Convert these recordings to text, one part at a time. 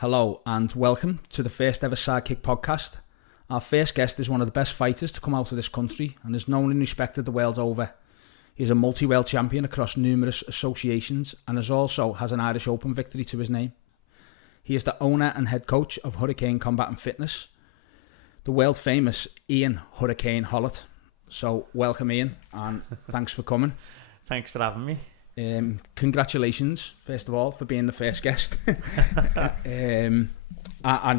Hello and welcome to the first ever Sidekick podcast. Our first guest is one of the best fighters to come out of this country and is known and respected the world over. He is a multi-world champion across numerous associations and also has an Irish Open victory to his name. He is the owner and head coach of Hurricane Combat and Fitness, the world famous Ian Hurricane Hollett. So welcome Ian and thanks for coming. Thanks for having me. Congratulations, first of all, for being the first guest. And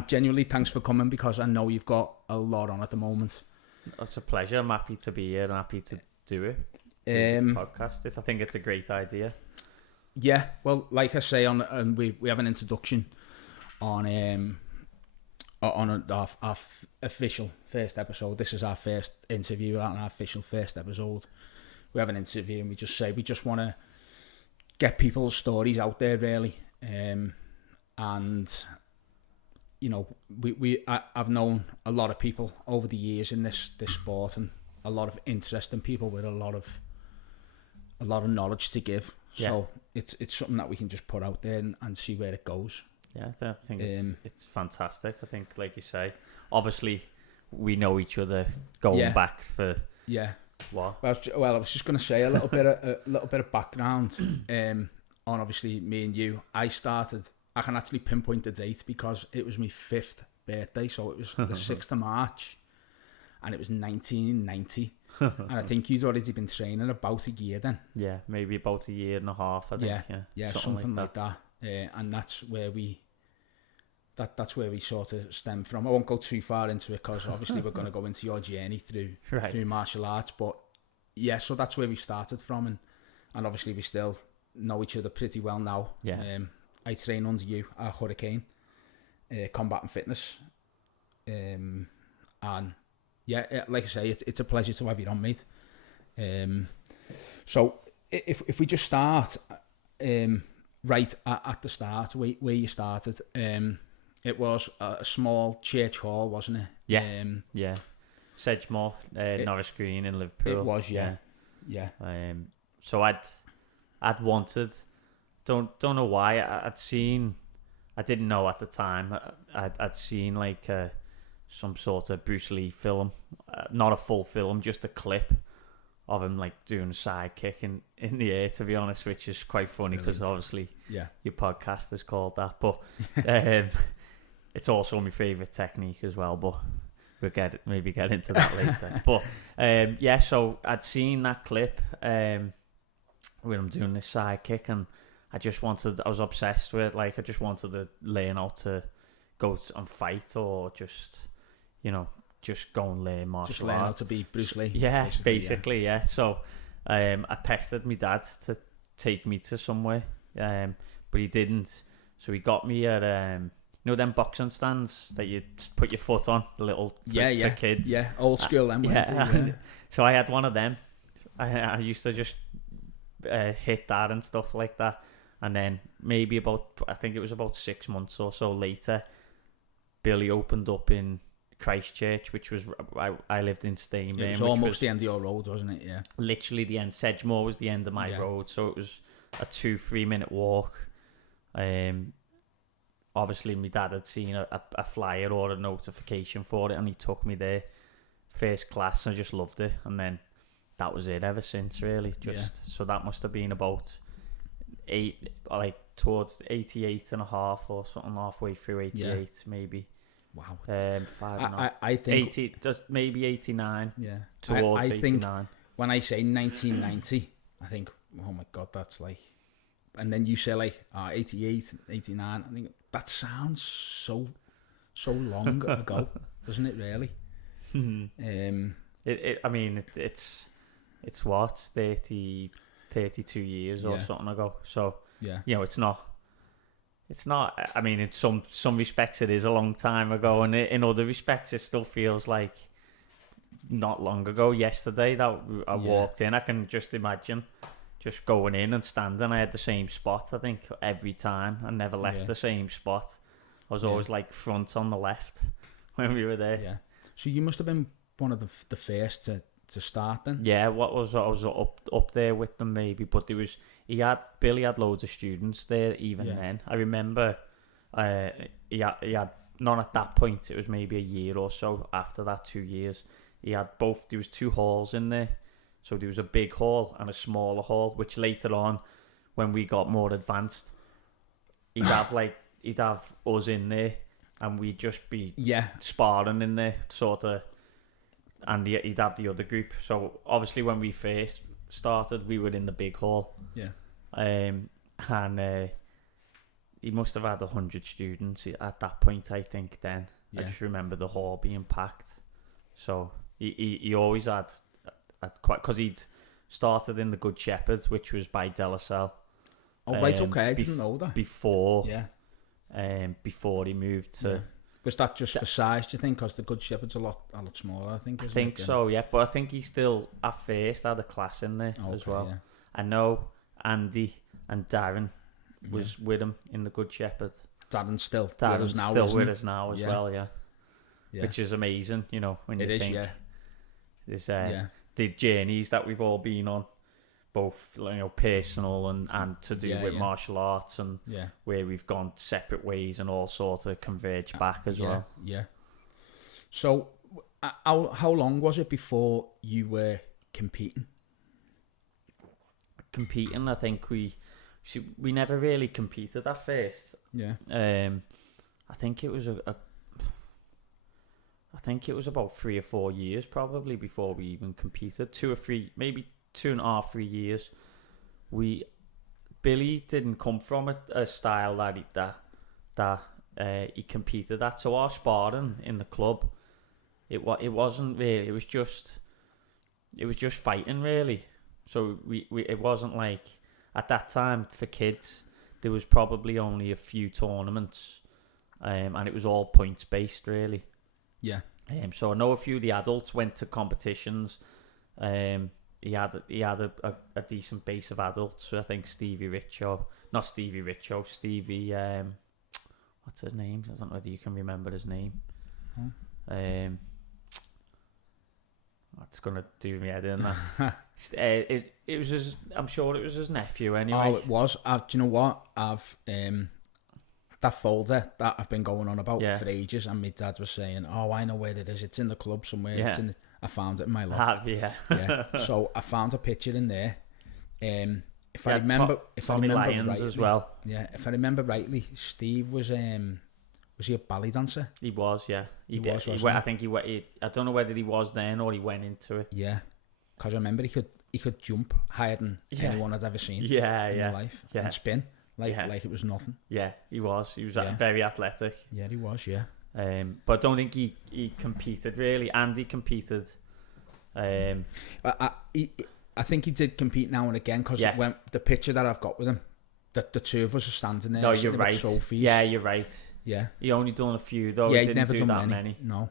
genuinely thanks for coming because I know you've got a lot on at the moment. It's a pleasure. I'm happy to be here and happy to do it. The podcast. I think it's a great idea. Yeah, well, like I say, we have an introduction on our official first episode. This is our first interview on our official first episode. We have an interview and we just want to get people's stories out there, really. And you know, I've known a lot of people over the years in this sport, and a lot of interesting people with a lot of knowledge to give. Yeah. So it's something that we can just put out there and see where it goes. Yeah, I think it's fantastic. I think, like you say, obviously we know each other going back for what? Well, I was just going to say a little bit of background on obviously me and you. I can actually pinpoint the date because it was my 5th birthday, so it was the 6th of March, and it was 1990. And I think you'd already been training about a year then. Yeah, maybe about a year and a half. I think. Yeah, something like that. And that's where we sort of stem from. I won't go too far into it because obviously we're going to go into your journey through martial arts. But yeah, so that's where we started from, and obviously we still know each other pretty well now. Yeah. I train under you at Hurricane Combat and Fitness. And yeah, like I say, it's a pleasure to have you on, mate. So if we just start right at the start, where you started, it was a small church hall, wasn't it? Yeah. Yeah. Sedgemoor, Norris Green in Liverpool. It was, yeah. So I'd wanted, don't know why, I didn't know at the time, I'd seen like some sort of Bruce Lee film, not a full film, just a clip of him like doing a sidekick in the air, to be honest, which is quite funny because obviously your podcast is called that, but it's also my favourite technique as well, but we'll maybe get into that later. But so I'd seen that clip when I'm doing this sidekick, and I was obsessed with it. Like, I just wanted to learn how to go and fight, or just go and learn martial arts. Just learn how to be Bruce Lee. Yeah, basically, yeah. So I pestered my dad to take me to somewhere, but he didn't. So he got me at them boxing stands that you put your foot on, the little for kids. Yeah, old school them. So I had one of them. I used to just hit that and stuff like that. And then maybe I think it was about 6 months or so later, Billy opened up in Christchurch, which was, I lived in Stainborough. It was almost the end of your road, wasn't it? Yeah. Literally the end. Sedgemoor was the end of my road, so it was a 2-3 minute walk. Obviously my dad had seen a flyer or a notification for it, and he took me there, first class, and I just loved it. And then that was it ever since, really. So that must have been about towards 88 and a half or something, halfway through 88 maybe. Wow. 5.5. I think 80, just maybe 89. Yeah. Towards I 89. Think when I say 1990, I think, oh my God, that's like, and then you say like 88, 89. I think that sounds so long ago, doesn't it? Really. I mean, it's what 32 years or something ago. So it's not. I mean, in some respects, it is a long time ago, and in other respects, it still feels like not long ago. Yesterday that I walked in, I can just imagine just going in and standing. I had the same spot, I think, every time. I never left the same spot. I was always like front on the left when we were there. Yeah. So you must have been one of the first to start then. Yeah, I was up there with them maybe, but Billy had loads of students there even then. I remember he had not at that point. It was maybe a year or so after that, 2 years. He had both. There was 2 halls in there, so there was a big hall and a smaller hall. Which later on, when we got more advanced, he'd have us in there, and we'd just be sparring in there, sort of. And he'd have the other group. So obviously, when we first started, we were in the big hall. Yeah. And he must have had 100 students at that point, I think. Then I just remember the hall being packed. So he always had quite, because he'd started in the Good Shepherd, which was by De La Salle. Oh right, okay, I didn't know that. Before he moved to. Yeah. Was that just for size, do you think? Because the Good Shepherd's a lot smaller, I think. I think so, yeah. But I think he still, at first, had a class in there as well. Yeah. I know Andy and Darren was with him in the Good Shepherd. Darren's still with us now, as well, yeah. Which is amazing, you know, when you think there's the journeys that we've all been on, both, you know, personal and to do with martial arts, and where we've gone separate ways and all sorts of converge back as well. Yeah. So, how long was it before you were competing? I think we never really competed at first. Yeah. I think it was I think it was about 3 or 4 years probably before we even competed. 2 or 3, maybe 2.5, 3 years. Billy didn't come from a style that he competed at. So our sparring in the club, it wasn't really. It was just fighting really. So we it wasn't like, at that time for kids there was probably only a few tournaments, and it was all points based really. Yeah. So I know a few of the adults went to competitions. He had a decent base of adults. So I think Stevie, what's his name? I don't know whether you can remember his name. It's gonna do me head in that. It was I'm sure it was his nephew anyway. Oh, it was. Do you know what? I've that folder that I've been going on about for ages, and my dad was saying, "Oh, I know where it is. It's in the club somewhere." Yeah. I found it in my loft. Yeah. So I found a picture in there. If I remember Lyons rightly, as well. Yeah, if I remember rightly, Steve was he a ballet dancer? He was, yeah. He did. I think he went. I don't know whether he was then or he went into it. Yeah, because I remember he could jump higher than anyone I'd ever seen. in my life. Yeah, and spin like it was nothing. Yeah, he was. He was very athletic. Yeah, he was. Yeah. But I don't think he competed really. Andy competed. I think he did compete now and again, because when the picture that I've got with him, the two of us are standing there. No, you're right. Trophies. Yeah, you're right. Yeah. He only done a few though. Yeah, he didn't never do done that many. No.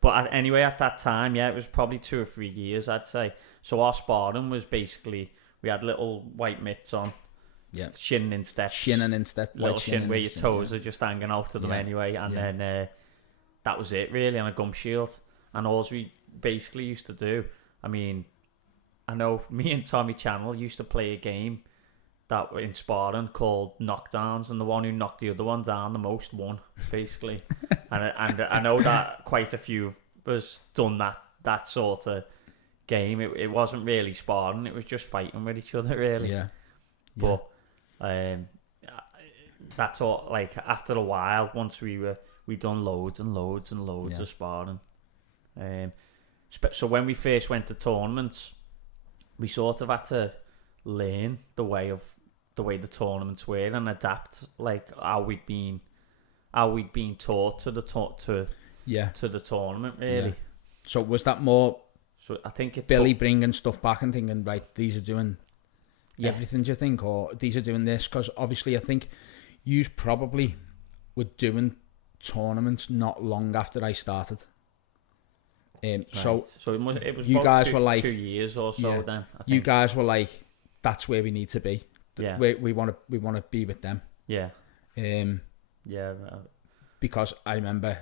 But anyway, at that time, it was probably 2 or 3 years, I'd say. So our sparring was basically, we had little white mitts on. Yeah. Shin in step. Little shin where your toes are just hanging out of them anyway. And then that was it really, on a gum shield. And all we basically used to do, I mean, I know me and Tommy Channel used to play a game that in sparring called knockdowns, and the one who knocked the other one down the most won, basically. and I know that quite a few of us done that sort of game. It wasn't really sparring, it was just fighting with each other really. Yeah. But that's all, like, after a while, once we done loads and loads and loads of sparring. So when we first went to tournaments, we sort of had to learn the way the tournaments were and adapt, like how we'd been taught to the tournament really. So was that more? So I think it's Billy bringing stuff back and thinking, right, these are doing everything, do you think, or these are doing this? Because obviously I think you probably were doing tournaments not long after I started. Right. So it was you guys were like 2 years or so then. I think. You guys were like, that's where we need to be. Yeah. We want to be with them. Yeah. Because I remember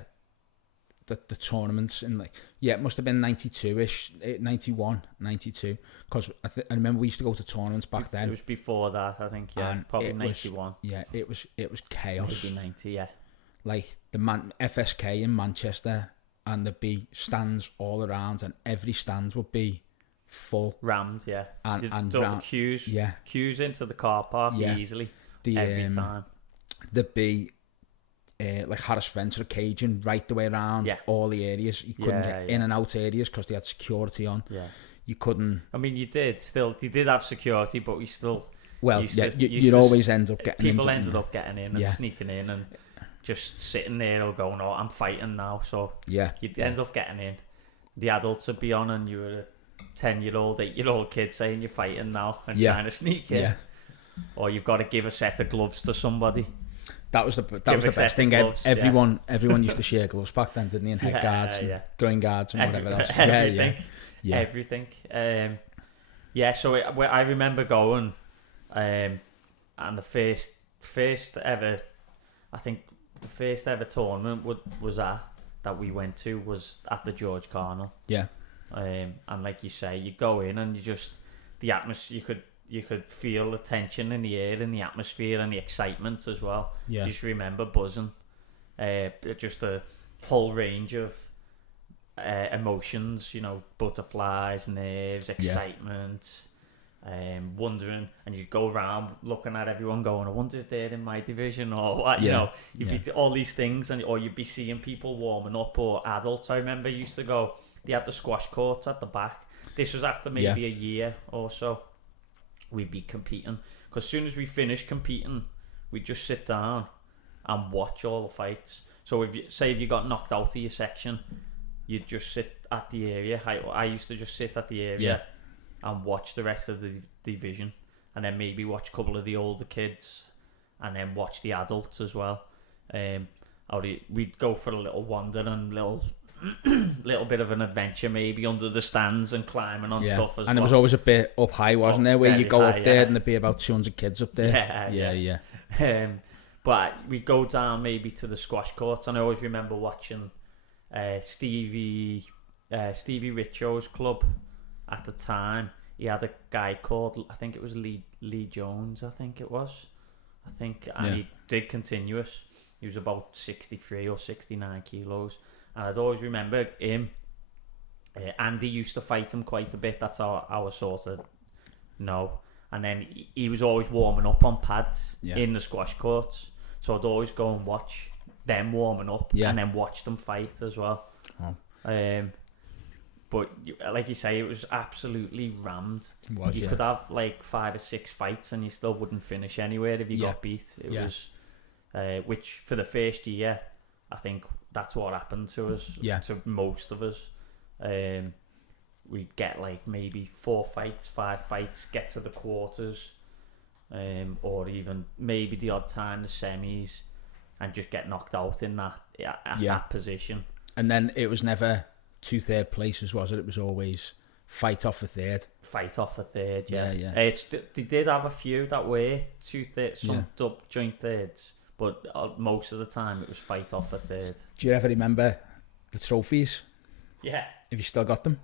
the tournaments in, like, it must have been 92ish, 91, 92. Because I remember we used to go to tournaments back then. It was before that, I think. Yeah, probably 91. It was chaos. Maybe 90. Yeah. like the FSK in Manchester, and there'd be stands all around, and every stand would be full, rammed, yeah. and queues, yeah, queues into the car park easily every time. There'd be like Harris Fence or Cajun right the way around all the areas. You couldn't get in and out areas because they had security on. Yeah, you couldn't. I mean, you did have security, but we still. Well, you'd always end up getting people ended up getting in and sneaking in and just sitting there or going, "Oh, I'm fighting now." So you'd end up getting in. The adults would be on, and you were a 10-year-old, 8-year-old kid saying you're fighting now and trying to sneak in. Yeah. Or you've got to give a set of gloves to somebody. That was the best thing. Gloves, everyone used to share gloves back then, didn't they? And head guards, and groin guards, and whatever else. Everything. So I remember going, and the first ever, I think the first ever tournament that we went to was at the George Carnell. Yeah. And like you say, you go in and you just, the atmosphere, you could feel the tension in the air and the atmosphere and the excitement as well. Yeah. You just remember buzzing. Just a whole range of emotions, butterflies, nerves, excitement, wondering, and you go around looking at everyone going, I wonder if they're in my division or what, you'd be all these things, or you'd be seeing people warming up, or adults. I remember used to go, they had the squash courts at the back. This was after maybe a year or so. We'd be competing, because as soon as we finished competing, we'd just sit down and watch all the fights. So if you got knocked out of your section, you'd just sit at the area. I used to just sit at the area and watch the rest of the division, and then maybe watch a couple of the older kids, and then watch the adults as well. We'd go for a little wander and little bit of an adventure, maybe under the stands and climbing on stuff as well. And it was always a bit up high, wasn't there? Where you go up there and there'd be about 200 kids up there. Yeah. But we'd go down maybe to the squash courts, and I always remember watching Stevie Richo's club at the time. He had a guy called, I think it was Lee Jones, and he did continuous. He was about 63 or 69 kilos. And I'd always remember him. Andy used to fight him quite a bit. That's how I was sort of know. And then he was always warming up on pads in the squash courts. So I'd always go and watch them warming up and then watch them fight as well. Oh. But like you say, it was absolutely rammed. You could have like 5 or 6 fights and you still wouldn't finish anywhere if you got beat. It was, which for the first year, I think that's what happened to us, to most of us. We'd get like maybe 4 fights, 5 fights, get to the quarters, or even maybe the odd time the semis, and just get knocked out in that position. And then it was never 2 third places, was it? It was always fight off a third. Fight off a third, yeah. They did have a few that were 2 thirds, some joint thirds. But most of the time it was fight off a third. Do you ever remember the trophies? Yeah. Have you still got them?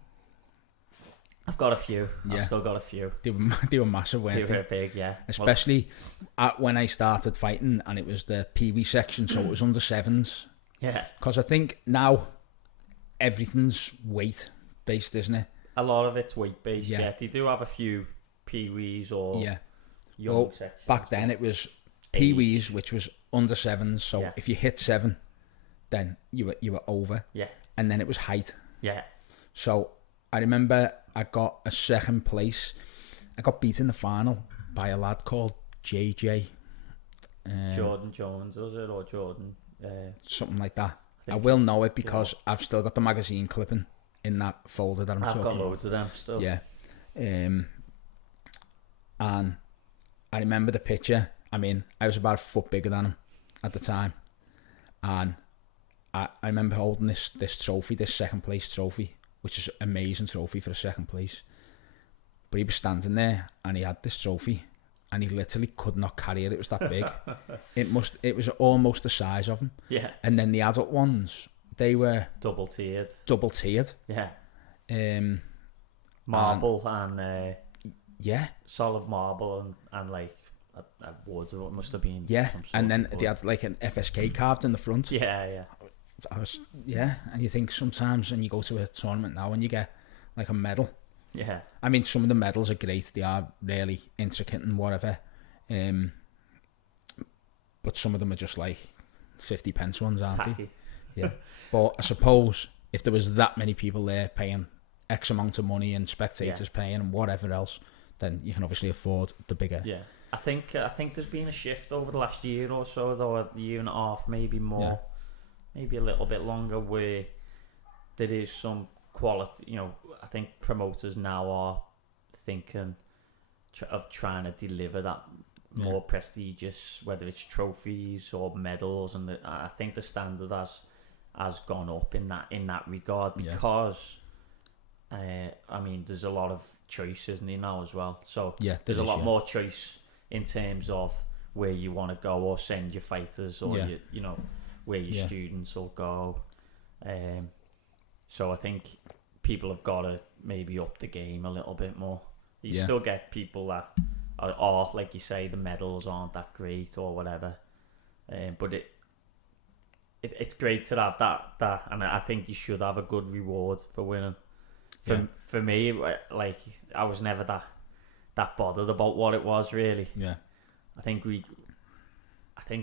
I've got a few. I've still got a few. They were massive, weren't they? They were big, yeah. Especially when I started fighting, and it was the Pee-wee section, so it was under 7s. Yeah. Because I think now everything's weight based, isn't it? A lot of it's weight based, yeah. They do have a few Pee-wees or young sections. Back then it was Pee-wees, which was under 7s, so if you hit 7, then you were over. Yeah. And then it was height. Yeah. So I remember I got a 2nd place. I got beat in the final by a lad called JJ. Jordan Jones, was it? Or Jordan? Something like that. I will know it because I've still got the magazine clipping in that folder that I'm talking about. I've got loads of them still. Yeah. And I remember the picture. I mean, I was about a foot bigger than him at the time. And I remember holding this trophy, this 2nd place trophy, which is an amazing trophy for a 2nd place. But he was standing there and he had this trophy and he literally could not carry it. It was that big. It was almost the size of him. Yeah. And then the adult ones, they were double tiered. Yeah. Marble and solid marble and like a wood, or it must have been. Yeah, some sort and then of wood. they had like an FSK carved in the front. Yeah. And you think sometimes when you go to a tournament now and you get like a medal. Yeah. I mean, some of the medals are great. They are really intricate and whatever. But some of them are just like 50 pence ones, aren't Tacky. they? Yeah. But I suppose if there was that many people there paying X amount of money and spectators paying and whatever else, then you can obviously afford the bigger. Yeah. I think there's been a shift over the last year or so, though, a year and a half, maybe more, maybe a little bit longer, where there is some quality. You know, I think promoters now are thinking of trying to deliver that more prestigious, whether it's trophies or medals, and I think the standard has gone up in that regard, because I mean, there's a lot of choice, isn't there, now as well? So there's a lot more choice in terms of where you want to go or send your fighters, or you know, where your students will go. So I think people have got to maybe up the game a little bit more. You still get people that are, like you say, the medals aren't that great or whatever, but it's great to have that, and I think you should have a good reward for winning. For me, like, I was never that bothered about what it was, really. Yeah. I think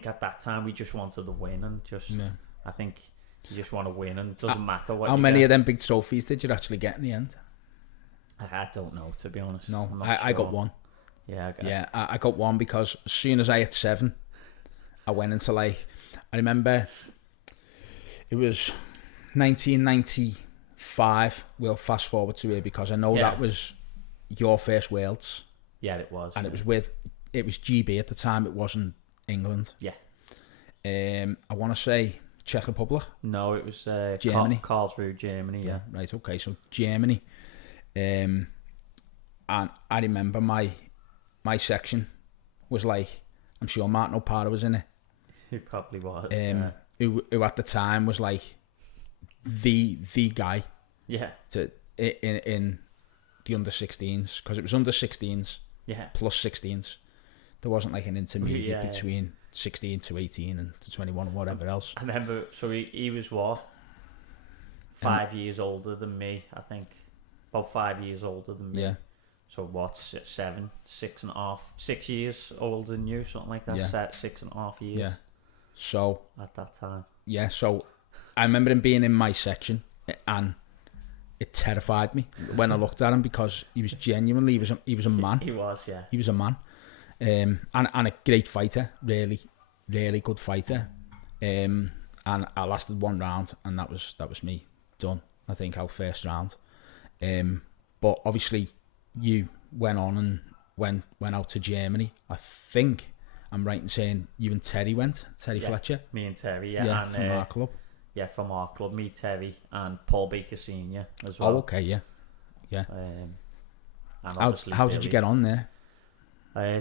at that time we just wanted to win, and I think you just want to win, and it doesn't matter what. How many of them big trophies did you actually get in the end? I don't know, to be honest. No, I got one. Yeah, I got one, because as soon as I hit 7, I went into, like, I remember it was 1995. We'll fast forward to here, because I know that was your first Worlds. Yeah, it was. And it was GB at the time. It wasn't England. Yeah. I want to say Czech Republic. No, it was Germany. Karlsruhe, Germany. Yeah. Right. Okay. So Germany. And I remember my section was like, I'm sure Martin O'Para was in it. He probably was. Who at the time was like the guy. Yeah. In the under 16s, because it was under 16s. Yeah. Plus 16s. There wasn't like an intermediate between 16 to 18 and to 21 or whatever else. I remember. So he was what? 5 years older than me, I think. About 5 years older than me. Yeah. So what? 7, 6.5, 6 years older than you, something like that. Yeah. 6.5 years. Yeah. So at that time. Yeah. So I remember him being in my section, and it terrified me when I looked at him, because he was genuinely he was a man. He was, yeah. He was a man, and a great fighter, really, really good fighter. And I lasted 1 round, and that was me done. I think our first round. But obviously you went on and went out to Germany. I think I'm right in saying you and Terry Fletcher. Me and Terry, yeah, and, from our club. Yeah, from our club. Me, Terry, and Paul Baker Senior as well. Oh, okay, yeah. And how did you get on there?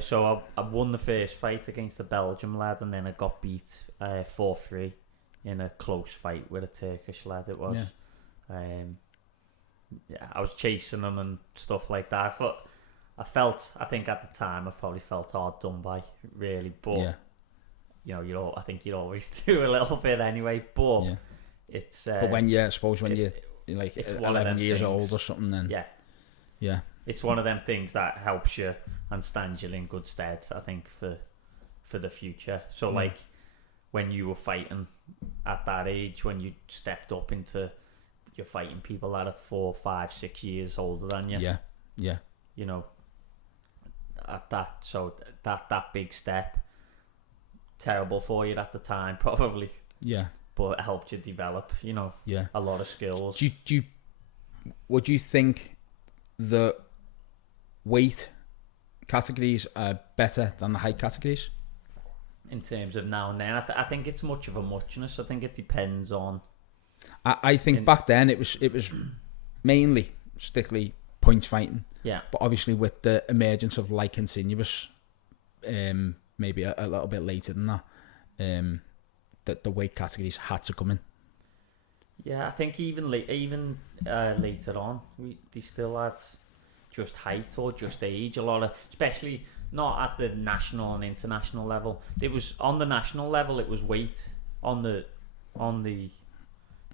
So I won the first fight against the Belgium lad, and then I got beat 4-3 in a close fight with a Turkish lad. It was. Yeah. I was chasing him and stuff like that. I think at the time I probably felt hard done by, really, but I think you'd always do a little bit anyway. But it's but when you're like 11 years old or something, then it's one of them things that helps you and stands you in good stead, I think, for the future. So like when you were fighting at that age, when you stepped up into, you're fighting people that are 4, 5, 6 years older than you. Yeah. You know, at that, so that big step, terrible for you at the time, probably. Yeah. But it helped you develop, a lot of skills. Would you think the weight categories are better than the height categories? In terms of now and then, I think it's much of a muchness. I think it depends on. I think back then it was mainly strictly points fighting. Yeah. But obviously with the emergence of light continuous, maybe a little bit later than that, that the weight categories had to come in. Yeah, I think even later on, they still had just height or just age. A lot of, especially not at the national and international level. It was on the national level. It was weight. On the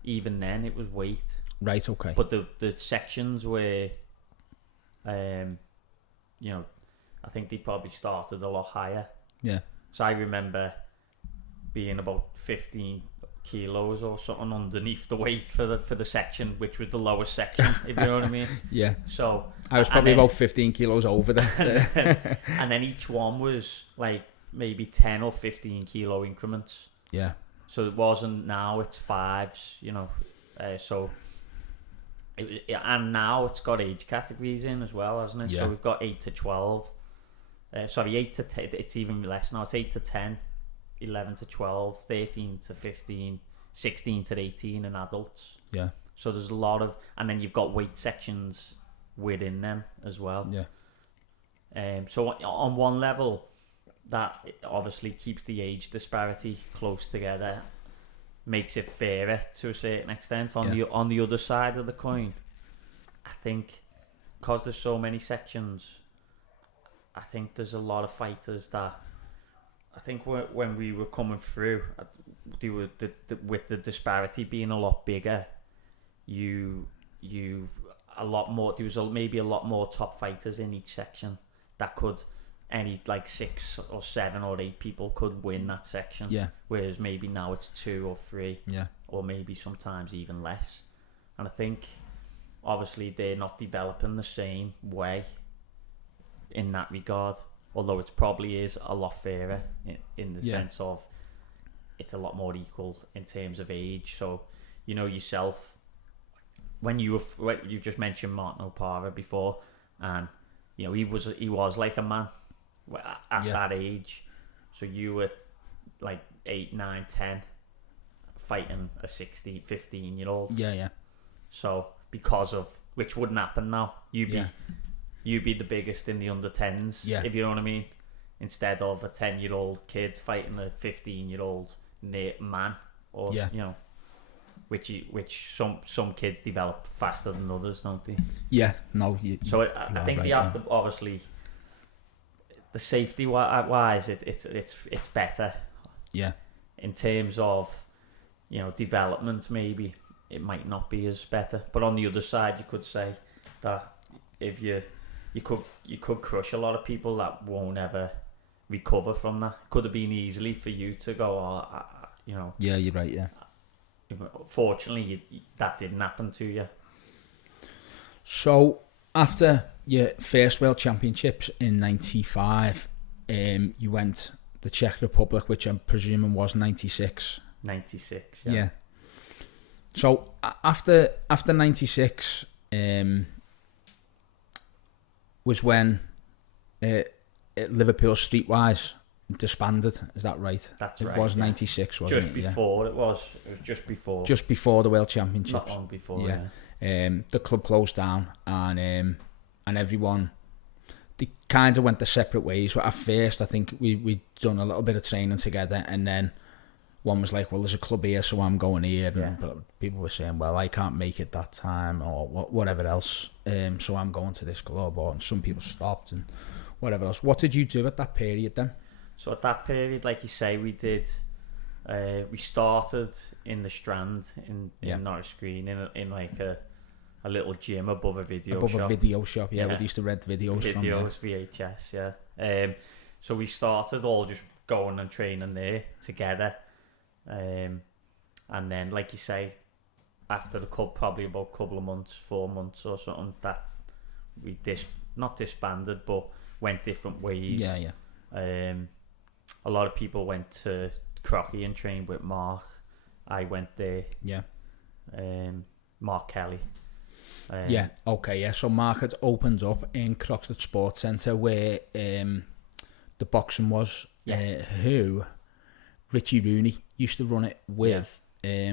even then it was weight. Right. Okay. But the sections were, I think they probably started a lot higher. Yeah. So I remember being about 15 kilos or something underneath the weight for the section, which was the lowest section, if you know what I mean. Yeah. So I was probably about 15 kilos over there. and then each one was like maybe 10 or 15 kilo increments. Yeah. So it wasn't, now it's fives, and now it's got age categories in as well, hasn't it? Yeah. So we've got 8 to 12. 8 to 10, it's even less now. It's 8 to 10, 11 to 12, 13 to 15, 16 to 18 in adults. Yeah. So there's a lot of, and then you've got weight sections within them as well. Yeah. So on one level, that obviously keeps the age disparity close together, makes it fairer to a certain extent. On the other side of the coin, I think because there's so many sections, I think there's a lot of fighters that I think when we were coming through, they were with the disparity being a lot bigger, you a lot more. There was maybe a lot more top fighters in each section that could. Any like 6 or 7 or 8 people could win that section. Yeah. Whereas maybe now it's 2 or 3. Yeah. Or maybe sometimes even less. And I think obviously they're not developing the same way in that regard. Although it probably is a lot fairer in the sense of it's a lot more equal in terms of age. So yourself, when you just mentioned Martin O'Para before, and he was like a man at that age. So you were like 8, 9, 10 fighting a 15-year-old. Yeah. So because of, which wouldn't happen now, you'd be the biggest in the under 10s, if you know what I mean, instead of a 10-year-old kid fighting a 15-year-old man, or which some kids develop faster than others, don't they? Yeah, no. So I think they have to, obviously, the safety wise, it's better. Yeah. In terms of development, maybe it might not be as better. But on the other side, you could say that if you could crush a lot of people that won't ever recover from that. Could have been easily for you to go, Yeah, you're right. Yeah. Fortunately, that didn't happen to you. So after your first World Championships in '95, you went the Czech Republic, which I'm presuming was '96. 96. Yeah. So after '96, was when Liverpool Streetwise disbanded. Is that right? That's right. It was 96, wasn't it? Just before it was just before. Just before the World Championships. Not long before. Yeah. The club closed down, and everyone, they kind of went their separate ways. At first, I think we'd done a little bit of training together, and then one was like, well, there's a club here, so I'm going here. Yeah. But people were saying, well, I can't make it that time, or whatever else, so I'm going to this club. Or some people stopped, and whatever else. What did you do at that period then? So at that period, like you say, we did. We started in the Strand in Norris Green in like a little gym above a video shop. Above a video shop, yeah. We used to rent videos from there. VHS, yeah. So we started all just going and training there together. And then, like you say, after the club, probably about a couple of months, 4 months or something, that we not disbanded, but went different ways. Yeah. A lot of people went to Crocky and trained with Mark. I went there. Yeah. Mark Kelly. So Mark had opened up in Croxteth Sports Centre where the boxing was. Who Richie Rooney used to run it with. I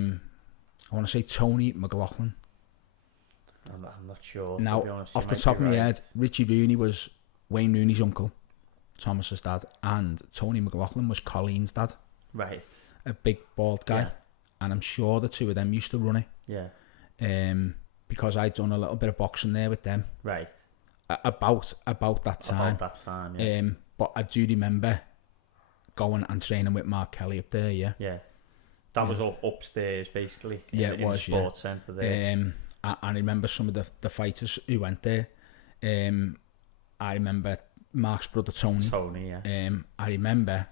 want to say Tony McLaughlin. I'm not sure. Now, to be honest, off the top of my head, Richie Rooney was Wayne Rooney's uncle, Thomas's dad, and Tony McLaughlin was Colleen's dad. Right. A big bald guy, and I'm sure the two of them used to run it. Yeah. Because I'd done a little bit of boxing there with them. Right. About that time. About that time. Yeah. But I do remember going and training with Mark Kelly up there. Yeah. Yeah. That was all upstairs, basically. It was. The sports centre there. I remember some of the fighters who went there. I remember Mark's brother Tony. Tony, yeah. I remember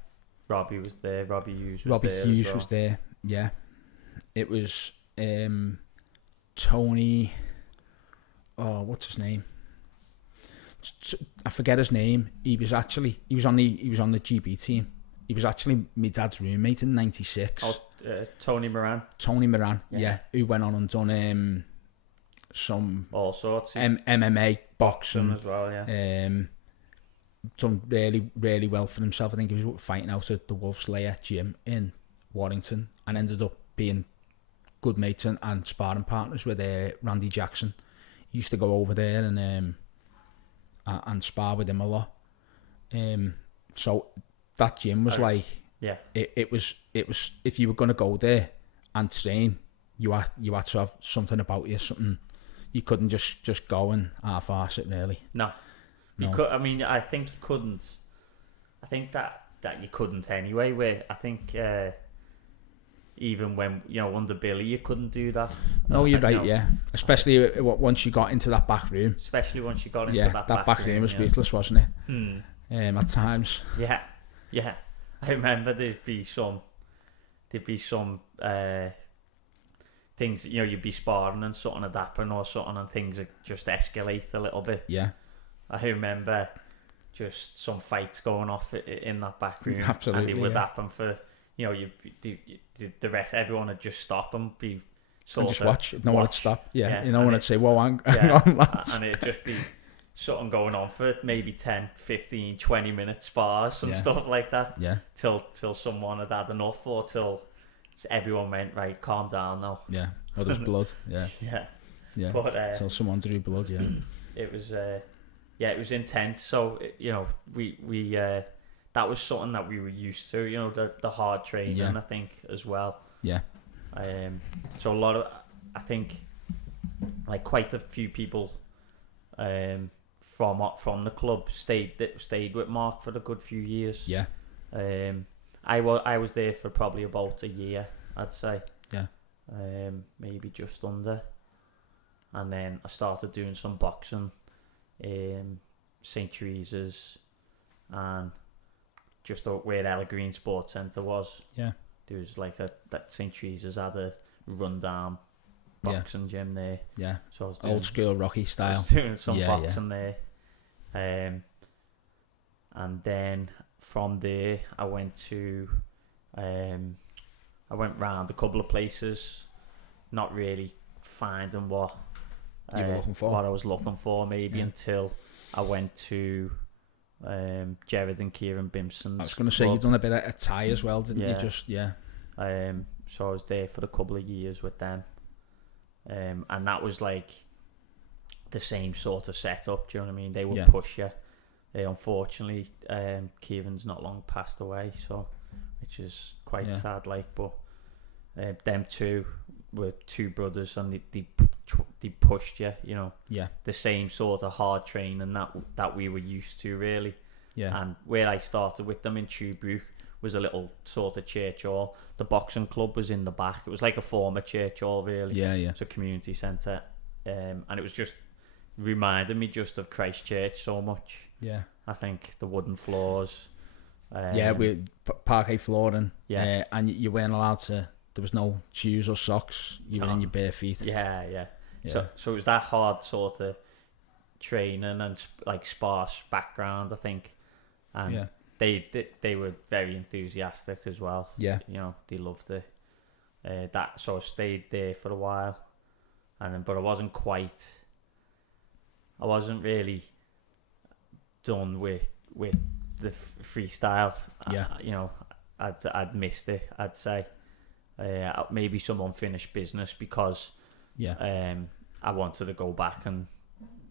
Robbie was there. Robbie Hughes was there. Yeah. It was Tony. Oh, what's his name? I forget his name. He was on the GB team. He was actually my dad's roommate in '96. Oh, Tony Moran. Tony Moran, yeah. Who went on and done some all sorts. MMA, boxing as well, yeah. Done really, really well for himself. I think he was fighting out at the Wolf's Lair gym in Warrington and ended up being good mates and sparring partners with Randy Jackson. He used to go over there and spar with him a lot. So that gym was it was if you were going to go there and train, you had to have something about you, something you couldn't just go and half-arse it, really. No. You could. I mean, I think you couldn't. I think that you couldn't anyway. Where I think even when under Billy, you couldn't do that. No, you're right. Yeah, especially once you got into that back room. Especially once you got into that back room was ruthless, wasn't it? At times. Yeah. I remember there'd be some things. You'd be sparring and something would happen or something, and things would just escalate a little bit. Yeah. I remember just some fights going off in that back room. Absolutely, and it would happen for the rest. Everyone would just stop and be and just watch. No one would stop. Yeah. No one would say, "Whoa, hang on, lads." And it'd just be something going on for maybe 10, 15, 20 minute spars and stuff like that. Yeah. Till someone had enough, or till everyone went, right, calm down now. Yeah. Or there's blood. Yeah. Yeah. But till someone drew blood. Yeah. It was. It was intense. So we that was something that we were used to. The hard training, I think, as well. Yeah. So a lot of, I think, like quite a few people, from the club stayed with Mark for a good few years. Yeah. I was there for probably about a year, I'd say. Yeah. Maybe just under, and then I started doing some boxing. St. Teresa's and just where Ella Green Sports Centre was. Yeah. There was that St. Teresa's had a rundown boxing gym there. Yeah. So I was doing, old school Rocky style. I was doing some boxing there. And then from there I went round a couple of places, not really finding what you were looking for. What I was looking for, maybe until I went to Jared and Kieran Bimson's. I was going to say, you've done a bit of Thai as well, didn't you? Just so I was there for a couple of years with them, and that was like the same sort of setup. Do you know what I mean? They would push you. Unfortunately, Kieran's not long passed away, so which is quite sad. But them two were two brothers, and they pushed you, the same sort of hard training that we were used to, really. Yeah. And where I started with them in Tuebrook was a little sort of church hall. The boxing club was in the back. It was like a former church hall, really. Yeah. It's a community centre, and it was just reminded me just of Christchurch so much. Yeah. I think the wooden floors. With parquet flooring. Yeah. And you weren't allowed to. There was no shoes or socks. You were in your bare feet. Yeah. So it was that hard sort of training and like sparse background, I think, and they were very enthusiastic as well. Yeah, they loved it. That so I stayed there for a while, but I wasn't really done with the freestyle. Yeah, I'd missed it. I'd say maybe some unfinished business because I wanted to go back and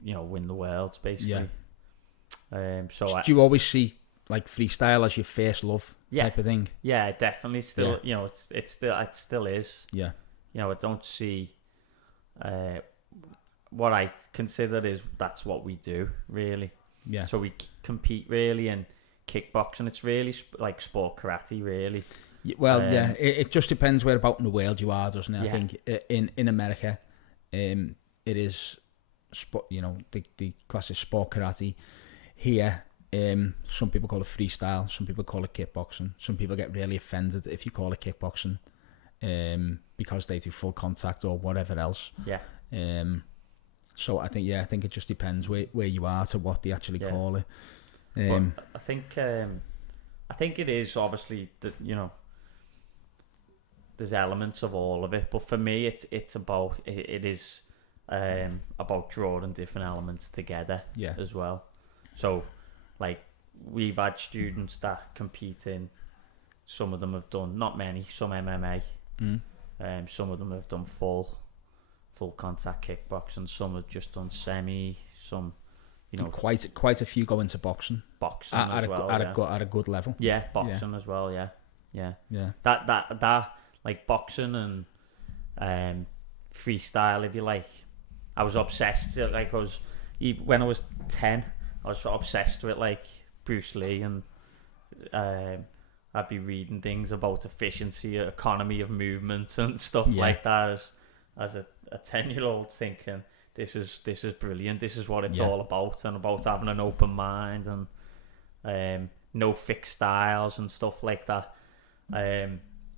win the world, basically. So do you always see like freestyle as your first love type of thing? Yeah, definitely. Still, it still is. Yeah. I don't see what I consider is that's what we do, really. Yeah. So we compete really, and kickboxing. It's really like sport karate, really. Well, it just depends where about in the world you are, doesn't it? Yeah. I think in America, it is, the class is sport karate. Here, some people call it freestyle, some people call it kickboxing. Some people get really offended if you call it kickboxing, because they do full contact or whatever else. Yeah. So I think it just depends where you are to what they actually call it. But I think it is obviously that, there's elements of all of it, but for me it's about about drawing different elements together as well. So like we've had students that compete in, some of them have done, not many, some MMA, some of them have done full contact kickboxing, some have just done semi, some quite a few go into boxing at a good level. Boxing as well. That like boxing and freestyle, if you like. I was obsessed. Like when I was 10, I was obsessed with like Bruce Lee, and I'd be reading things about efficiency, economy of movement, and stuff like that. As a 10-year-old, thinking this is brilliant. This is what it's all about, and about having an open mind and no fixed styles and stuff like that.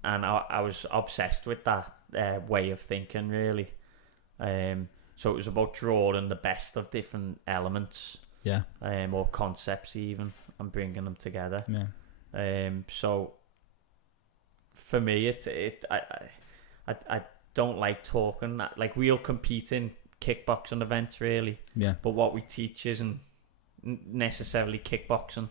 And I was obsessed with that way of thinking, really. So it was about drawing the best of different elements, or concepts even, and bringing them together. So for me, I don't like talking. Like, we'll compete in kickboxing events, really. But what we teach isn't necessarily kickboxing.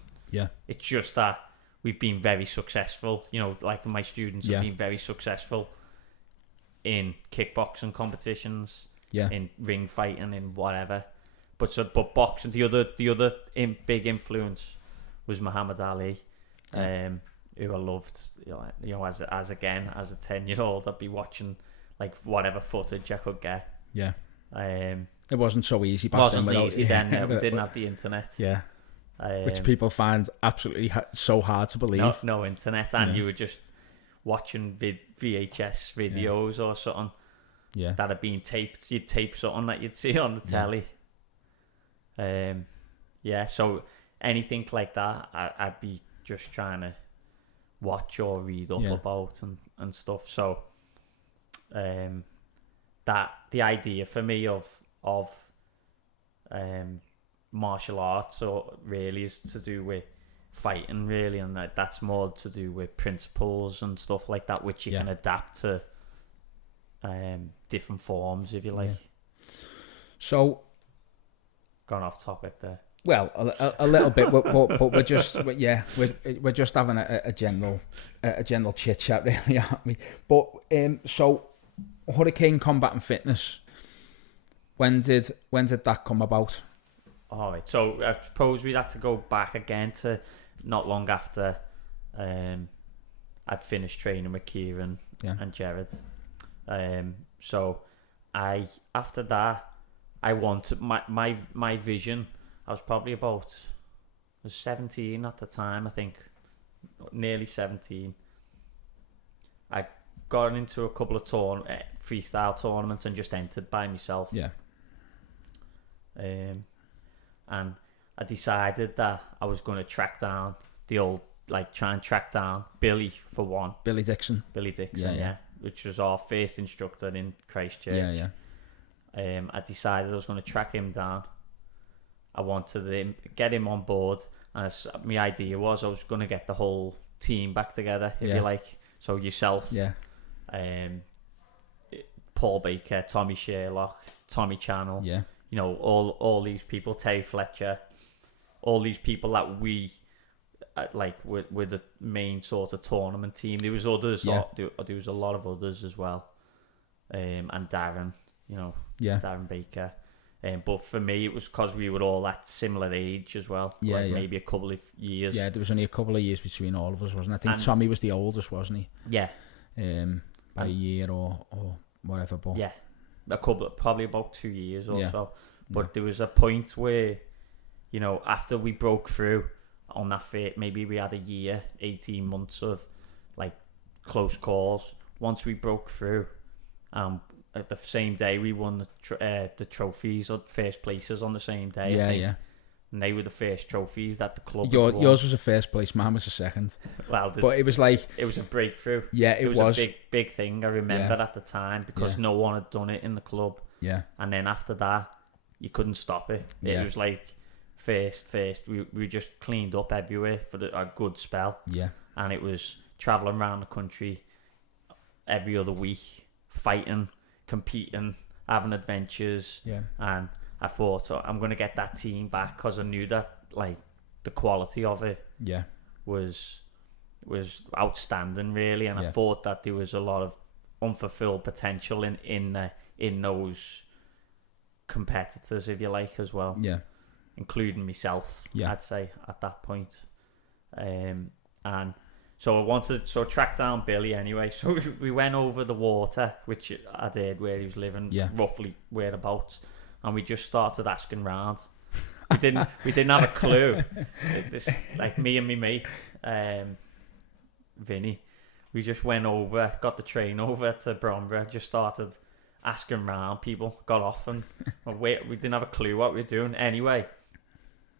It's just that we've been very successful. Like my students have been very successful in kickboxing competitions, in ring fighting, in whatever. But boxing, the other big influence was Muhammad Ali, who I loved. As a 10-year-old, I'd be watching like whatever footage I could get. It wasn't so easy back then. We didn't have the internet. Which people find absolutely so hard to believe. No internet, and you were just watching VHS videos or something that had been taped. You'd tape something that you'd see on the telly. So anything like that, I'd be just trying to watch or read up about and stuff. So that the idea for me of martial arts really is to do with fighting, really, and that's more to do with principles and stuff like that, which you can adapt to different forms, if you like. So, gone off topic there. Well, a little bit, but we're just we're just having a general chit chat, really, aren't we? But so Hurricane Combat and Fitness, when did that come about? All right, so I suppose we'd have to go back again to not long after I'd finished training with Kieran and Jared. So after that, I wanted my vision. I was probably I was 17 at the time, I think, nearly 17. I got into a couple of freestyle tournaments and just entered by myself. And I decided that I was going to track down try and track down Billy for one. Billy Dixon, which was our first instructor in Christchurch. I decided I was going to track him down. I wanted to get him on board, and my idea was I was going to get the whole team back together, if you like. So yourself, Paul Baker, Tommy Sherlock, Tommy Channel, all these people, Terry Fletcher, all these people that we were the main sort of tournament team. There was others, there was a lot of others as well, and Darren, Darren Baker. But for me, it was because we were all at similar age as well. Maybe a couple of years. Yeah, there was only a couple of years between all of us, wasn't it? I think Tommy was the oldest, wasn't he? Yeah. By a year or whatever. But a couple, probably about 2 years or so. But there was a point where, after we broke through on that fit. Maybe we had a year, 18 months of like close calls. Once we broke through, at the same day we won the trophies or first places on the same day. Yeah. And they were the first trophies that the club. Yours was a first place, mine was a second. Well, but it was like it was a breakthrough. Yeah, it was a big thing. I remember at the time because no one had done it in the club. Yeah. And then after that, you couldn't stop it. It was like first. We just cleaned up everywhere for a good spell. Yeah. And it was traveling around the country every other week, fighting, competing, having adventures. Yeah. And I thought, so I'm going to get that team back because I knew that like the quality of it was outstanding, really. And I thought that there was a lot of unfulfilled potential in those competitors, if you like, as well. Yeah. Including myself, I'd say, at that point. And so I tracked down Billy anyway. So we went over the water, which I did, where he was living, roughly whereabouts. And we just started asking round. We didn't have a clue. This, like me and my mate, Vinny, we just went over, got the train over to Bromborough, just started asking round. People got off and we didn't have a clue what we were doing. Anyway,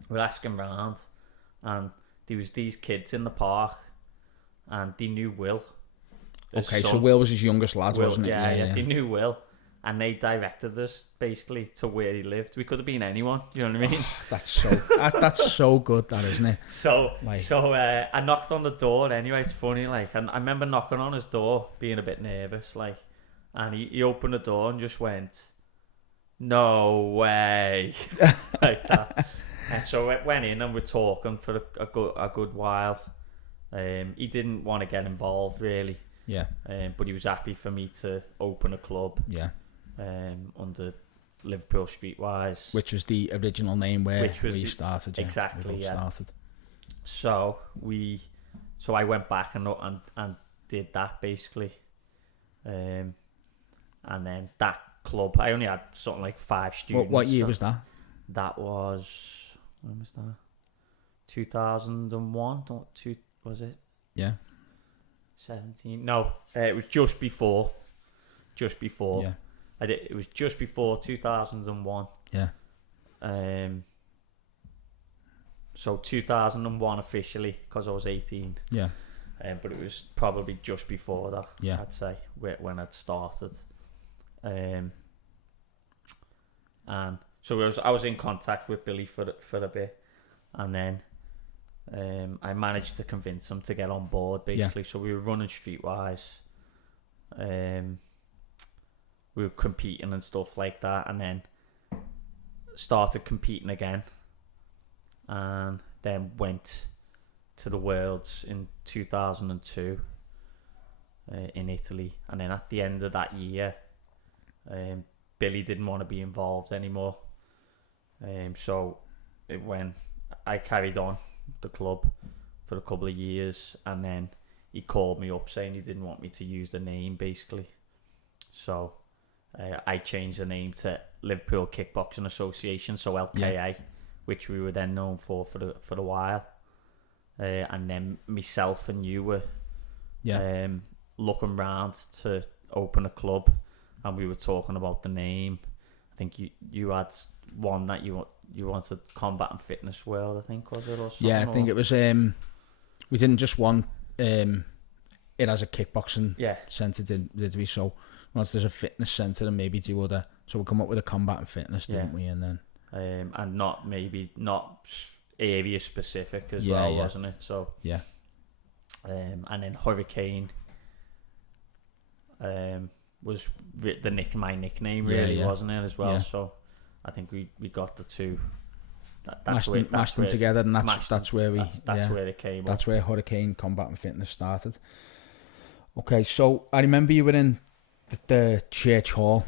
we're asking round, and there was these kids in the park, and they knew Will. Okay, so Will was his youngest lad, wasn't it? Yeah, they knew Will. And they directed us basically to where he lived. We could have been anyone. You know what I mean? That's so good, that, isn't it? So I knocked on the door anyway. It's funny, like, and I remember knocking on his door, being a bit nervous, like, and he opened the door and just went, "No way," like that. And so I went in and we're talking for a good while. He didn't want to get involved really. Yeah. But he was happy for me to open a club. Yeah. Under Liverpool Streetwise, which was the original name where we started. Exactly. Started. So I went back and did that basically, and then that club, I only had something like 5 students. What year was that? That was, when was that? 2001. Was it? Yeah. 17. No, it was just before. Yeah. It was just before 2001. Yeah. So 2001 officially, because I was 18. Yeah. But it was probably just before that. Yeah. I'd say when I'd started. And so I was in contact with Billy for a bit, and then I managed to convince him to get on board basically. So we were running Streetwise. We were competing and stuff like that, and then started competing again, and then went to the Worlds in 2002 in Italy. And then at the end of that year, Billy didn't want to be involved anymore, so when I carried on the club for a couple of years, and then he called me up saying he didn't want me to use the name basically. So I changed the name to Liverpool Kickboxing Association, so LKA, which we were then known for a while. And then myself and you were looking round to open a club, and we were talking about the name. I think you had one that you wanted, Combat and Fitness World, I think, was it, or something? Yeah, I think it was. We didn't just want it as a kickboxing centre, did we? So once there's a fitness centre, and maybe do other. So we come up with a combat and fitness, didn't we? And then and not area specific as well, wasn't it? So and then Hurricane was my nickname really, wasn't it, as well? Yeah. So I think we got the two. Mashed them together, and that's where it came. That's where Hurricane Combat and Fitness started. Okay, so I remember you were in the church hall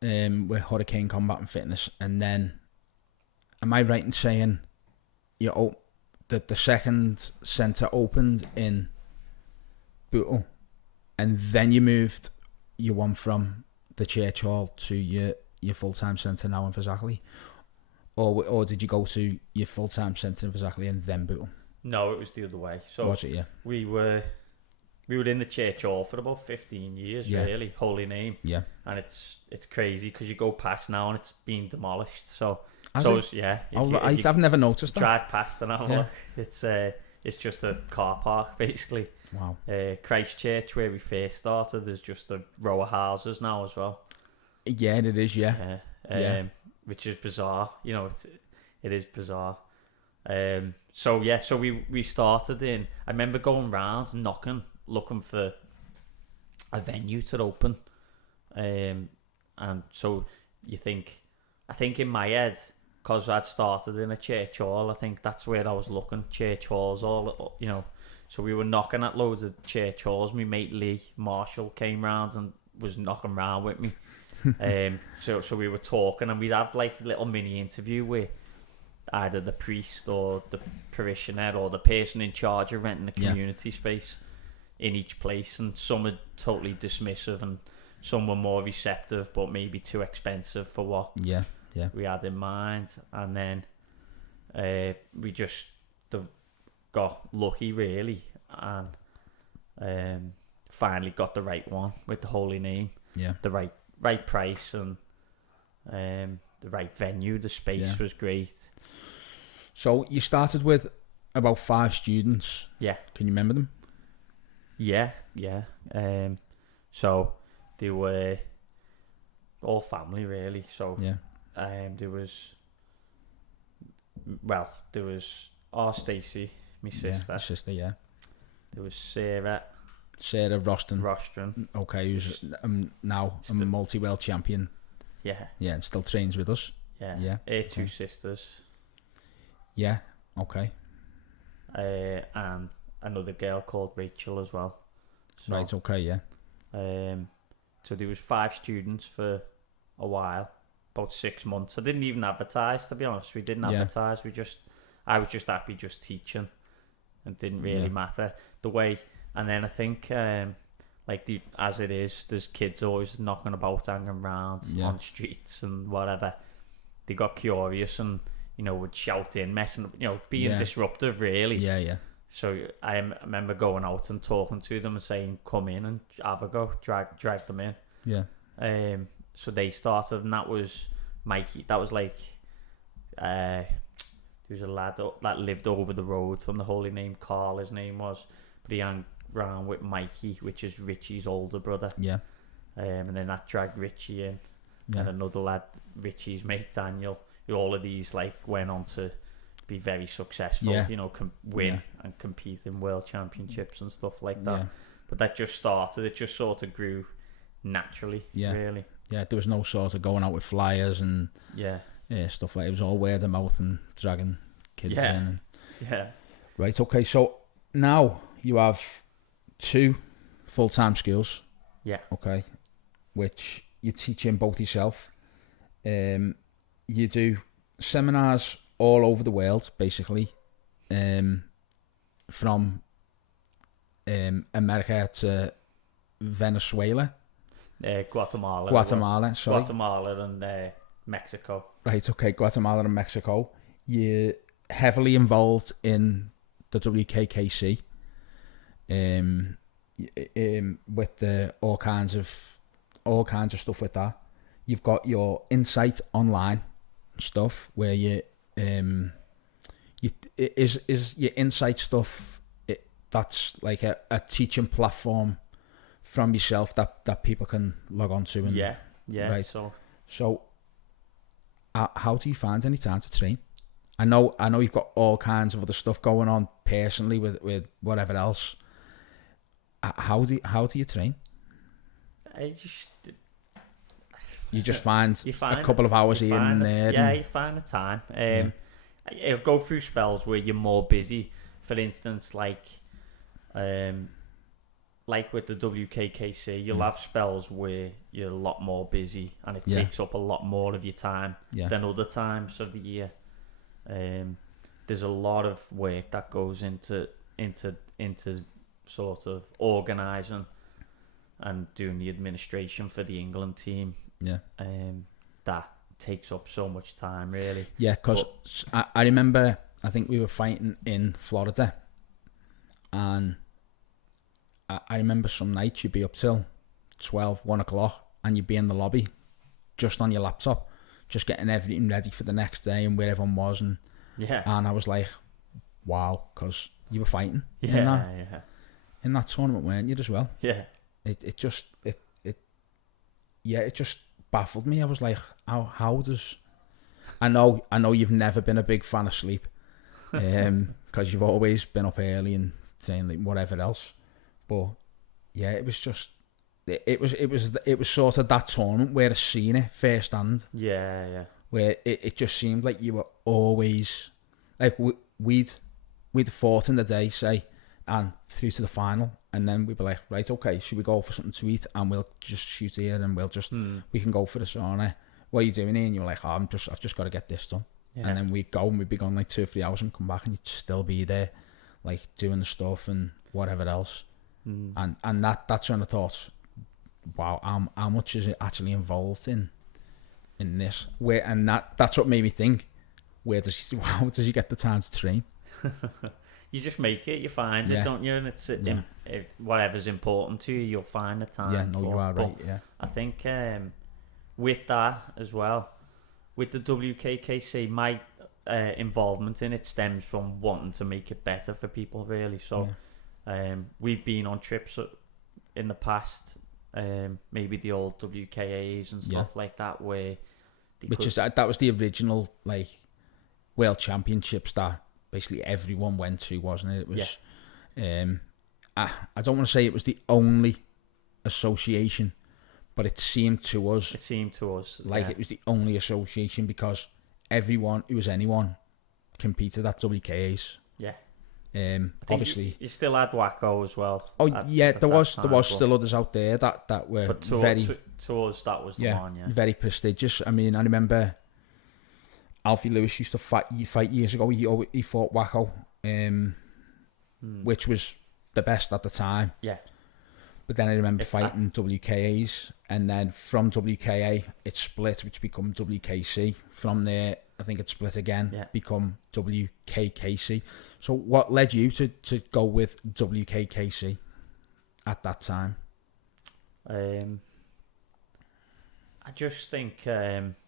with Hurricane Combat and Fitness, and then am I right in saying that the second centre opened in Bootle, and then you went from the church hall to your full-time centre now in Fazakerley? Or did you go to your full-time centre in Fazakerley and then Bootle? No, it was the other way. So Was it? Yeah. we were in the church hall for about 15 years, really. Holy Name. Yeah. And it's crazy because you go past now and it's been demolished. So Has so it? it's, yeah. I've never noticed that. Drive past and have a look. It's just a car park basically. Wow. Christchurch, where we first started, there's just a row of houses now as well. Yeah, it is. Yeah. Which is bizarre. You know, it is bizarre. So we started in. I remember going round knocking, looking for a venue to open. And so I think in my head, because I'd started in a church hall, I think that's where I was looking. Church halls, all, you know. So we were knocking at loads of church halls. My mate Lee Marshall came round and was knocking round with me. So we were talking, and we'd have like a little mini interview with either the priest or the parishioner or the person in charge of renting the community space in each place. And some are totally dismissive, and some were more receptive, but maybe too expensive for what we had in mind. And then we just got lucky, really, and finally got the right one with the Holy Name. Yeah. The right price and the right venue. The space was great. So you started with about 5 students. Yeah. Can you remember them? Yeah. So they were all family, really. So there was our Stacey, my sister. Yeah, sister, yeah. There was Sarah Rostron. Okay, who's now a multi-world champion. Yeah. Yeah, and still trains with us. Yeah. Her two sisters. Yeah, okay. And another girl called Rachel as well. So, right, okay, yeah. So there was 5 students for a while, about 6 months. I didn't even advertise, to be honest. We didn't advertise. I was just happy just teaching. It didn't really matter the way. And then I think, as it is, there's kids always knocking about, hanging around on streets and whatever. They got curious and, would shout in, messing, being disruptive, really. Yeah. So I remember going out and talking to them and saying, come in and have a go, drag them in. Yeah. So they started, and that was Mikey. That was like, there was a lad that lived over the road from the Holy Name, Carl, his name was. But he hung around with Mikey, which is Richie's older brother. Yeah. And then that dragged Richie in. Yeah. And another lad, Richie's mate, Daniel. All of these went on to be very successful, win and compete in world championships and stuff like that. Yeah. But that just started, it just sort of grew naturally, really. Yeah, there was no sort of going out with flyers and stuff like that. It was all word of mouth and dragging kids in. Right, okay, so now you have 2 full-time schools. Yeah. Okay, which you teach in both yourself. You do seminars all over the world, basically, from America to Venezuela. Guatemala and Mexico. Right, okay, Guatemala and Mexico. You're heavily involved in the WKKC, with the all kinds of stuff with that. You've got your Insight online stuff where is your Insight stuff. That's like a teaching platform from yourself that people can log on to. And, right. So how do you find any time to train? I know you've got all kinds of other stuff going on personally with whatever else. How do you train? You just find a couple of hours here and there. Yeah, you find the time. It'll go through spells where you're more busy. For instance, like with the WKKC, you'll have spells where you're a lot more busy and it takes up a lot more of your time than other times of the year. There's a lot of work that goes into sort of organising and doing the administration for the England team. Yeah. That takes up so much time, really. Yeah, because I remember I think we were fighting in Florida, and I remember some nights you'd be up till 12, 1 o'clock, and you'd be in the lobby just on your laptop, just getting everything ready for the next day and where everyone was. And I was like, wow, because you were fighting in that tournament, weren't you, as well? Yeah. It just baffled me. I was like, how does... I know you've never been a big fan of sleep, because you've always been up early and saying like whatever else. But yeah, it was just it was sort of that tournament where I seen it firsthand. Yeah. Where it just seemed like you were always like we'd fought in the day, say, and through to the final, and then we'd be like, right, okay, should we go for something to eat, and we'll just shoot here, and we can go for the sauna. What are you doing here? And you're like, oh, I've just got to get this done. Yeah. And then we'd go and we'd be gone like 2 or 3 hours and come back, and you'd still be there, like doing the stuff and whatever else. And that's when I thought, wow, how much is it actually involved in this? That's what made me think, how does you get the time to train? You just make it, you find it, don't you? And it's whatever's important to you, you'll find the time. Yeah, no, you are right. Yeah, I think with that as well, with the WKKC, my involvement in it stems from wanting to make it better for people, really. So we've been on trips in the past, maybe the old WKAs and stuff like that, where that was the original like World Championships that basically everyone went to, wasn't it? It was I don't want to say it was the only association, but it seemed to us like it was the only association, because everyone who was anyone competed at WKAs. Obviously you still had Wacko as well. There was still others out there that were very to us, that was the one. Very prestigious. I mean, I remember Alfie Lewis used to fight years ago. He fought Wacko, which was the best at the time. Yeah. But then I remember fighting WKAs, and then from WKA it split, which become WKC. From there, I think it split again, become WKKC. So what led you to go with WKKC at that time? I just think,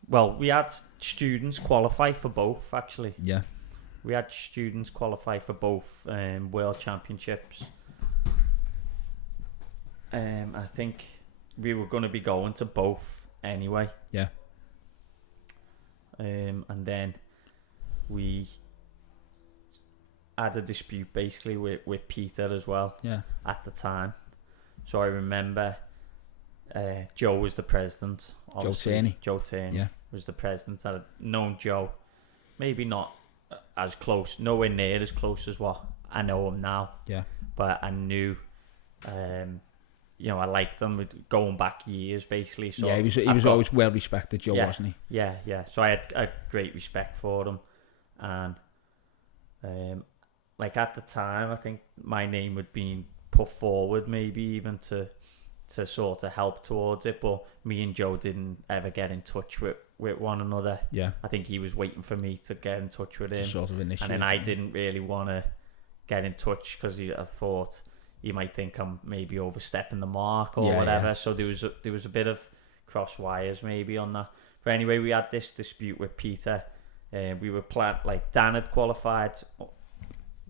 well, we had students qualify for both, actually. Yeah. We had students qualify for both World Championships. I think we were going to be going to both anyway. Yeah. And then we had a dispute basically with Peter as well. Yeah. At the time. So I remember Joe was the president. Joe Turney was the president. I'd known Joe, maybe not as close, nowhere near as close as what I know him now. Yeah. But I knew, I liked him going back years, basically. So he was always well respected, Joe, wasn't he? Yeah. So I had a great respect for him, and like at the time, I think my name had been put forward, maybe even to sort of help towards it. But me and Joe didn't ever get in touch with one another. Yeah, I think he was waiting for me to get in touch with him, sort of initiate, and then I didn't really want to get in touch because I thought he might think I'm maybe overstepping the mark or whatever. Yeah. So there was a bit of cross wires maybe on that. But anyway, we had this dispute with Peter. We were like Dan had qualified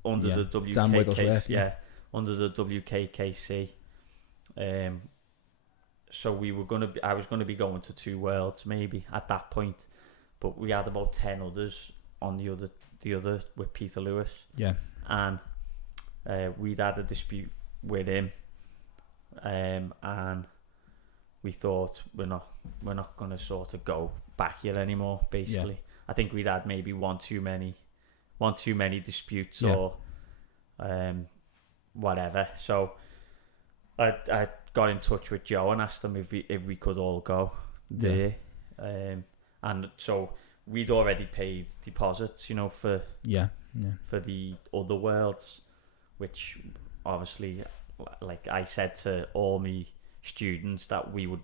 under the WKKC. Under the WKKC. So I was gonna be going to 2 worlds maybe at that point, but we had about 10 others on the other with Peter Lewis. Yeah. And we'd had a dispute with him, and we thought we're not gonna sort of go back here anymore. Basically, I think we'd had maybe one too many disputes or whatever. So I got in touch with Joe and asked him if we could all go there, and so we'd already paid deposits, for the other worlds, which obviously, like I said to all my students, that we would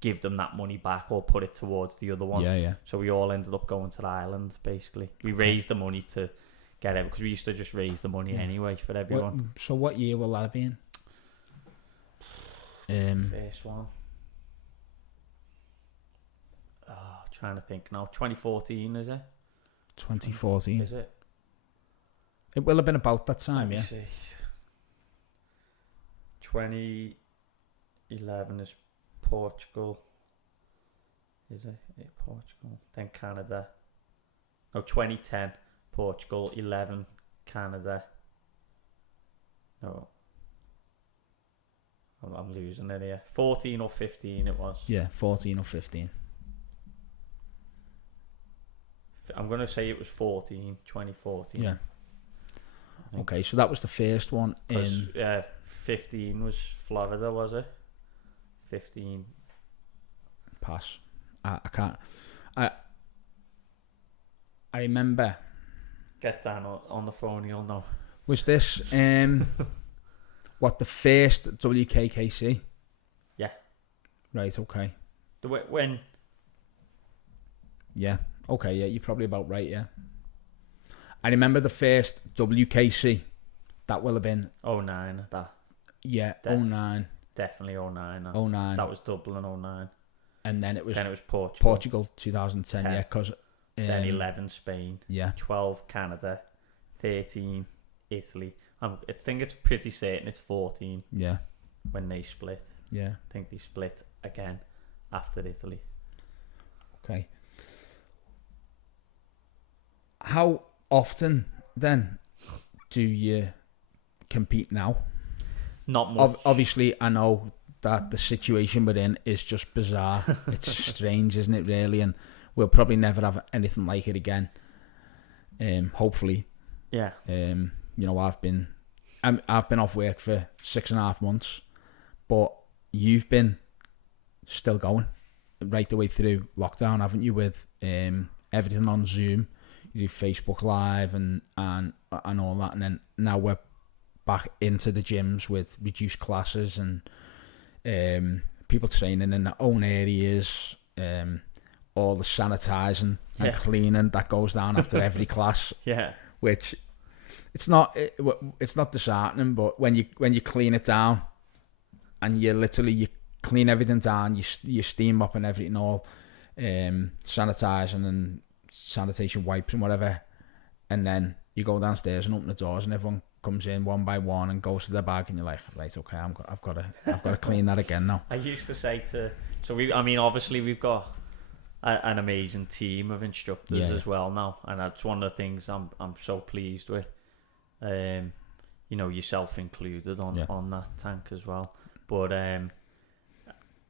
give them that money back or put it towards the other one. So we all ended up going to the island. Basically, we raised the money to get it, because we used to just raise the money anyway for everyone. So what year will that have been? First one. Trying to think now. 2014, is it? 2014. Is it? It will have been about that time, Let me yeah. see. 2011 is Portugal. Is it? Portugal. Then Canada. No, 2010 Portugal. 11 Canada. No. I'm losing it here. 14 or 15 it was. Yeah, 14 or 15. I'm going to say it was 2014. Yeah. Okay, so that was the first one in... 15 was Florida, was it? 15. Pass. I can't... I remember... Get Dan on the phone, you'll know. Was this... what, the first WKKC? Yeah. Right, okay. When... Yeah. Okay, yeah, you're probably about right, yeah. I remember the first WKC. That will have been... 09, that. Yeah, 09. Definitely 09. 09. That was Dublin 09. And then it was Portugal 2010, 10. Yeah, because... then 11 Spain. Yeah. 12 Canada. 13 Italy. I think it's pretty certain it's 14. Yeah. When they split. Yeah. I think they split again after Italy. Okay. How often then do you compete now? Not much. Obviously, I know that the situation we're in is just bizarre. It's strange, isn't it, really? And we'll probably never have anything like it again. Hopefully. Yeah. You know, I've been off work for 6.5 months, but you've been still going right the way through lockdown, haven't you? With everything on Zoom. You do Facebook Live and all that, and then now we're back into the gyms with reduced classes and people training in their own areas, all the sanitising and cleaning that goes down after every class. Yeah, which it's not disheartening, but when you clean it down and you clean everything down, you steam up and everything, all sanitising and sanitation wipes and whatever, and then you go downstairs and open the doors and everyone comes in one by one and goes to their bag and you're like, right, okay, I've got to clean that again now. I used to say obviously we've got an amazing team of instructors as well now, and that's one of the things I'm so pleased with. Yourself included on that tank as well. But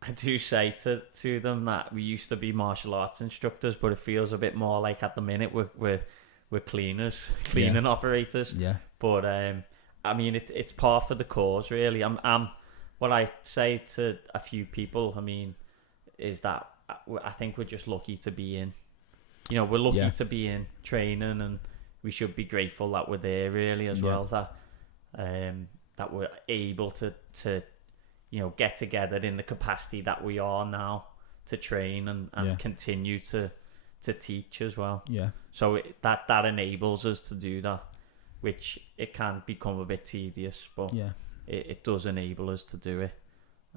I do say to them that we used to be martial arts instructors, but it feels a bit more like at the minute we're cleaners, cleaning operators. Yeah. But it's par for the cause, really. I'm what I say to a few people, is that I think we're just lucky to be in. We're lucky to be in training, and we should be grateful that we're there, really, as well. That we're able to get together in the capacity that we are now to train and continue to teach as well. Yeah. So that enables us to do that, which it can become a bit tedious, but it does enable us to do it,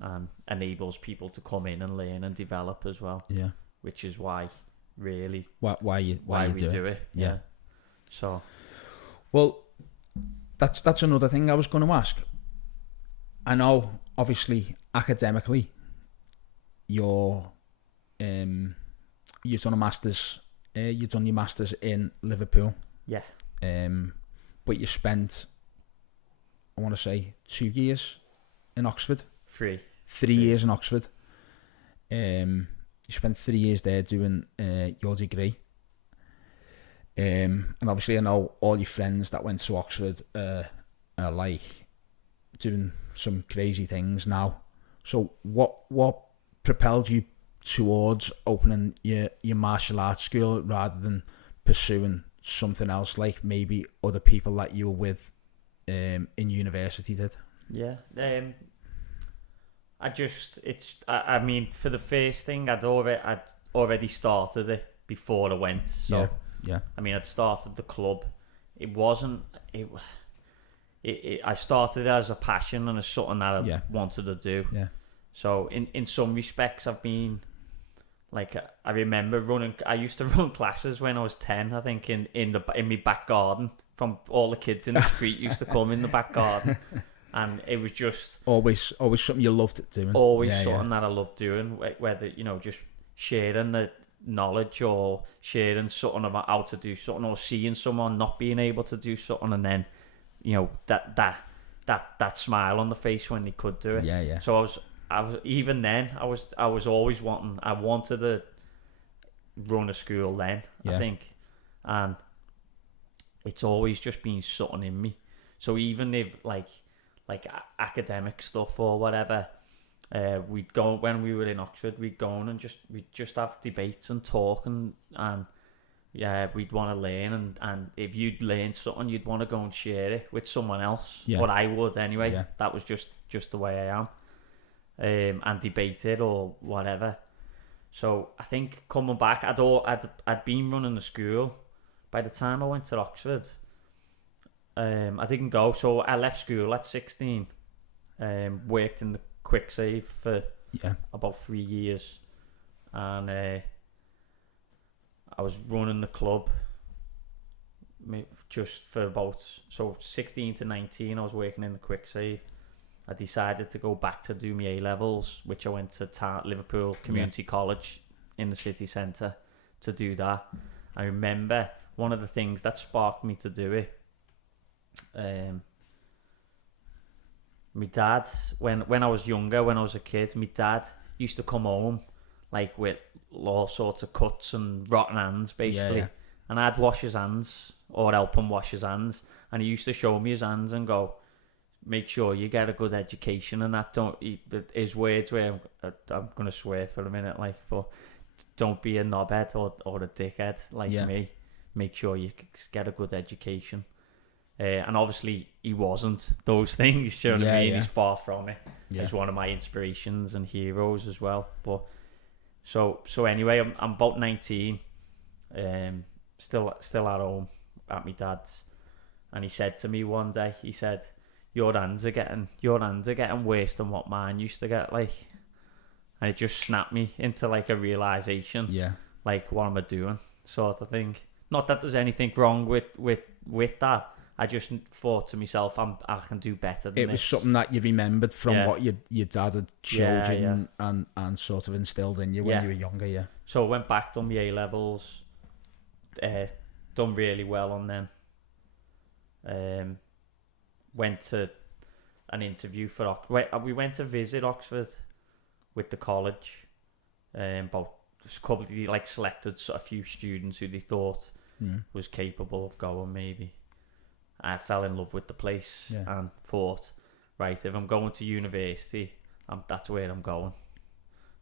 and enables people to come in and learn and develop as well. Yeah. Which is why, really, why we do it. Yeah. So, well, that's another thing I was going to ask. I know, obviously, academically, you've done a master's. You've done your master's in Liverpool. Yeah. But you spent, I want to say, 2 years in Oxford. 3 years in Oxford. You spent 3 years there doing your degree. And obviously, I know all your friends that went to Oxford are like doing some crazy things now. So what propelled you towards opening your martial arts school rather than pursuing something else like maybe other people that you were with in university did? Yeah. For the first thing, I'd already started it before I went. So yeah. I'd started the club it wasn't. I started it as a passion and as something that I wanted to do. Yeah. So in some respects, I've been like, I remember running. I used to run classes when I was 10. I think in my back garden. From all the kids in the street used to come in the back garden, and it was just always something you loved doing. Always something that I loved doing. Whether just sharing the knowledge or sharing something about how to do something, or seeing someone not being able to do something, and then that smile on the face when they could do it. Yeah. So I was even then. I was always wanting. I wanted to run a school then. I think, and it's always just been something in me. So even if like academic stuff or whatever, we'd go when we were in Oxford. We'd go on and we'd just have debates and talk and we'd want to learn and if you'd learned something, you'd want to go and share it with someone else. But I would anyway. Yeah. That was just the way I am. And debate it or whatever. So I think coming back, I'd been running the school. By the time I went to Oxford, I didn't go. So I left school at 16. Worked in the quick save for about 3 years, and I was running the club just for about 16 to 19. I was working in the quick save. I decided to go back to do my A-levels, which I went to Liverpool Community College in the city centre to do that. I remember one of the things that sparked me to do it, my dad, when I was younger, when I was a kid, my dad used to come home like with all sorts of cuts and rotten hands, basically. And I'd wash his hands or help him wash his hands, and he used to show me his hands and go, make sure you get a good education and that. His words were, I'm going to swear for a minute, but don't be a knobhead or a dickhead like me. Make sure you get a good education. And obviously he wasn't those things, do you know what I mean? He's far from it. He's one of my inspirations and heroes as well. But so anyway, I'm about 19, still at home at my dad's, and he said to me one day, he said, your hands are getting worse than what mine used to get like. And it just snapped me into like a realization, like, what am I doing, sort of thing. Not that there's anything wrong with that. I just thought to myself, I can do better than this. It was something that you remembered from what your dad had showed you and sort of instilled in you when you were younger, So I went back, done my A-levels, done really well on them. Went to an interview for Oxford. We went to visit Oxford with the college. About a couple of like selected a few students who they thought was capable of going maybe. I fell in love with the place and thought, right, if I'm going to university, that's where I'm going.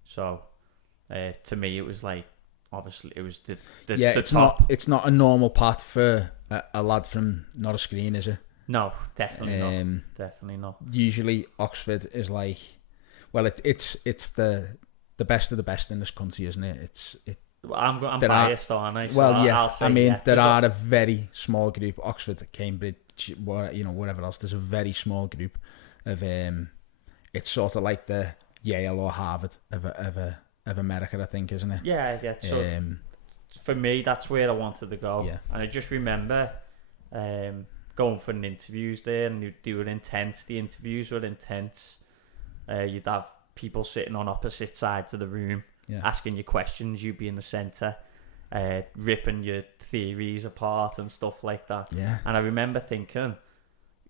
So to me it was like, obviously it was the it's top. It's not a normal path for a lad from not a screen, is it? No, definitely not. Definitely not. Usually Oxford is like, well, it's the best of the best in this country, isn't it? I'm biased, aren't I? So well, I'll say there are a very small group. Oxford, Cambridge, whatever else. There's a very small group of it's sort of like the Yale or Harvard of America, I think, isn't it? Yeah. So for me, that's where I wanted to go. Yeah. And I just remember going for interviews there, and they were intense. The interviews were intense. You'd have people sitting on opposite sides of the room, asking you questions. You'd be in the centre, ripping your theories apart and stuff like that. Yeah. And I remember thinking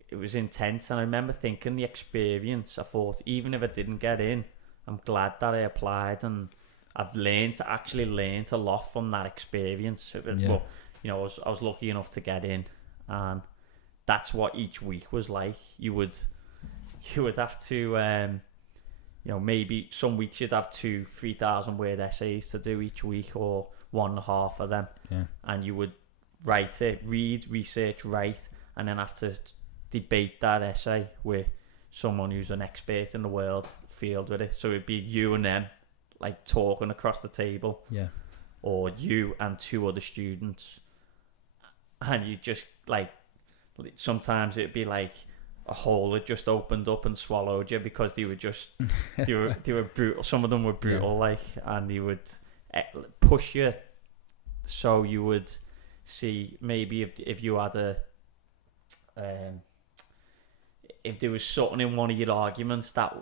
it was intense, and I remember thinking the experience. I thought, even if I didn't get in, I'm glad that I applied, and I've actually learned a lot from that experience. But I was lucky enough to get in, and that's what each week was like. You would have to, maybe some weeks you'd have 2,000-3,000 word essays to do each week, or 1.5 of them. Yeah. And you would write it, read, research, write, and then have to debate that essay with someone who's an expert in the world field with it. So it'd be you and them, like, talking across the table. Yeah. Or you and 2 other students. And you just, like, sometimes it'd be like a hole had just opened up and swallowed you because they were just they were brutal. Some of them were brutal, like, and they would push you. So you would see maybe if you had if there was something in one of your arguments that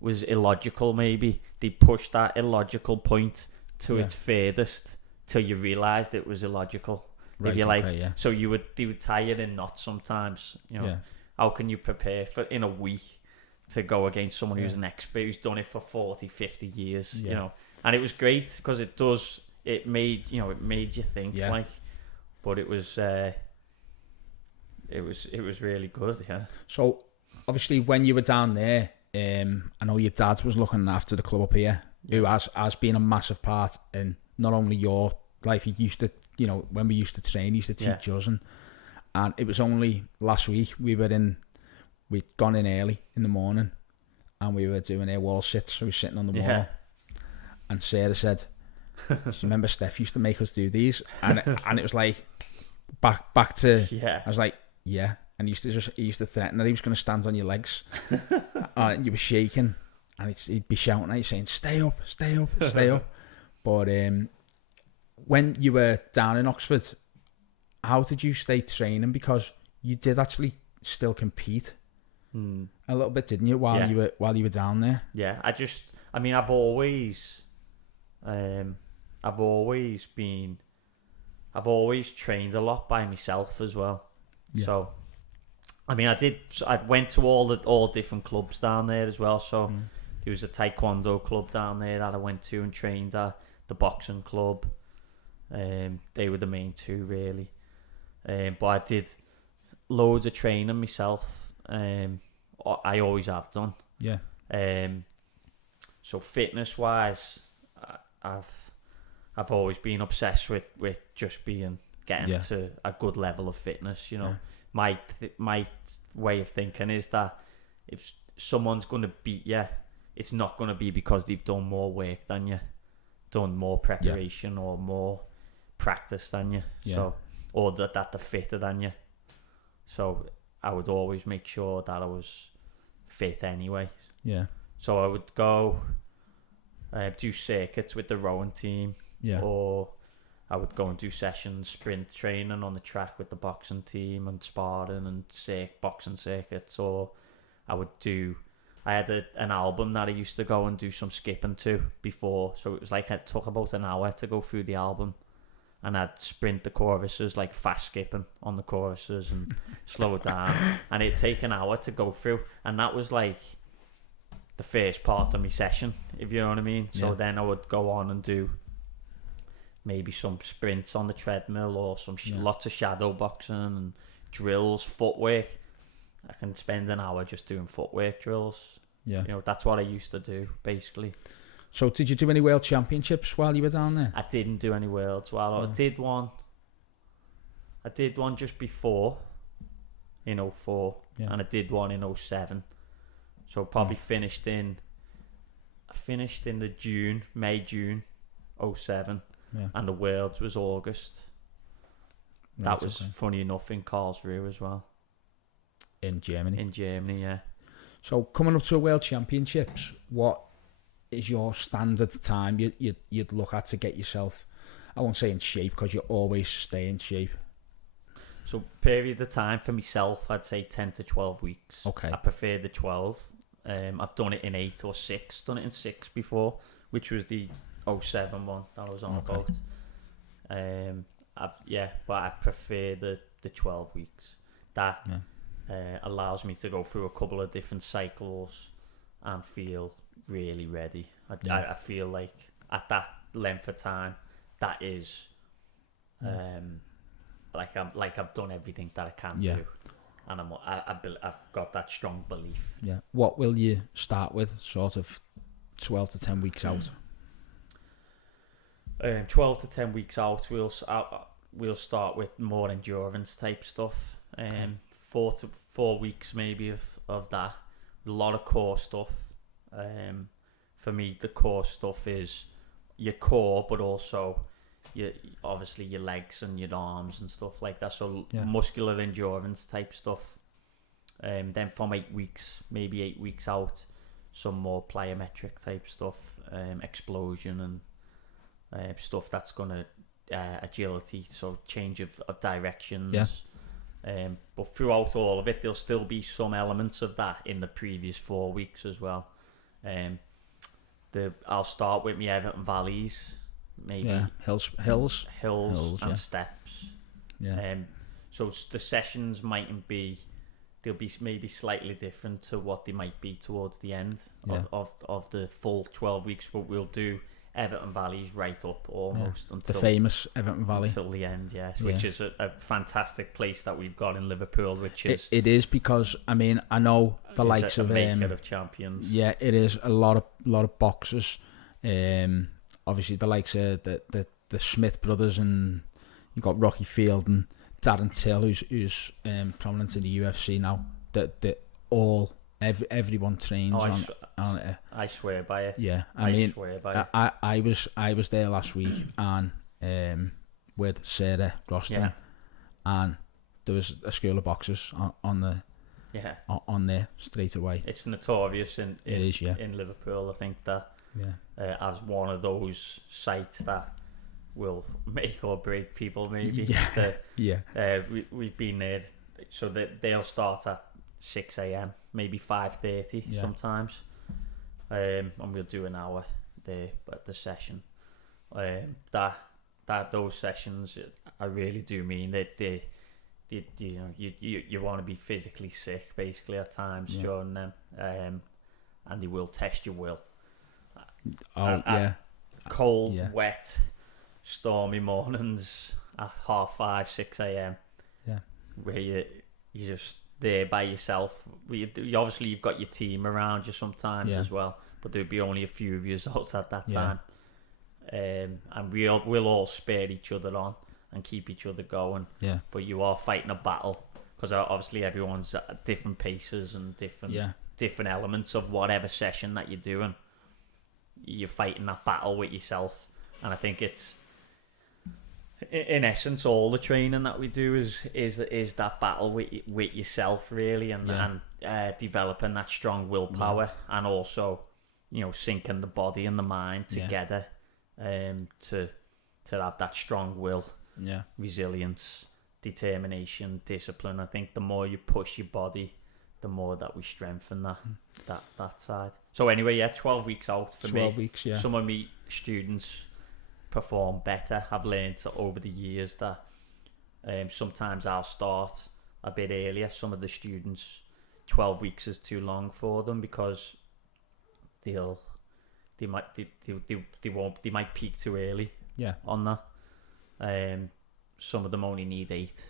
was illogical, maybe they pushed that illogical point to its furthest till you realised it was illogical. Right, if you okay, so they would tie it in knots sometimes. You know, how can you prepare for in a week to go against someone who's an expert who's done it for 40, 50 years? You know, and it was great because it made you think, like, but it was really good. Yeah. So obviously when you were down there, I know your dad was looking after the club up here, who has been a massive part in not only your life. He used to, when we used to train, he used to teach us, and it was only last week we'd gone in early in the morning and we were doing our wall sits. So we were sitting on the wall, and Sarah said, "Do you remember Steph used to make us do these?" And it was like back to I was like, yeah. And he used to threaten that he was going to stand on your legs, and you were shaking, and he'd be shouting at you saying, "Stay up, stay up, stay up." But when you were down in Oxford, how did you stay training? Because you did actually still compete a little bit, didn't you? While you were down there. Yeah, I've always trained a lot by myself as well. Yeah. So, I went to all different clubs down there as well. So there was a taekwondo club down there that I went to and trained at, the boxing club. They were the main two really. But I did loads of training myself. I always have done. Yeah. So fitness wise, I've always been obsessed with just getting to a good level of fitness. My way of thinking is that if someone's going to beat you, it's not going to be because they've done more work than you, done more preparation or more practice than you. So, or that they're fitter than you. So I would always make sure that I was fit anyway. Yeah. So I would go do circuits with the rowing team. Yeah. Or I would go and do sessions, sprint training on the track with the boxing team and sparring and boxing circuits. Or I had an album that I used to go and do some skipping to before. So it was like it took about an hour to go through the album. And I'd sprint the choruses, like fast skipping on the choruses and slow it down. And it'd take an hour to go through. And that was like the first part of my session, if you know what I mean. So then I would go on and do maybe some sprints on the treadmill or lots of shadow boxing and drills, footwork. I can spend an hour just doing footwork drills. Yeah. That's what I used to do, basically. So did you do any World Championships while you were down there? I didn't do any Worlds. Well, I did one just before in 2004, and I did one in 2007. So probably finished in the May, June 2007, and the Worlds was August. That was funny enough in Karlsruhe as well. In Germany? In Germany, yeah. So coming up to a World Championships, what is your standard time you'd look at to get yourself, I won't say in shape because you always stay in shape? So period of time for myself, I'd say 10 to 12 weeks. Okay. I prefer the 12. I've done it in 8 or 6. Done it in 6 before, which was the 2007 one that I was on about. But I prefer the 12 weeks. That allows me to go through a couple of different cycles and feel really ready. I feel like at that length of time, that is like I've done everything that I can do, and I've got that strong belief. Yeah. What will you start with? Sort of 12 to 10 weeks out. 12 to 10 weeks out, we'll start with more endurance type stuff. 4 weeks maybe of that. A lot of core stuff. For me, the core stuff is your core, but also your obviously your legs and your arms and stuff like that. So Yeah. muscular endurance type stuff. Then from 8 weeks, maybe 8 weeks out, some more plyometric type stuff, explosion and stuff that's gonna agility, so change of directions. Yeah. But throughout all of it, there'll still be some elements of that in the previous 4 weeks as well. I'll start with my Everton Valleys, maybe hills and steps. Yeah. So the sessions mightn't be. They'll be maybe slightly different to what they might be towards the end of the full 12 weeks, but we'll do Everton Valleys right up almost until the famous Everton Valley until the end, yes, which is a fantastic place that we've got in Liverpool, which is it is, because I mean, I know the likes of maker of champions. Yeah, it is a lot of boxers. Obviously the likes of the Smith brothers, and you've got Rocky Field and Darren Till, who's prominent in the UFC now. That everyone trains on it. I swear by it. Yeah, I swear by it. I was there last week and with Sarah Groston, and there was a school of boxers on there straight away. It's notorious in Liverpool. I think that as one of those sites that will make or break people, maybe. We've been there, so they'll start at 6 a.m, maybe 5:30 sometimes, and we'll do an hour there at the session. Those sessions, I really do mean that you want to be physically sick basically at times during them, and they will test your will. Cold, wet, stormy mornings at 5:30, 6 a.m. where you're just there by yourself. Obviously you've got your team around you sometimes as well, but there'll be only a few of you out at that time, and we'll all spur each other on and keep each other going. But you are fighting a battle, because obviously everyone's at different paces and different elements of whatever session that you're doing. You're fighting that battle with yourself, and I think it's, in essence, all the training that we do is that battle with yourself, really, and developing that strong willpower, and also, syncing the body and the mind together, to have that strong will, resilience, determination, discipline. I think the more you push your body, the more that we strengthen that side. So anyway, 12 weeks out for me. 12 weeks, Some of me students perform better. I've learned over the years that sometimes I'll start a bit earlier. Some of the students, 12 weeks is too long for them, because they might peak too early on that. Some of them only need 8,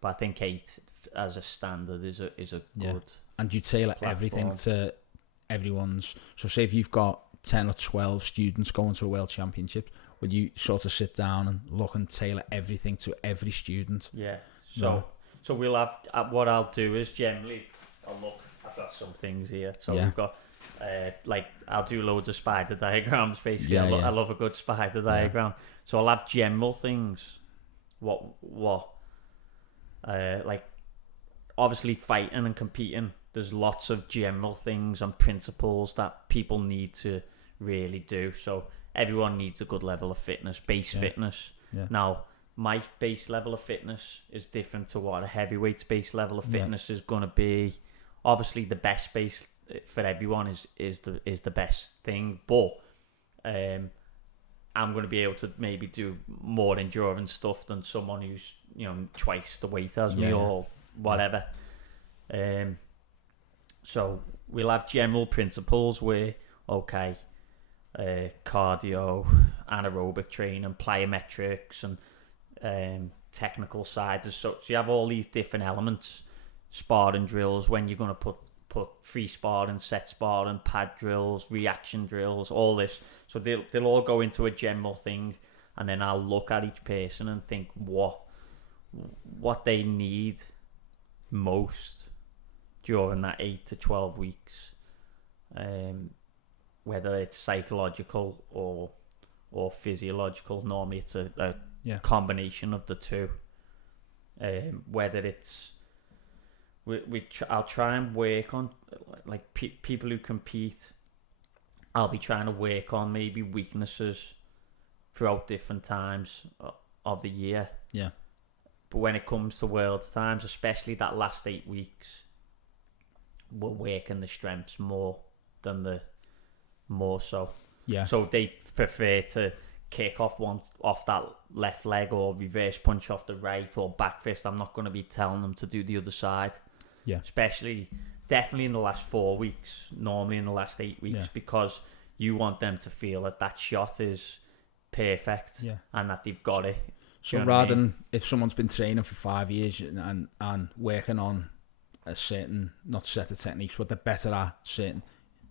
but I think 8 as a standard is a good. And you tailor platform. Everything to everyone's. So say if you've got 10 or 12 students going to a world championship, will you sort of sit down and look and tailor everything to every student? So we'll have, what I'll do is generally I've got some things here. So we've got I'll do loads of spider diagrams basically. I love a good spider diagram. So I'll have general things, obviously fighting and competing, there's lots of general things and principles that people need to really do. So everyone needs a good level of fitness, fitness. Now, my base level of fitness is different to what a heavyweight's base level of fitness is going to be. Obviously, the best base for everyone is the best thing, but I'm going to be able to maybe do more endurance stuff than someone who's twice the weight as me or whatever. So we'll have general principles where cardio, anaerobic training, plyometrics, and technical side as such. You have all these different elements. Sparring drills, when you're going to put free sparring, set sparring, pad drills, reaction drills, all this. So they'll all go into a general thing, and then I'll look at each person and think what they need most during that 8 to 12 weeks, whether it's psychological or physiological. Normally it's a Yeah. combination of the two. Whether it's I'll try and work on like people who compete. I'll be trying to work on maybe weaknesses throughout different times of the year. Yeah. But when it comes to Worlds times, especially that last 8 weeks, we're working the strengths more so. Yeah. So if they prefer to kick off that left leg or reverse punch off the right or back fist, I'm not going to be telling them to do the other side. Yeah. Definitely in the last 4 weeks, normally in the last 8 weeks, because you want them to feel that shot is perfect and that they've got it. So rather than if someone's been training for 5 years and working on a certain, not set of techniques, but they're better at certain,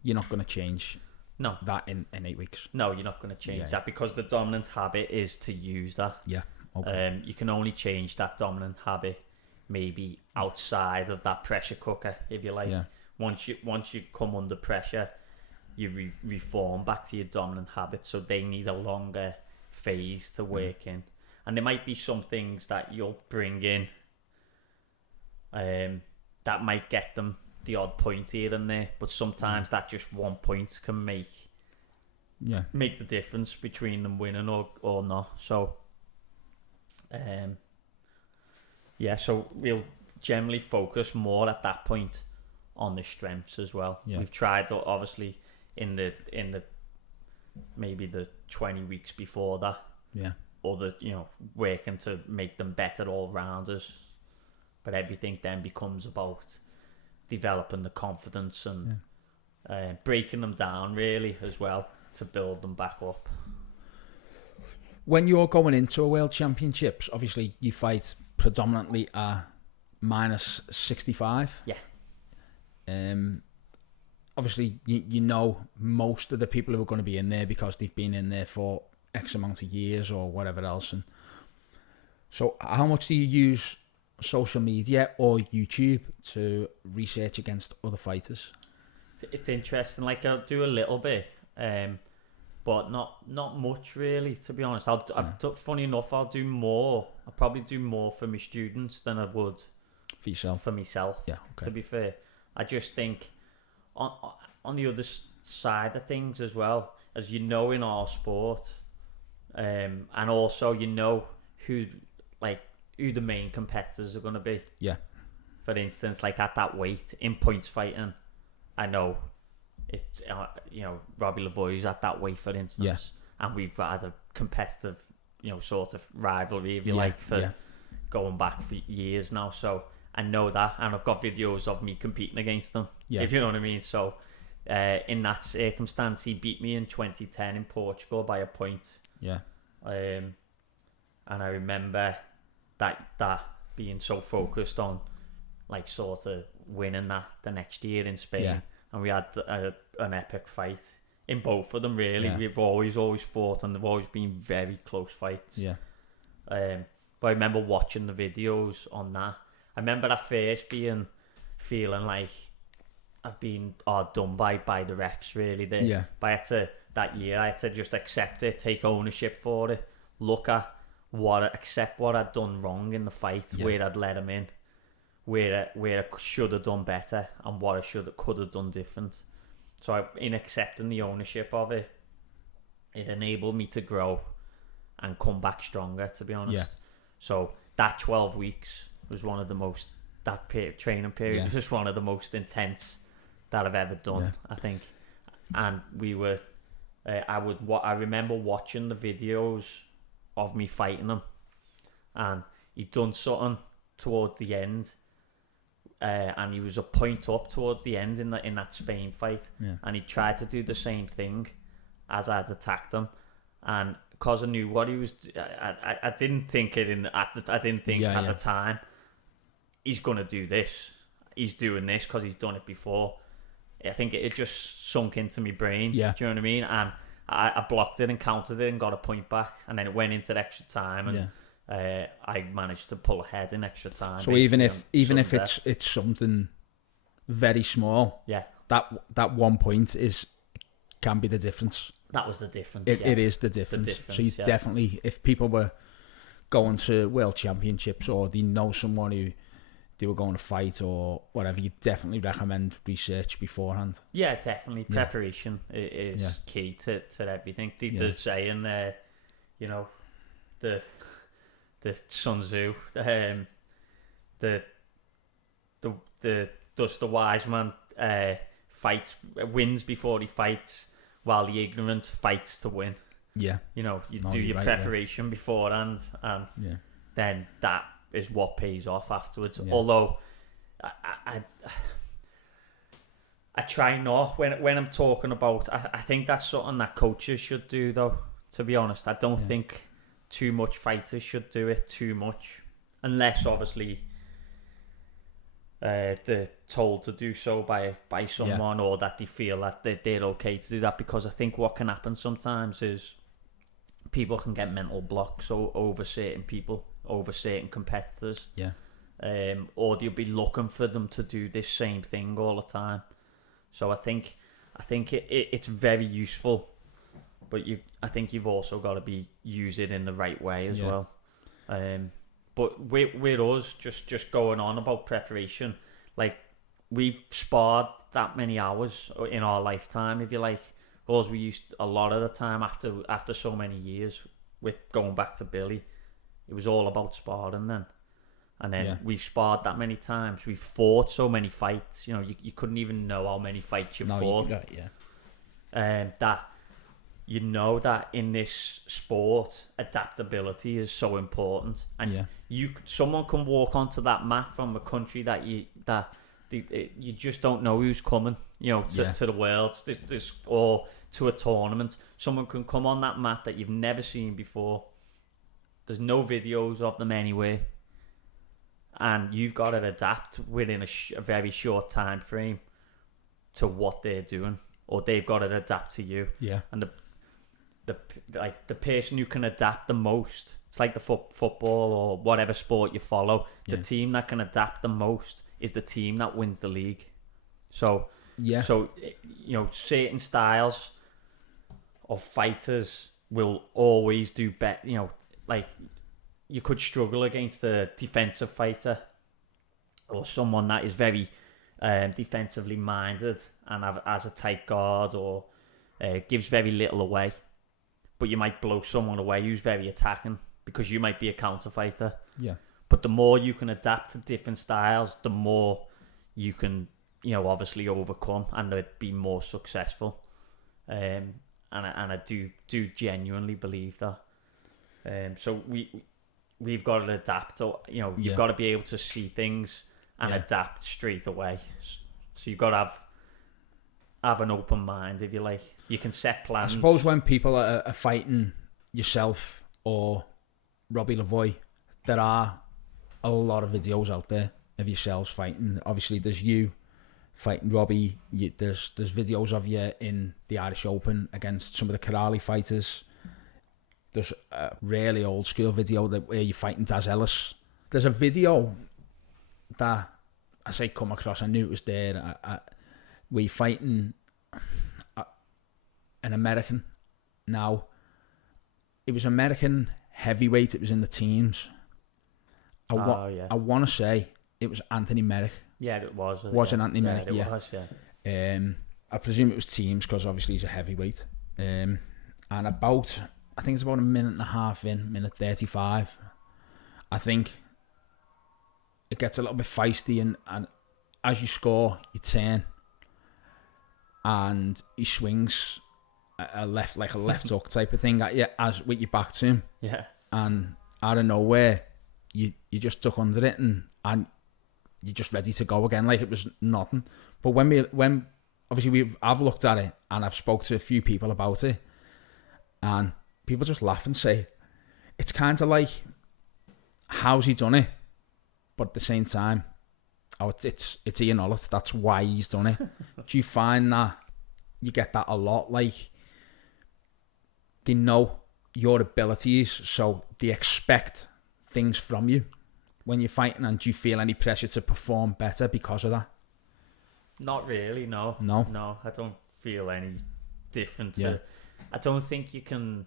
you're not going to change that in 8 weeks. No, you're not going to change that because the dominant habit is to use that. Yeah. Okay. You can only change that dominant habit maybe outside of that pressure cooker, if you like. Yeah. Once you come under pressure, you reform back to your dominant habit. So they need a longer phase to work in. And there might be some things that you'll bring in that might get them the odd point here and there, but sometimes that just 1 point can make the difference between them winning or not. So so we'll generally focus more at that point on the strengths as well. We've tried obviously in the maybe the 20 weeks before that, or working to make them better all rounders, but everything then becomes about developing the confidence and breaking them down really as well to build them back up. When you're going into a World Championships, obviously you fight predominantly at minus 65. Yeah. Obviously you know most of the people who are going to be in there because they've been in there for X amount of years or whatever else. And so how much do you use social media or YouTube to research against other fighters? It's interesting. Like I'll do a little bit, but not much really. To be honest, funny enough, I'll probably do more for my students than I would for yourself. For myself. Yeah. Okay. To be fair, I just think on the other side of things as well, as you know, in our sport, and also who the main competitors are going to be. Yeah. For instance, like at that weight in points fighting, I know it's Robbie Lavoie's at that weight, for instance, and we've had a competitive sort of rivalry, if you like, for going back for years now. So I know that, and I've got videos of me competing against him, if you know what I mean. So in that circumstance, he beat me in 2010 in Portugal by a point. Yeah. And I remember that being so focused on like sort of winning that the next year in Spain, and we had an epic fight in both of them really. We've always fought, and they've always been very close fights. But I remember watching the videos on that. I remember at first feeling like I've been done by the refs really there. But I had to just accept it, take ownership for it, accept what I'd done wrong in the fight, where I'd let him in, where I should have done better, and what I could have done different. So in accepting the ownership of it, it enabled me to grow and come back stronger, to be honest. So that 12 weeks was one of the most, training period was one of the most intense that I've ever done, I think. And we were, I remember watching the videos of me fighting him, and he'd done something towards the end, and he was a point up towards the end in that Spain fight, and he tried to do the same thing as I'd attacked him, and because I knew what he was, I didn't think it at the time, he's gonna do this, he's doing this because he's done it before. I think it just sunk into my brain. Do you know what I mean? And I blocked it and countered it and got a point back, and then it went into the extra time, and I managed to pull ahead in extra time. So even if it's something very small, that 1 point can be the difference. That was the difference. It is the difference. So you definitely, if people were going to World Championships or they know someone who they were going to fight or whatever, you definitely recommend research beforehand. Yeah, definitely. Preparation is key to everything. They're saying, you know, the Sun Tzu, the wise man wins before he fights, while the ignorant fights to win. Yeah. You know, you do your preparation beforehand, and then that is what pays off afterwards. Yeah. Although I try not when I'm talking about. I think that's something that coaches should do, though. To be honest, I don't think too much fighters should do it too much, unless obviously they're told to do so by someone, or that they feel that they're okay to do that. Because I think what can happen sometimes is people can get mental blocks over certain people, over certain competitors. Yeah. Or they'll be looking for them to do this same thing all the time. So I think it's very useful, but I think you've also got to use it in the right way as well. But with us, just going on about preparation, like we've sparred that many hours in our lifetime, if you like. Because we used a lot of the time after so many years, with going back to Billy, it was all about sparring then. And then we've sparred that many times. We've fought so many fights. You know, you couldn't even know how many fights you've fought. That you know that in this sport, adaptability is so important. And someone can walk onto that mat from a country that you just don't know who's coming. You know, to the Worlds, or to a tournament. Someone can come on that mat that you've never seen before. There's no videos of them anywhere, and you've got to adapt within a very short time frame to what they're doing, or they've got to adapt to you. Yeah. And the person who can adapt the most, it's like the football or whatever sport you follow. The team that can adapt the most is the team that wins the league. So you know, certain styles of fighters will always do better. You know, like you could struggle against a defensive fighter or someone that is very defensively minded and has a tight guard, or gives very little away. But you might blow someone away who's very attacking, because you might be a counter fighter. Yeah. But the more you can adapt to different styles, the more you can, you know, obviously overcome and be more successful. And I do genuinely believe that. So we've got to adapt. So, you know, you've got to be able to see things and adapt straight away. So you've got to have an open mind, if you like. You can set plans. I suppose when people are fighting yourself or Robbie Lavoie, there are a lot of videos out there of yourselves fighting. Obviously, there's you fighting Robbie. There's videos of you in the Irish Open against some of the Karali fighters. There's a really old school video where you're fighting Daz Ellis. There's a video that I say come across. I knew it was there. Where you're fighting an American. Now, it was American heavyweight. It was in the teams. I want to say it was Anthony Merrick. Yeah, it was. Wasn't Anthony Merrick? It was, yeah. I presume it was teams, because obviously he's a heavyweight. And I think it's about a minute and a half in, minute 35. I think it gets a little bit feisty, and as you score, you turn, and he swings a left hook type of thing at you, as with your back to him. Yeah. And out of nowhere, you just duck under it, and you're just ready to go again, like it was nothing. But when obviously I've looked at it, and I've spoke to a few people about it, and people just laugh and say it's kind of like, how's he done it? But at the same time, it's Ian Hollett, that's why he's done it. Do you find that you get that a lot? Like, they know your abilities, so they expect things from you when you're fighting, and do you feel any pressure to perform better because of that? Not really, no. I don't feel any different I don't think you can.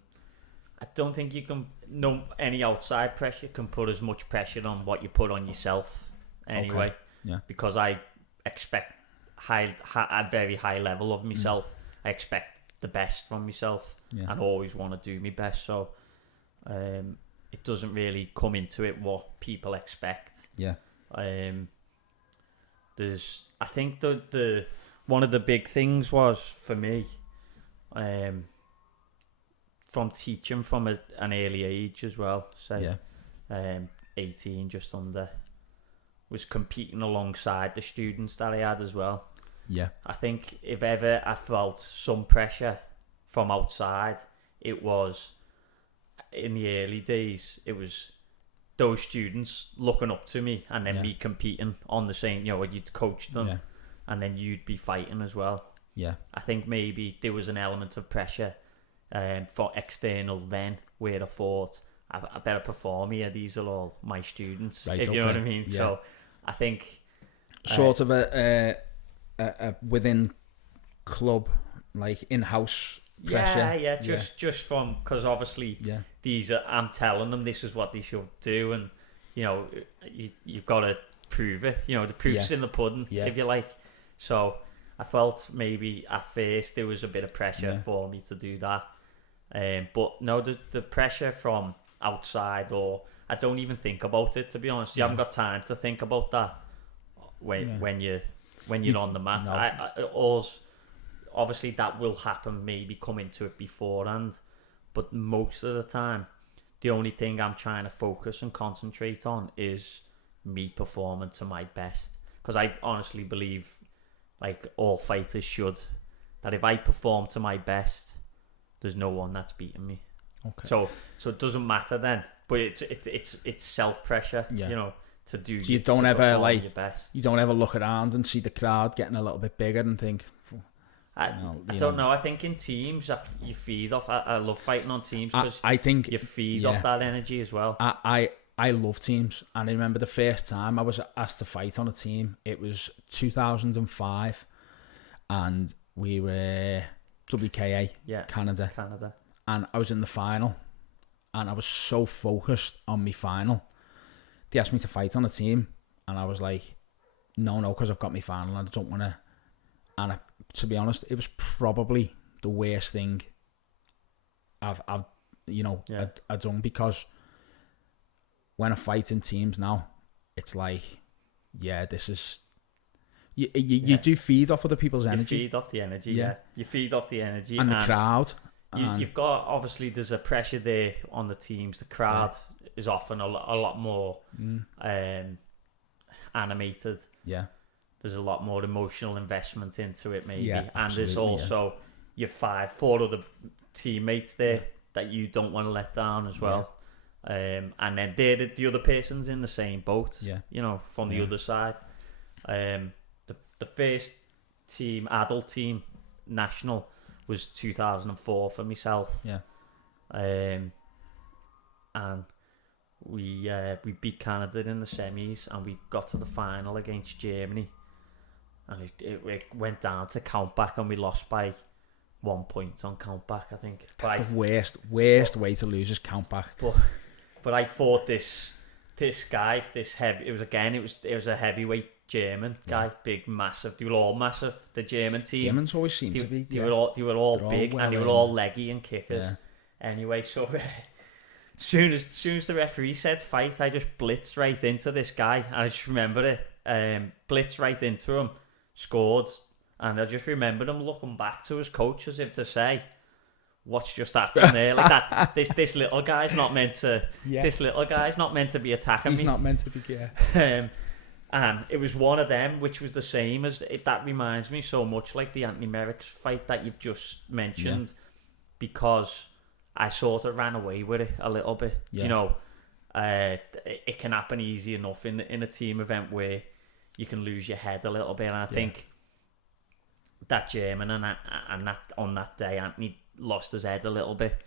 No, any outside pressure can put as much pressure on what you put on yourself. Anyway, Okay. Yeah. because I expect a very high level of myself. I expect the best from myself, and always want to do my best. So, it doesn't really come into it what people expect. Yeah. I think the one of the big things was for me, from teaching from an early age as well. Say, 18 just under, was competing alongside the students that I had as well. Yeah. I think if ever I felt some pressure from outside, it was in the early days. It was those students looking up to me, and then me competing on the same, when you'd coach them, and then you'd be fighting as well. Yeah. I think maybe there was an element of pressure for external then, where I thought, I better perform here. These are all my students, right, if you know what I mean. Yeah. So I think sort of a within club, like in-house pressure. Just from, because obviously these are, I'm telling them this is what they should do, and you've got to prove it. The proof's in the pudding, if you like. So I felt maybe at first there was a bit of pressure for me to do that, but no, the pressure from outside, or I don't even think about it, to be honest. You haven't got time to think about that when you're on the mat. No. Obviously that will happen, maybe come into it beforehand, but most of the time the only thing I'm trying to focus and concentrate on is me performing to my best, because I honestly believe, like all fighters should, that if I perform to my best, there's no one that's beating me. Okay. So it doesn't matter then, but it's self pressure, to do. So you don't ever your best. You don't ever look around and see the crowd getting a little bit bigger and think, I don't know. I think in teams you feed off. I love fighting on teams, because I think you feed off that energy as well. I love teams, and I remember the first time I was asked to fight on a team. It was 2005, and we were WKA, Canada, and I was in the final, and I was so focused on my final. They asked me to fight on a team, and I was like, no, because I've got my final, and I don't want to. And to be honest, it was probably the worst thing I've done, because when I fight in teams now, it's like, this is you do feed off other people's energy. You feed off the energy, You feed off the energy and the crowd. You've got, obviously, there's a pressure there on the teams. The crowd is often a lot more animated. Yeah. There's a lot more emotional investment into it, maybe. And there's also your 4 other teammates there that you don't want to let down as well. And then they're the other person's in the same boat, from the other side. The first team, adult team, national, was 2004 for myself. And we beat Canada in the semis, and we got to the final against Germany. And it went down to countback, and we lost by 1 point on countback, I think. That's the worst way to lose is countback. But I fought this guy, it was a heavyweight German guy, big, massive. They were all massive. The German team. Germans always seem to be. They were all big, and they were all leggy and kickers. Yeah. Anyway, so soon as the referee said fight, I just blitzed right into this guy, and I just remember it. Blitzed right into him, scored, and I just remembered him looking back to his coach as if to say, what's just happened there? Like that, this little guy's not meant to. This little guy's not meant to be attacking me. He's not meant to be. And it was one of them, which was the same as it. That reminds me so much like the Anthony Merrick's fight that you've just mentioned, because I sort of ran away with it a little bit. It can happen easy enough in a team event where you can lose your head a little bit, and I think that German and that on that day, Anthony lost his head a little bit,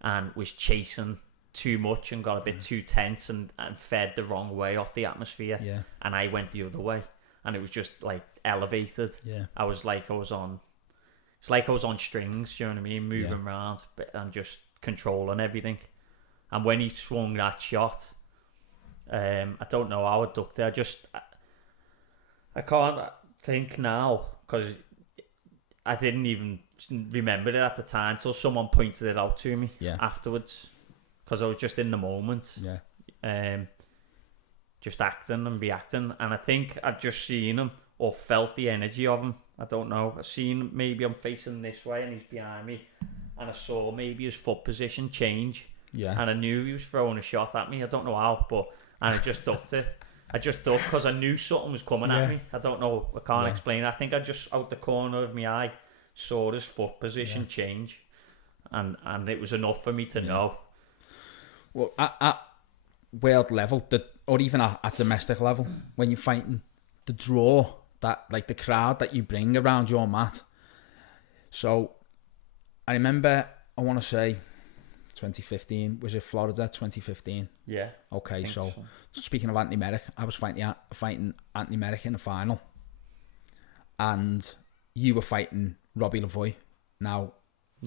and was chasing too much and got a bit too tense and fed the wrong way off the atmosphere, and I went the other way, and it was just like elevated. I was on, it's like I was on strings, you know what I mean, moving around and just controlling everything. And when he swung that shot, I don't know how I ducked it. I can't think now because I didn't even remember it at the time till someone pointed it out to me afterwards, because I was just in the moment, just acting and reacting. And I think I've just seen him or felt the energy of him. I don't know. I've seen, maybe I'm facing this way and he's behind me, and I saw maybe his foot position change. Yeah. And I knew he was throwing a shot at me. I don't know how, and I just ducked it. I just ducked because I knew something was coming at me. I don't know. I can't explain it. I think I just, out the corner of my eye, saw his foot position change, and it was enough for me to know. Well, at world level, or even at domestic level, when you're fighting, the draw, that like the crowd that you bring around your mat. So I remember, I want to say 2015, was it Florida 2015? Yeah. Okay, so speaking of Anthony Merrick, I was fighting Anthony Merrick in the final, and you were fighting Robbie Lavoie. Now,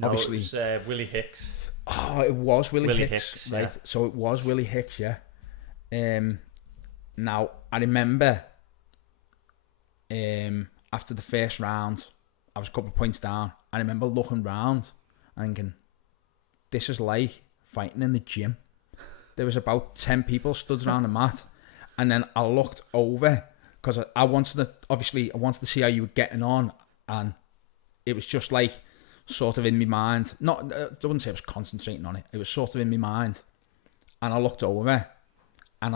obviously, it was Willie Hicks. Oh, it was Willie Hicks, right? Yeah. So it was Willie Hicks, yeah. Now I remember, after the first round, I was a couple of points down. I remember looking round and thinking, this is like fighting in the gym. There was about 10 people stood around the mat, and then I looked over because I wanted to see how you were getting on, and it was just like sort of in my mind. Not, I wouldn't say I was concentrating on it. It was sort of in my mind, and I looked over, and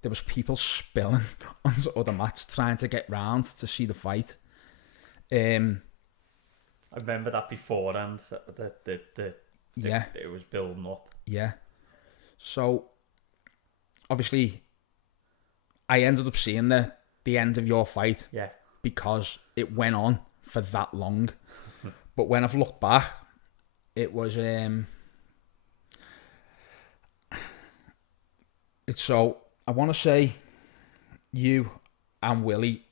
there was people spilling onto other mats trying to get round to see the fight. I remember that beforehand. It was building up. Yeah. So, obviously, I ended up seeing the end of your fight. Yeah. Because it went on for that long. But when I've looked back, it was so I want to say you and Willie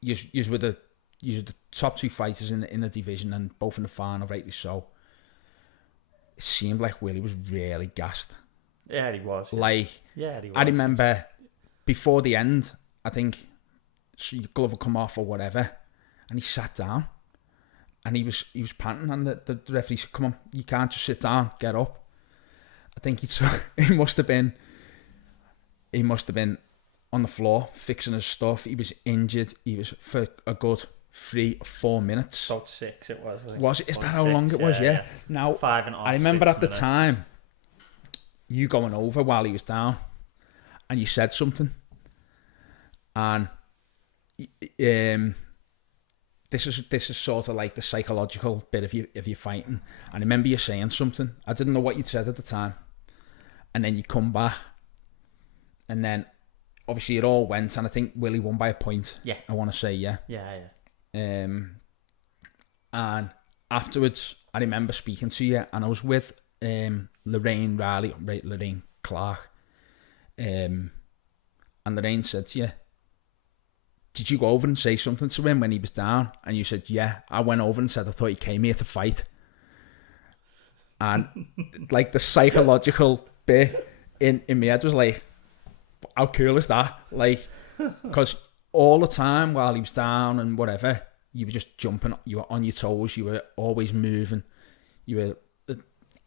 you were the top two fighters in the division, and both in the final, rightly so. It seemed like Willie was really gassed. Yeah, he was. Yeah, he was. I remember before the end, I think your glove would come off or whatever, and he sat down, and he was panting, and the referee said, "Come on, you can't just sit down, get up." I think he must have been on the floor fixing his stuff. He was injured. He was for a good 3 or 4 minutes. About 6 it was. I think. Was it? Is that how long it was? Yeah. Now 5.5. I remember at the time you going over while he was down, and you said something, and this is sort of like the psychological bit of you fighting. And I remember you saying something. I didn't know what you'd said at the time, and then you come back, and then obviously it all went, and I think Willie won by a point. Yeah, I want to say yeah. And afterwards, I remember speaking to you, and I was with Lorraine Clark, and Lorraine said to you, "Did you go over and say something to him when he was down?" And you said, "Yeah, I went over and said I thought he came here to fight." And like the psychological bit in my head was like, how cool is that? Like, because all the time while he was down and whatever, you were just jumping, you were on your toes, you were always moving, you were.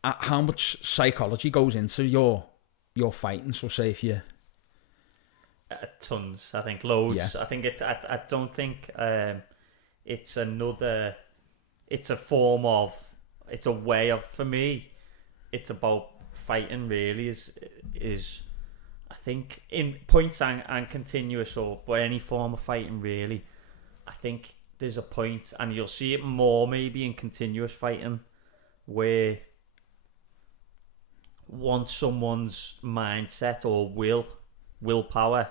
How much psychology goes into your fighting? So say if you. Tons, I think, loads. Yeah. I think I don't think it's another. It's a form of. It's a way of. For me, it's about fighting. Really, is I think in points and continuous or by any form of fighting. Really, I think there's a point, and you'll see it more maybe in continuous fighting, where once someone's mindset or willpower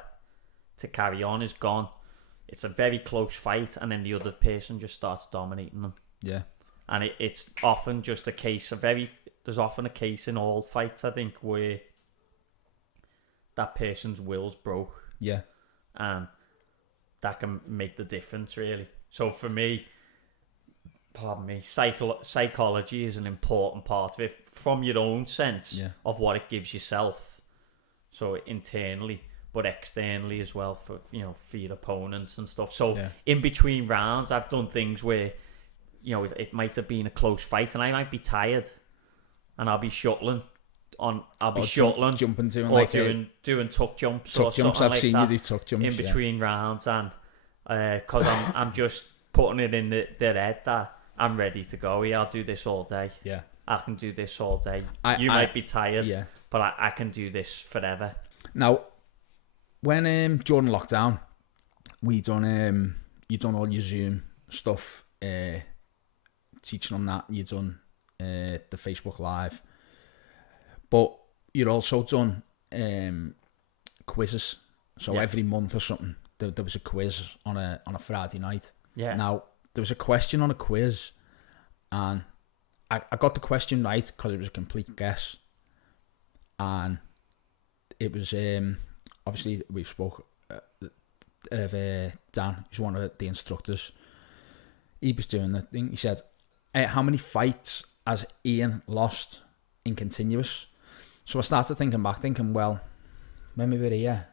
to carry on is gone, it's a very close fight, and then the other person just starts dominating them. Yeah. And it's often just a case of there's often a case in all fights, I think, where that person's will's broke. Yeah. And that can make the difference, really. So for me, pardon me, psychology is an important part of it from your own sense of what it gives yourself. So internally, but externally as well for your opponents and stuff. So in between rounds, I've done things where it might have been a close fight, and I might be tired, and I'll be shuttling. Jumping doing tuck jumps tuck or jumps. something I've like seen that you do tuck jumps in between rounds, and because I'm just putting it in their head that I'm ready to go. Yeah, I'll do this all day. Yeah, I can do this all day. You might be tired, but I can do this forever. Now, when during lockdown, you done all your Zoom stuff, teaching them that. You done the Facebook Live, but you'd also done quizzes. So every month or something, there was a quiz on a Friday night. Yeah. Now there was a question on a quiz, and I got the question right because it was a complete guess, and it was obviously we spoke of Dan, who's one of the instructors. He was doing the thing. He said, "How many fights has Ian lost in continuous?" So I started thinking, well, when we were here,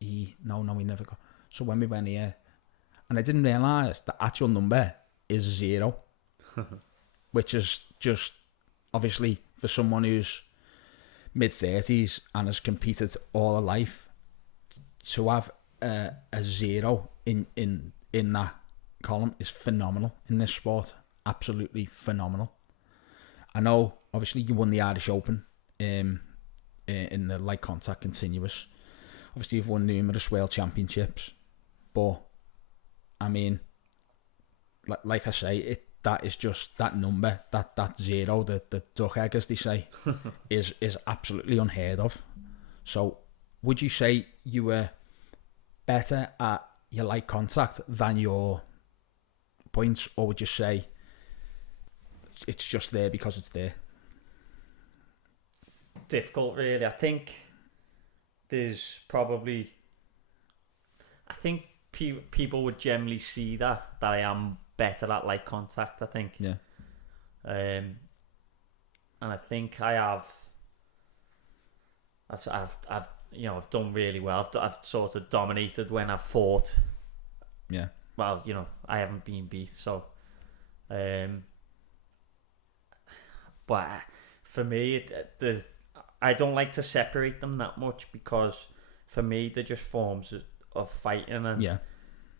he never got. So when we went here, and I didn't realise the actual number is 0, which is just obviously for someone who's mid-30s and has competed all her life, to have a 0 in that column is phenomenal in this sport. Absolutely phenomenal. I know obviously you won the Irish Open in the light contact continuous. Obviously you've won numerous world championships, but I mean, like I say, that is just that number, that 0, the duck egg as they say, is absolutely unheard of. So would you say you were better at your light contact than your points, or would you say it's just there because it's there? Difficult, really. I think there's probably, I think people would generally see that I am better at light contact. I think, and I think I've done really well. I've sort of dominated when I've fought. Yeah. Well, I haven't been beat, so. But for me, I don't like to separate them that much, because for me they're just forms of fighting, and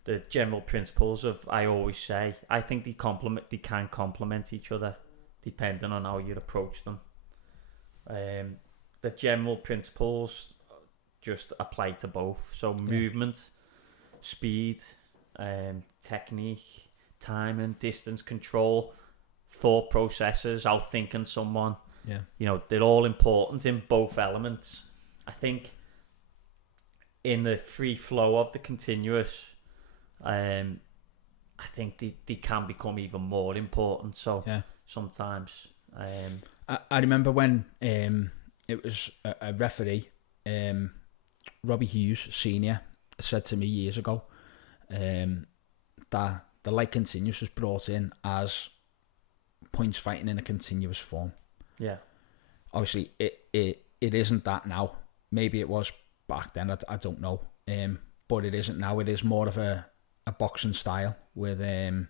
the general principles of, I always say, I think they can complement each other depending on how you approach them. The general principles just apply to both. So movement, speed, technique, timing, distance control, thought processes, outthinking someone. They're all important in both elements. I think in the free flow of the continuous, I think they can become even more important. So sometimes, I remember when it was a referee, Robbie Hughes Senior, said to me years ago that the light continuous was brought in as points fighting in a continuous form. Yeah. Obviously, it isn't that now. Maybe it was back then. I don't know. But it isn't now. It is more of a boxing style with. I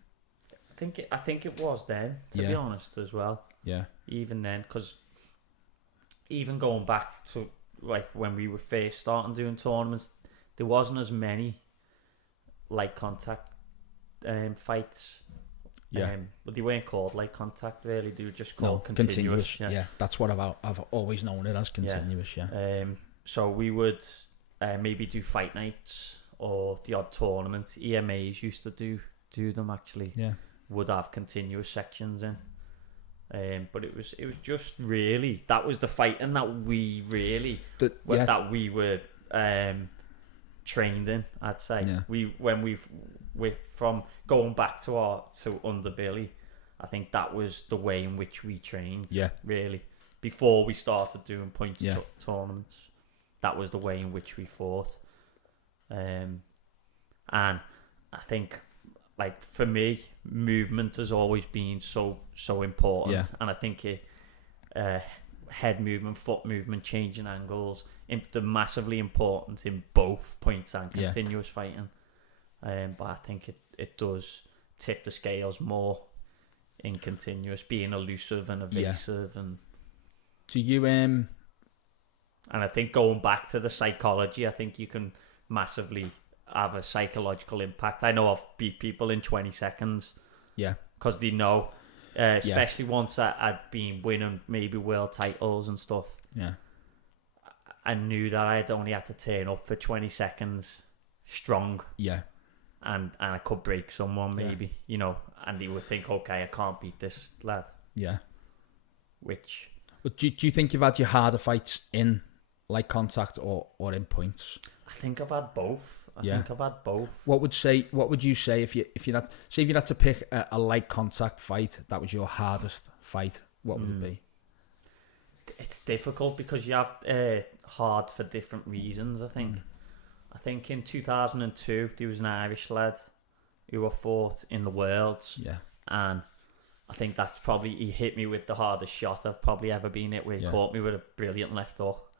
think it was then, to be honest, as well. Yeah. Even then, because even going back to like when we were first starting doing tournaments, there wasn't as many light contact fights. But they weren't called light contact, really. They were just called continuous. Yeah, that's what I've always known it as, continuous. So we would maybe do fight nights or the odd tournament. EMAs used to do them, actually. Yeah, would have continuous sections in. But it was just really, that was the fighting that we really that we were trained in, I'd say. We're from going back to Underbilly, I think that was the way in which we trained. Really, before we started doing points tournaments, that was the way in which we fought. And I think like for me, movement has always been so important, Yeah. and I think head movement, foot movement, changing angles, they're massively important in both points and continuous fighting. But I think it does tip the scales more in continuous, being elusive and evasive, and do you and I think going back to the psychology, I think you can massively have a psychological impact. I know I've beat people in 20 seconds. Yeah. Because they know, especially once I'd been winning maybe world titles and stuff. Yeah. I knew that I'd only had to turn up for 20 seconds strong. Yeah. And I could break someone maybe, you know, and they would think, okay, I can't beat this lad. Yeah. Which... But do you think you've had your harder fights in light contact or in points? I think I've had both. I think I've had both. What would you say if you had to pick a light contact fight that was your hardest fight? What would it be? It's difficult because you have hard for different reasons. I think in 2002 there was an Irish lad who I fought in the Worlds. Yeah. And I think that's probably, he hit me with the hardest shot I've probably ever been hit with. He caught me with a brilliant left hook.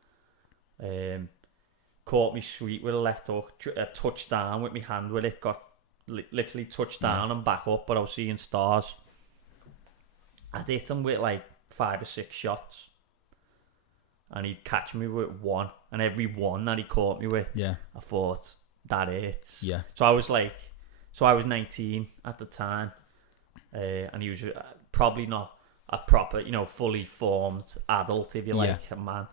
Caught me sweet with a left hook. Touched down with my hand with it. Got literally touched down and back up, but I was seeing stars. I'd hit him with like 5 or 6 shots. And he'd catch me with one. And every one that he caught me with, I thought, that hits. Yeah. So I was 19 at the time. And he was probably not a proper, you know, fully formed adult, if you like, a man.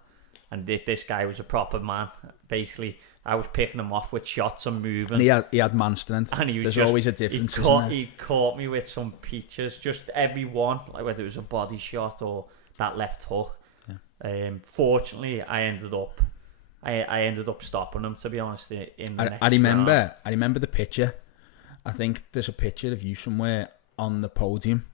And this guy was a proper man. Basically, I was picking him off with shots and moving. And he had man strength. And there's always a difference, he caught me with some peaches, just every one, like whether it was a body shot or that left hook. Yeah. Fortunately, I ended up stopping him, to be honest. In the next round. I remember the picture. I think there's a picture of you somewhere on the podium.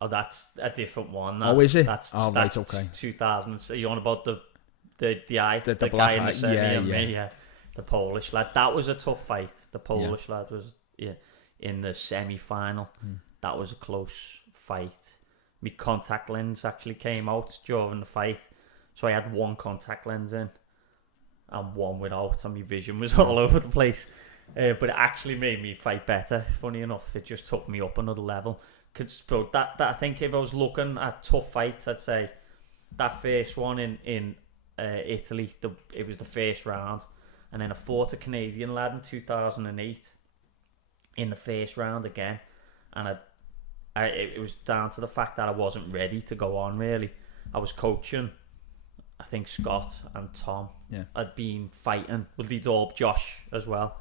Oh, that's a different one. Is it? That's right, okay. 2000. So you're on about the guy the guy black in the semi and yeah. me, the Polish lad. That was a tough fight. The Polish lad was in the semi-final. That was a close fight. My contact lens actually came out during the fight, so I had one contact lens in and one without, and my vision was all over the place. But it actually made me fight better. Funny enough, it just took me up another level. So that I think if I was looking at tough fights, I'd say that first one in Italy, it was the first round, and then I fought a Canadian lad in 2008 in the first round again, and it was down to the fact that I wasn't ready to go on. Really, I was coaching. I think Scott and Tom had been fighting. Well, they'd all Josh as well,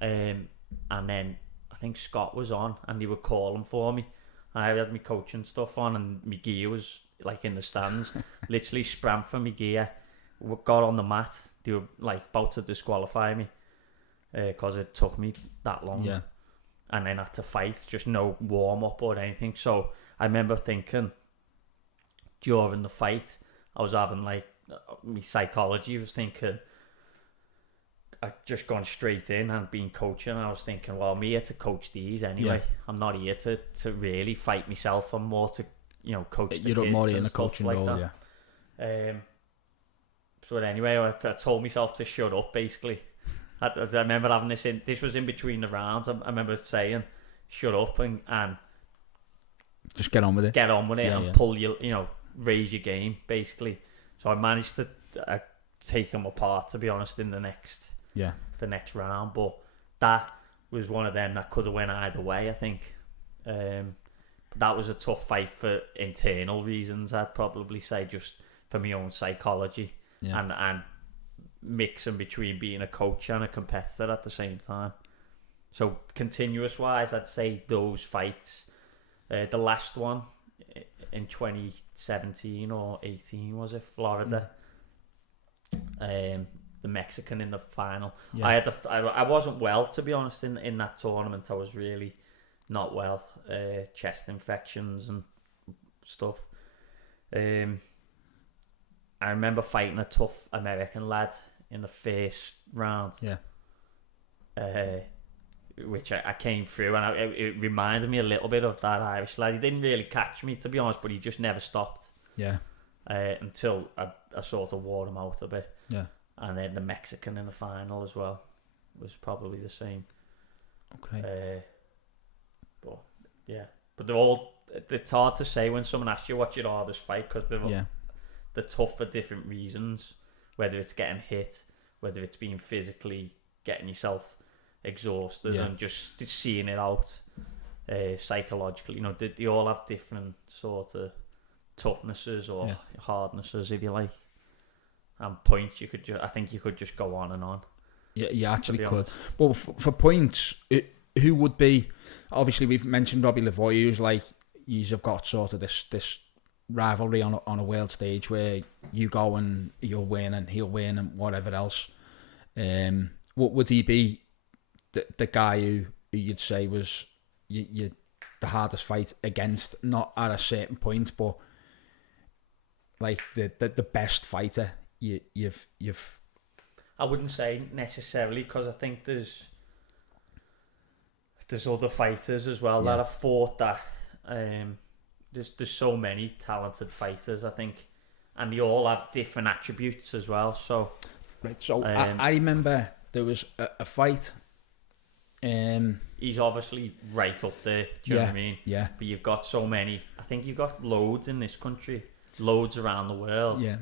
and then I think Scott was on, and they were calling for me. I had my coaching stuff on, and my gear was like in the stands. Literally sprang for my gear. Got on the mat. They were like about to disqualify me because it took me that long. Yeah. And then I had to fight, just no warm up or anything. So I remember thinking during the fight, I was having like my psychology was thinking. I'd just gone straight in and been coaching. I was thinking, well, I'm here to coach these anyway. I'm not here to really fight myself. I'm more to, you know, coach the kids. You're more in a coaching like role, that. So anyway, I told myself to shut up, basically. I remember having this was in between the rounds. I remember saying, shut up and just get on with it. And pull you know, raise your game, basically. So I managed to take them apart, to be honest, in the next round, but that was one of them that could have went either way, I think. But that was a tough fight for internal reasons, I'd probably say, just for my own psychology and mixing between being a coach and a competitor at the same time. So continuous wise, I'd say those fights, the last one in 2017 or 18 was it, Florida, the Mexican in the final. I wasn't well, to be honest, in that tournament. I was really not well, chest infections and stuff. I remember fighting a tough American lad in the first round. which I came through, and it reminded me a little bit of that Irish lad. He didn't really catch me, to be honest, but he just never stopped. Yeah. Until I sort of wore him out a bit. Yeah. And then the Mexican in the final as well was probably the same. Okay. But they're all. It's hard to say when someone asks you what's your hardest fight, because they're tough for different reasons. Whether it's getting hit, whether it's being physically getting yourself exhausted and just seeing it out psychologically. You know, they all have different sort of toughnesses or hardnesses, if you like, and points. I think you could just go on and on. Yeah, you actually could. Well, for points, who would be? Obviously, we've mentioned Robbie Lavoie, who's like, you've got sort of this rivalry on a world stage where you go and you'll win and he'll win and whatever else. What would he be? The guy who you'd say was you the hardest fight against, not at a certain point, but like the best fighter you've. I wouldn't say necessarily, because I think there's other fighters as well that have fought that. There's so many talented fighters, I think, and they all have different attributes as well. So, right. So I remember there was a fight. He's obviously right up there. Do you know what I mean? Yeah. But you've got so many. I think you've got loads in this country, loads around the world. Yeah.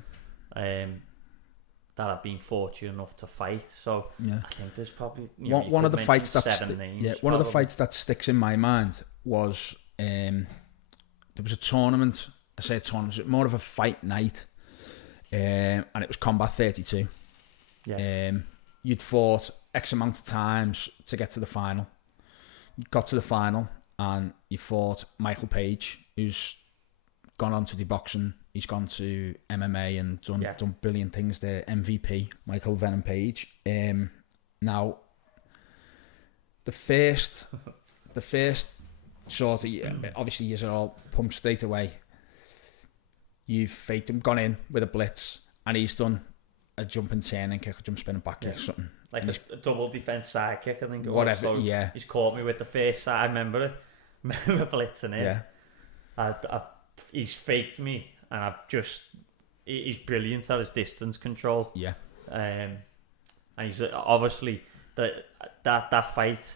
That I've been fortunate enough to fight. So I think there's probably one of the fights that one of the fights that sticks in my mind was there was a tournament. I say a tournament, it was more of a fight night, and it was Combat 32. Yeah. You'd fought X amount of times to get to the final. You got to the final and you fought Michael Page, who's gone on to do boxing. He's gone to MMA and done brilliant things there. MVP, Michael Venom Page. Now, the first sort of, obviously you're all pumped straight away. You've faked him, gone in with a blitz, and he's done a jumping turning kick, a jump spinning back kick, something. Like a double defense side kick, I think it whatever, was. So he's caught me with the first side. I remember it. Remember blitzing it. Yeah. He's faked me, and he's brilliant at his distance control. Yeah. And he's obviously that fight,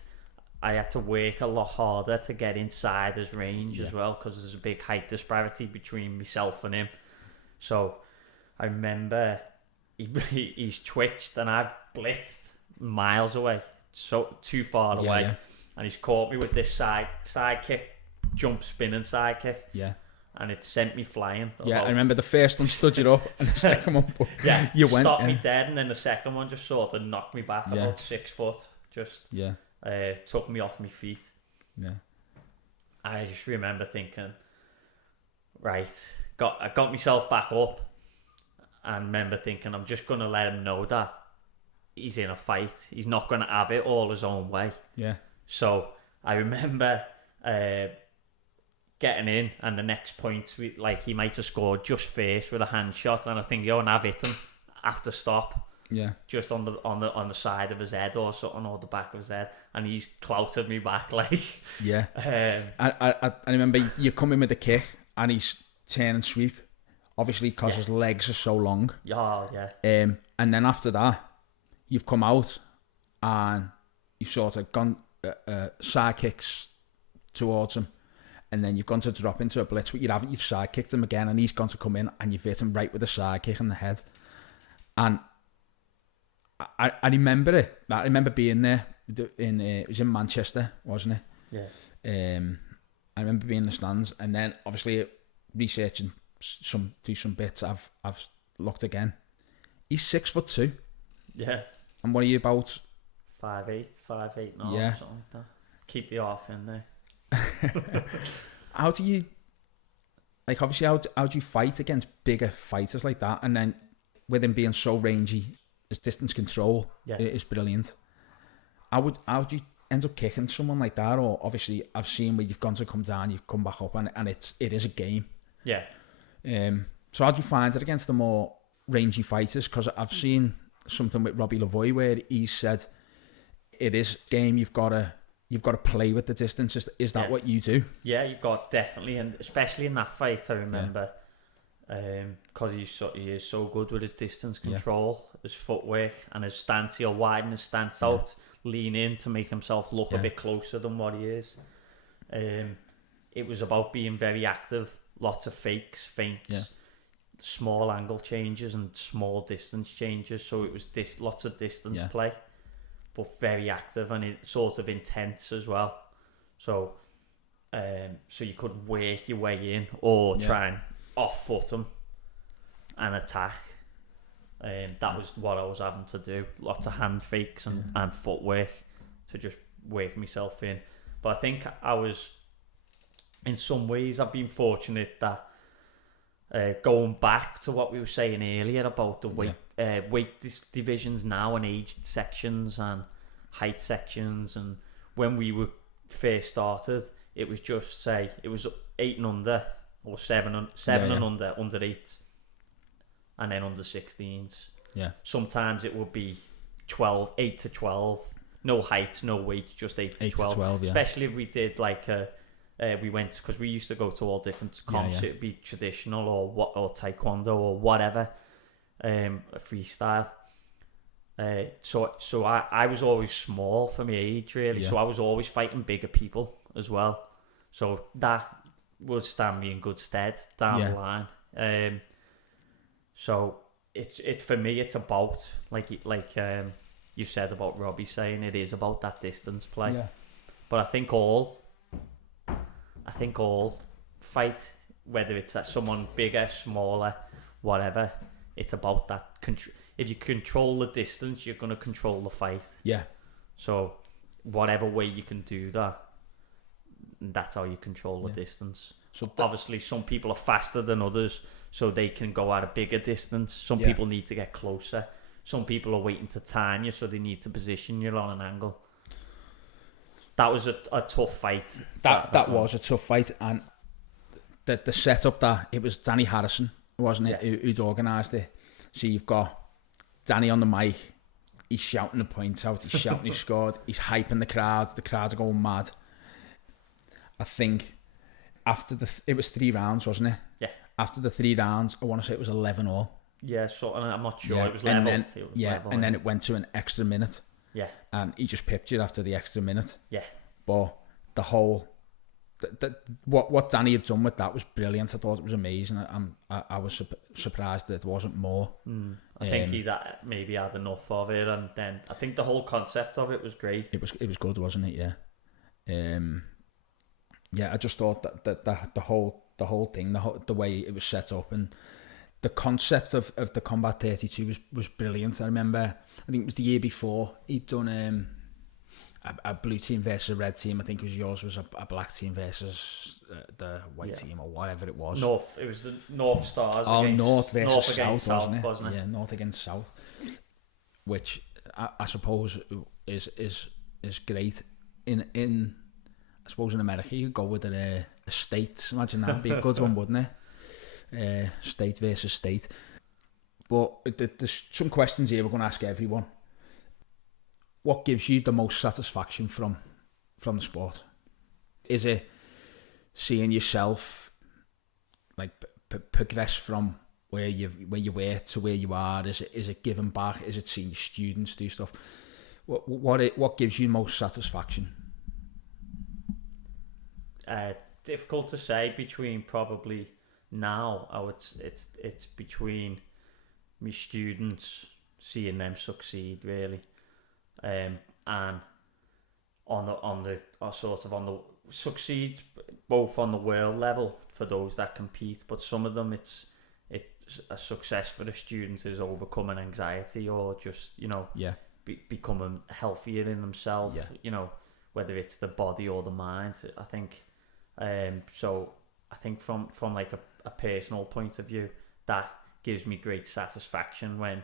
I had to work a lot harder to get inside his range as well, because there's a big height disparity between myself and him. So I remember he's twitched and I've blitzed miles away, so too far away, and he's caught me with this side kick, jump spinning side kick. Yeah. And it sent me flying. Yeah, I remember the first one stood you up, and the second one, you went. Stopped me dead, and then the second one just sort of knocked me back about 6 foot. Just took me off my feet. Yeah. I just remember thinking, right, I got myself back up, and remember thinking, I'm just gonna let him know that he's in a fight. He's not gonna have it all his own way. Yeah. So I remember. Getting in, and the next point, he might have scored just first with a hand shot, and I think, and I've hit him after stop, just on the side of his head or something, or the back of his head, and he's clouted me back I remember you come in with a kick, and he's turn and sweep, obviously because his legs are so long. And then after that, you've come out, and you've sort of gone side kicks towards him. And then you've gone to drop into a blitz, but you've side kicked him again, and he's gone to come in, and you've hit him right with a side kick in the head. And I remember it. I remember being there. It was in Manchester, wasn't it? Yeah. I remember being in the stands, and then obviously researching some bits. I've looked again. He's 6'2". Yeah. And what are you about? 5'8", 5'8" now, or something like that. Keep the off in there. How do you, obviously how do you fight against bigger fighters like that, and then with him being so rangy, his distance control is brilliant. How do you end up kicking someone like that? Or obviously I've seen where you've gone to come down, you've come back up, and it is a game. Yeah. So how do you find it against the more rangy fighters? Because I've seen something with Robbie Lavoie where he said it is a game, you've got to you've got to play with the distance. Is that what you do? Yeah, you've got definitely, and especially in that fight, I remember, because he is so good with his distance control, his footwork, and his stance. He'll widen his stance out, lean in to make himself look a bit closer than what he is. It was about being very active, lots of fakes, feints, small angle changes, and small distance changes. So it was lots of distance play, but very active, and it sort of intense as well. So, so you could work your way in or try and off foot him and attack. That was what I was having to do. Lots of hand fakes and footwork to just work myself in. But I think I was, in some ways, I've been fortunate that going back to what we were saying earlier about the weight divisions now and age sections and height sections, and when we were first started, it was just say it was 8 and under or 7 and under 8, and then under 16s. Yeah. Sometimes it would be 8 to 12, no height, no weight, just 8 to 12. Especially if we did like we went, because we used to go to all different comps. It'd be traditional or taekwondo or whatever, freestyle. So I was always small for my age, really. So I was always fighting bigger people as well. So that would stand me in good stead down the line. So it for me, it's about like you said about Robbie saying, it is about that distance play. Yeah. But I think all fight, whether it's someone bigger, smaller, whatever, it's about that control. If you control the distance, you're going to control the fight. Yeah. So whatever way you can do that, that's how you control the distance. So obviously some people are faster than others, so they can go at a bigger distance. Some people need to get closer. Some people are waiting to time you, so they need to position you on an angle. That was a tough fight. That was a tough fight, and the setup that it was Danny Harrison, wasn't it, who'd organised it. So you've got Danny on the mic, he's shouting the points out, he's shouting he scored, he's hyping the crowds are going mad. I think after it was 3 rounds, wasn't it? Yeah. After the 3 rounds, I want to say it was 11-all. Yeah, so and I'm not sure it was level. Then it went to an extra minute. Yeah. And he just pipped you after the extra minute. Yeah. But the whole what Danny had done with that was brilliant. I thought it was amazing. I was surprised that there wasn't more. I think he maybe had enough of it, and then I think the whole concept of it was great. It was good, wasn't it? Yeah. Yeah, I just thought that the whole thing, the way it was set up, and the concept of the Combat 32 was brilliant. I remember, I think it was the year before, he'd done a blue team versus a red team. I think yours was a black team versus the white team or whatever it was. It was the North Stars. Oh, North versus South, wasn't it? Yeah, North against South, which I suppose is great. In I suppose in America you could go with a state. Imagine that'd be a good one, wouldn't it? State versus state. But there's some questions here we're going to ask everyone. What gives you the most satisfaction from the sport? Is it seeing yourself like progress from where you were to where you are? Is it giving back? Is it seeing your students do stuff? What gives you most satisfaction? Difficult to say. Between probably now, it's between my students, seeing them succeed really, and on the succeed both on the world level for those that compete, but some of them it's a success for the students is overcoming anxiety or just becoming healthier in themselves. Whether it's the body or the mind. I think so I think from like a personal point of view, that gives me great satisfaction when,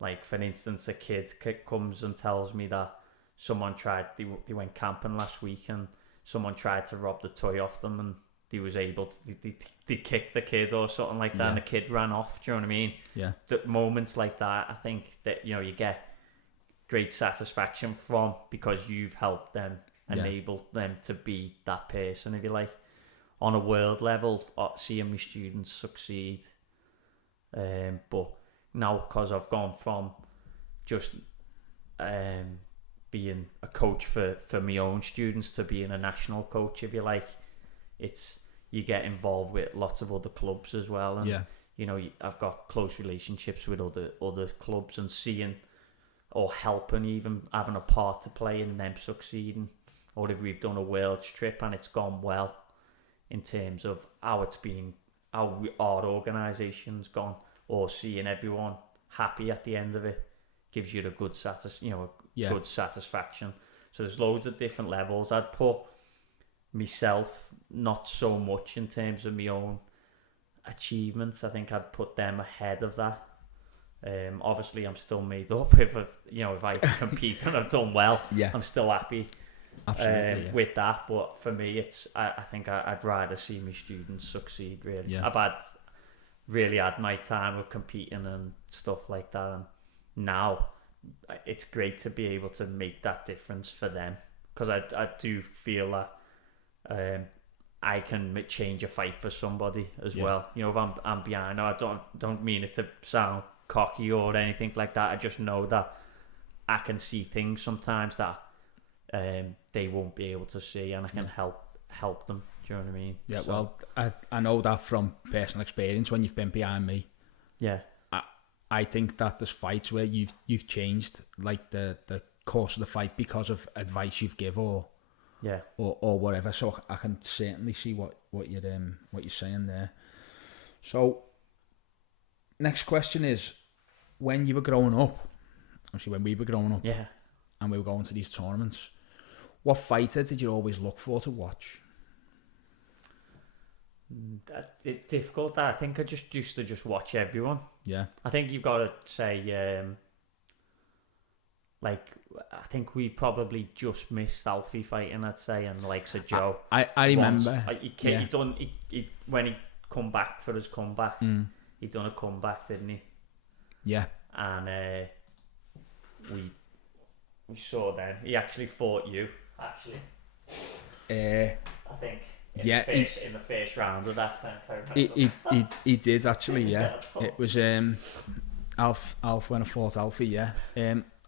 like, for instance, a kid comes and tells me that someone they went camping last week and someone tried to rob the toy off them and they was able to they kicked the kid or something like that, and the kid ran off. Do you know what I mean? Yeah. The moments like that, I think that you get great satisfaction from, because you've helped them enable them to be that person, if you like. On a world level, seeing my students succeed. But now, because I've gone from just being a coach for my own students to being a national coach, if you like, you get involved with lots of other clubs as well, and I've got close relationships with other clubs, and seeing or helping, even having a part to play in them succeeding, or if we've done a world trip and it's gone well in terms of how our organisation's gone, or seeing everyone happy at the end of it, gives you the good good satisfaction. So there's loads of different levels. I'd put myself not so much in terms of my own achievements. I think I'd put them ahead of that. Obviously I'm still made up if I compete and I've done well. I'm still happy with that. But for me, I think I'd rather see my students succeed, really. I've really had my time of competing and stuff like that, and now it's great to be able to make that difference for them, because I do feel that I can change a fight for somebody as well. If I'm behind, I don't mean it to sound cocky or anything like that. I just know that I can see things sometimes that they won't be able to see, and I can help them. Do you know what I mean? Yeah. So, well, I know that from personal experience when you've been behind me. Yeah. I think that there's fights where you've changed like the course of the fight because of advice you've give or whatever. So I can certainly see what you're saying there. So next question is, when you were growing up, actually when we were growing up, and we were going to these tournaments, what fighter did you always look for to watch? It's difficult. I think I just used to watch everyone. I think you've got to say I think we probably just missed Alfie fighting, I'd say, and like Sir Joe. I remember he when he come back for his comeback, he done a comeback, didn't he? And we saw then he actually fought you I think in the first round of that time. He did actually. It was Alf when I fought Alfie.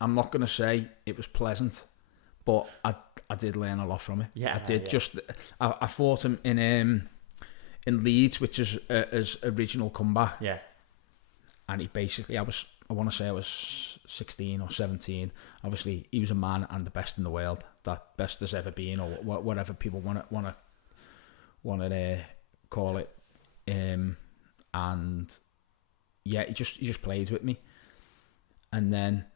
I'm not gonna say it was pleasant, but I did learn a lot from it. I did. I fought him in Leeds, which is his original comeback. And he basically, I want to say I was 16 or 17. Obviously, he was a man and the best in the world, that best there's ever been, or whatever people want to call it. And he just played with me. And then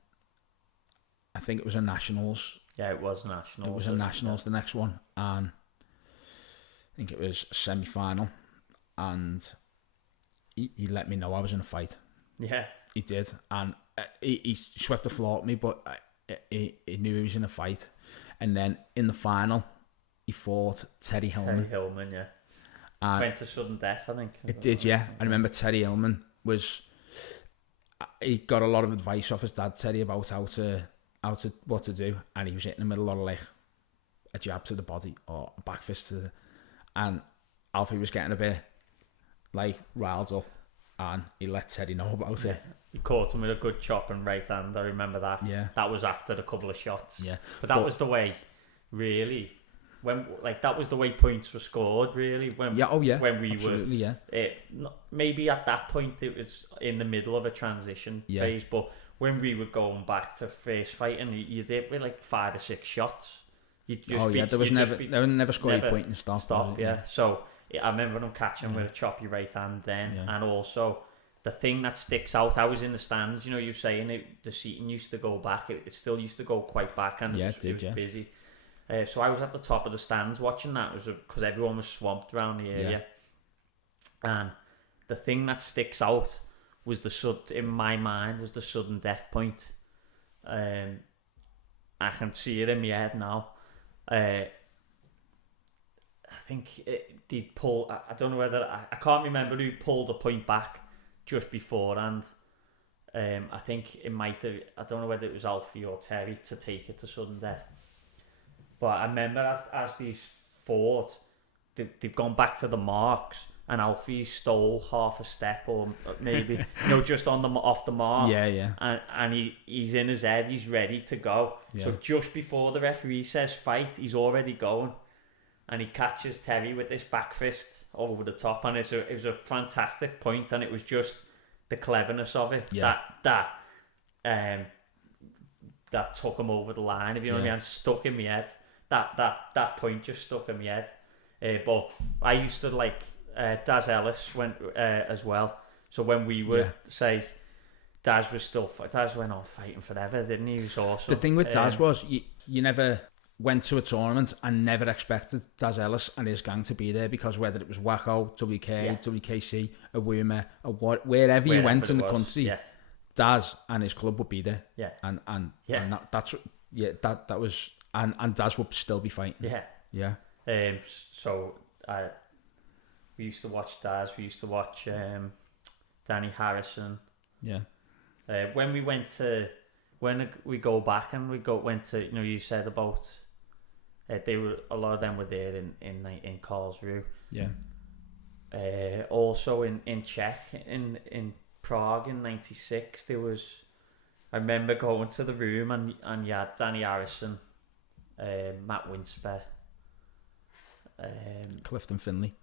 I think it was a Nationals. It was Nationals. It was a Nationals, the next one, and I think it was a semi-final, and he let me know I was in a fight. He did, and he swept the floor at me, but he knew he was in a fight. And then in the final, he fought Terry Hillman. Went to sudden death, I think. It did, I remember Terry Hillman he got a lot of advice off his dad, Terry, about what to do, and he was hitting him with a lot of like a jab to the body or a back fist and Alfie was getting a bit like riled up, and he let Terry know about it. He caught him with a good chop and right hand. I remember that. That was after a couple of shots. But that was the way, really, when that was the way points were scored, really. When we absolutely, were, maybe at that point it was in the middle of a transition phase, but when we were going back to first fighting, you did with like 5 or 6 shots. There was never scored a point and stop. So I remember him catching with a choppy right hand then, and also the thing that sticks out. I was in the stands. You were saying the seating used to go back. It still used to go quite back, and it was busy. So I was at the top of the stands watching that. It was because everyone was swamped around the area, and the thing that sticks out was in my mind was the sudden death point. I can see it in my head now. I think they'd pull. I don't know whether I can't remember who pulled the point back just beforehand. I think it might have. I don't know whether it was Alfie or Terry to take it to sudden death. But I remember as these fought, they've gone back to the marks, and Alfie stole half a step, or maybe just off the mark. Yeah. And he's in his head. He's ready to go. Yeah. So just before the referee says fight, he's already going, and he catches Terry with this back fist over the top, and it was a fantastic point, and it was just the cleverness of it that took him over the line. If you know what I mean, stuck in my head. That point just stuck in my head. But I used to like Daz Ellis went as well. So when we would say Daz went on fighting forever, didn't he? He was awesome. The thing with Daz was you never went to a tournament and never expected Daz Ellis and his gang to be there, because whether it was Wacko, WK, WKC, Awuma, or wherever you went in the country, Daz and his club would be there. Yeah. And that was and Daz would still be fighting. Yeah. So we used to watch Daz. We used to watch Danny Harrison. Yeah. When we go back and went to, you said about a lot of them were there in Karlsruhe. Yeah. Also in Czech, in Prague in '96, I remember going to the room and you had Danny Harrison, Matt Winsper, Clifton Finlay.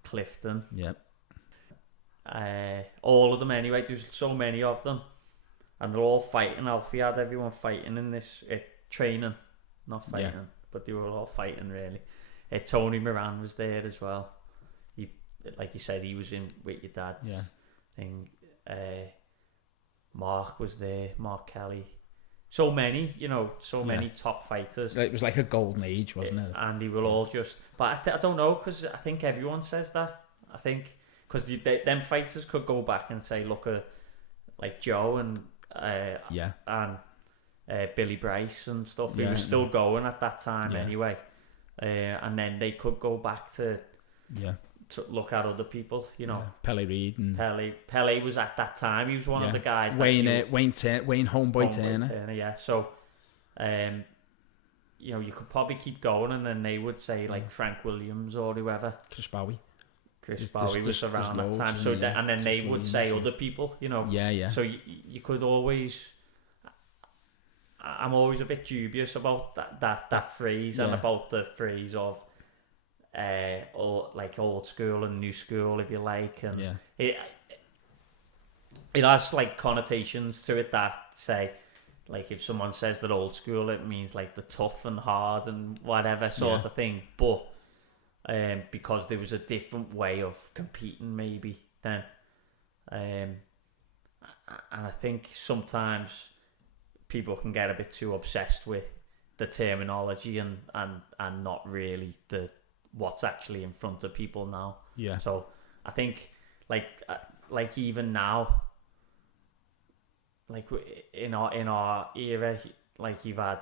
Yeah. All of them anyway. There's so many of them, and they're all fighting. Alfie had everyone fighting in this training, not fighting, but they were all fighting really. Tony Moran was there as well. He, like you said, he was in with your dad's thing. Mark was there. Mark Kelly. So many, many top fighters. It was like a golden age, wasn't it? And they were all just... But I don't know, because I think everyone says that. I think... Because them fighters could go back and say, look at like Joe and Billy Bryce and stuff. He was still going at that time anyway. And then they could go back to look at other people, Pele Reid and Pele was at that time. He was one of the guys. Wayne Homeboy Turner. Yeah. So, you could probably keep going, and then they would say like Frank Williams or whoever. Chris Bowie was around that time. So and then they would say other people. Yeah. So you could always. I'm always a bit dubious about that phrase and about the phrase of. Or like old school and new school, if you like, and it has like connotations to it that say, like if someone says that old school, it means like the tough and hard and whatever sort of thing. But because there was a different way of competing, maybe then, and I think sometimes people can get a bit too obsessed with the terminology and not really what's actually in front of people now. Yeah. So I think like even now, like in our era, like you've had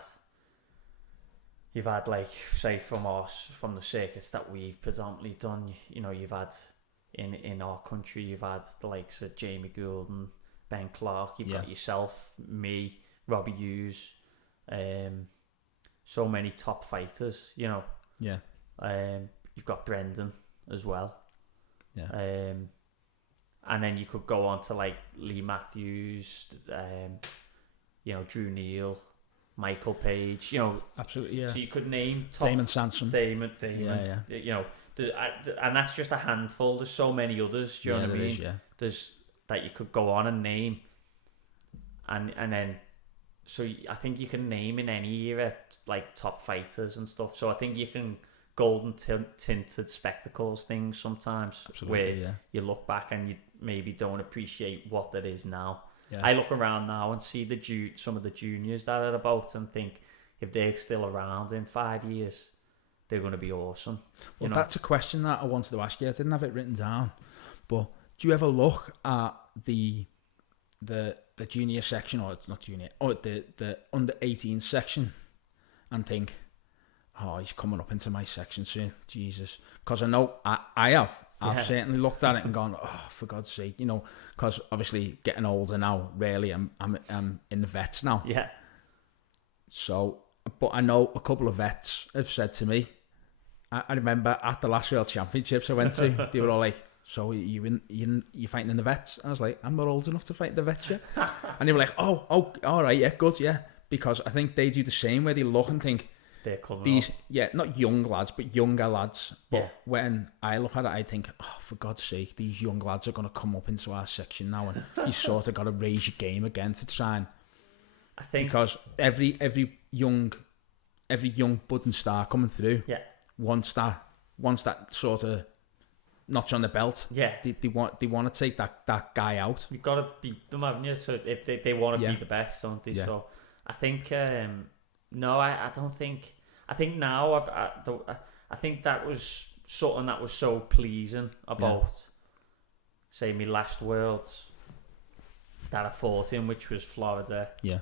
like say from the circuits that we've predominantly done, you've had in our country, you've had the likes of Jamie Gould and Ben Clark, you've got yourself, me, Robbie Hughes, so many top fighters, Yeah. You've got Brendan as well. Yeah. And then you could go on to like Lee Matthews, Drew Neal, Michael Page, Absolutely, yeah. So you could name top Damon Sanson. Damon. Yeah. And that's just a handful. There's so many others. Do you know what I mean? There's that you could go on and name, and then. So I think you can name in any era like top fighters and stuff. So I think you can golden tinted spectacles things sometimes. Absolutely, where you look back and you maybe don't appreciate what that is now. Yeah. I look around now and see some of the juniors that are about and think if they're still around in 5 years, they're going to be awesome. Well, that's a question that I wanted to ask you. I didn't have it written down, but do you ever look at the junior section, or it's not junior, or the under 18 section, and think, oh, he's coming up into my section soon, Jesus? Because I know I've certainly looked at it and gone, oh, for God's sake, because obviously getting older now, really, I'm in the vets now. Yeah. So But I know a couple of vets have said to me, I remember at the last World Championships I went to, they were all like, so you fighting in the vets? And I was like, I'm not old enough to fight in the vets yet. And they were like, oh, all right, yeah, good, yeah. Because I think they do the same, where they look and think, these, not young lads, but younger lads. But when I look at it, I think, oh, for God's sake, these young lads are going to come up into our section now, and you sort of got to raise your game again to try and... I think because every young budding star coming through, wants that sort of notch on the belt. Yeah, they want to take that guy out. You've got to beat them, haven't you? So if they want to be the best, don't they? Yeah. So I think no, I don't think. I think now I think that was something that was so pleasing about, say, my last Worlds that I fought in, which was Florida. Yeah.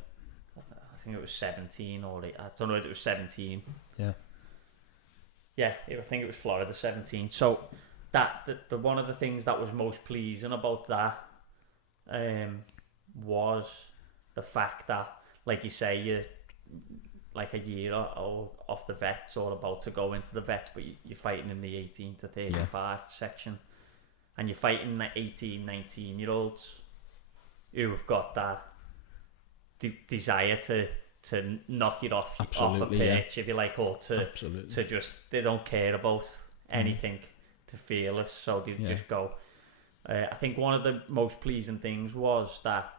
I think it was 17 or I don't know if it was 17. Yeah. Yeah, I think it was Florida 17. So that the one of the things that was most pleasing about that was the fact that, like you say, you're like a year or off the vets or about to go into the vets, but you're fighting in the 18 to 35 section, and you're fighting the 18, 19-year-olds who have got that desire to knock it off a perch, if you like, or to just, they don't care about anything, to fearless, so they just go. I think one of the most pleasing things was that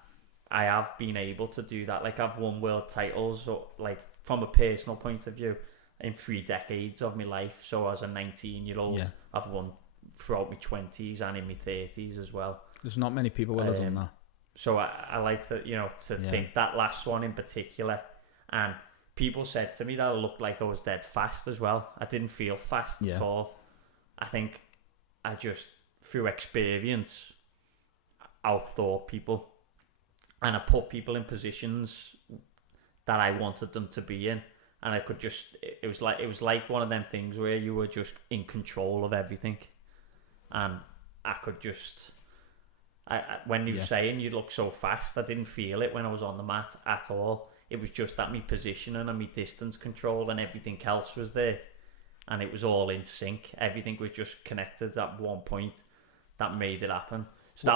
I have been able to do that. Like, I've won world titles, or like from a personal point of view, in 3 decades of my life. So as a 19-year-old, I've won throughout my 20s and in my 30s as well. There's not many people that have done that. So I like to, think that last one in particular. And people said to me that I looked like I was dead fast as well. I didn't feel fast at all. I think I just, through experience, outthought people. And I put people in positions that I wanted them to be in. And I could just, it was like one of them things where you were just in control of everything. And I could just... when you were saying you look so fast, I didn't feel it when I was on the mat at all. It was just that my positioning and my distance control and everything else was there, and it was all in sync. Everything was just connected at one point that made it happen. So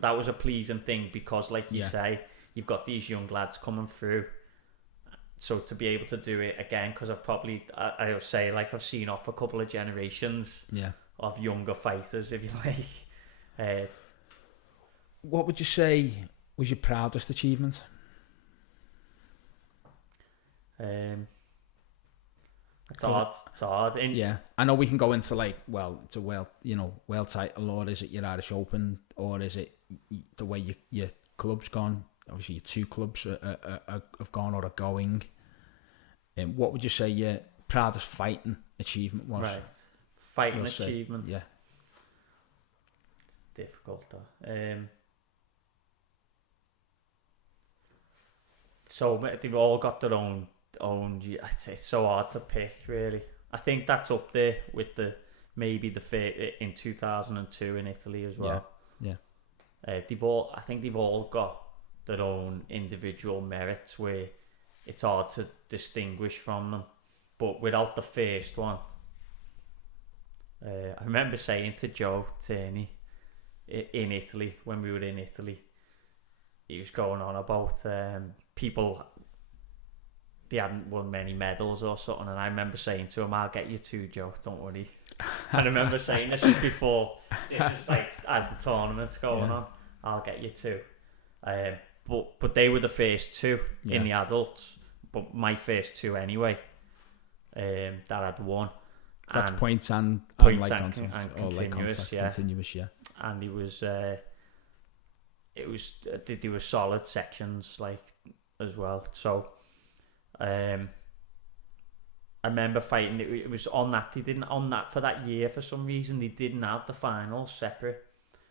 that was a pleasing thing, because, like you say, you've got these young lads coming through. So to be able to do it again, because I would say, like, I've seen off a couple of generations of younger fighters, if you like. What would you say was your proudest achievement? It's hard. I know we can go into, like, well, it's a world title, or is it your Irish Open, or is it the way your club's gone? Obviously, your 2 clubs have gone or are going. What would you say your proudest fighting achievement was? Right, fighting achievement. Yeah, it's difficult though. So they've all got their own. I'd say it's so hard to pick, really. I think that's up there with maybe the in 2002 in Italy as well. Yeah. I think they've all got their own individual merits where it's hard to distinguish from them. But without the first one, I remember saying to Joe Turney in Italy, when we were in Italy, he was going on about people, they hadn't won many medals or something, and I remember saying to him, I'll get you 2, Joe, don't worry. And I remember saying, this is before, this is like, as the tournament's going on, I'll get you 2. But they were the first 2 in the adults, but my first 2 anyway, that I'd won. That's and points and continuous, continuous, yeah. And it was they were solid sections, like, as well. So I remember fighting, it was on that, for that year, for some reason they didn't have the finals separate,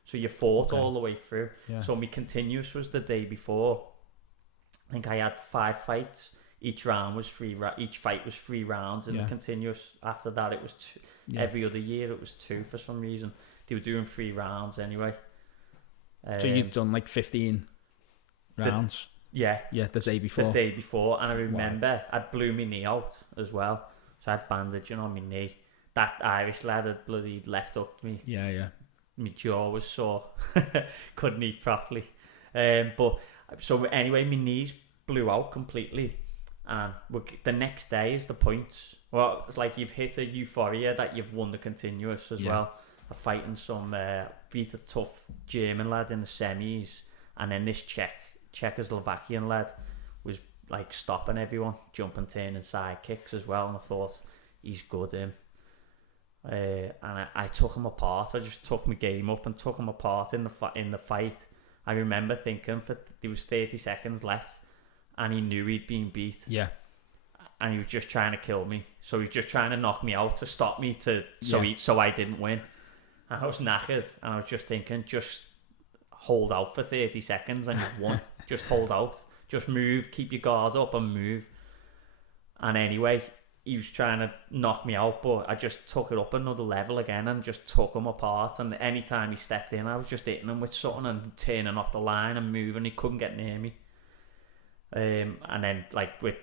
so you fought all the way through. So my continuous was the day before. I think I had 5 fights, each fight was 3 rounds in the continuous. After that it was 2. Every other year it was 2 for some reason. They were doing 3 rounds anyway. So you'd done like 15 rounds? Yeah. Yeah, the day before. The day before, and I remember I blew my knee out as well, so I had bandaging on my knee. That Irish lad had bloody left up me. Yeah. My jaw was sore, couldn't eat properly. But so anyway, my knees blew out completely, and the next day is the points. Well, it's like you've hit a euphoria that you've won the continuous as well. I'm fighting some beat a tough German lad in the semis, and then this Czechoslovakian lad was like stopping everyone, jumping, turning side kicks as well, and I thought he's good him. And I took him apart. I just took my game up and took him apart in the fight. I remember thinking there was 30 seconds left, and he knew he'd been beat. Yeah. And he was just trying to kill me. So he was just trying to knock me out to stop me so I didn't win. And I was knackered, and I was just thinking, just hold out for 30 seconds and you've won. Just hold out. Just move, keep your guard up and move. And anyway, he was trying to knock me out, but I just took it up another level again and just took him apart. And any time he stepped in, I was just hitting him with something and turning off the line and moving. He couldn't get near me. And then, like, with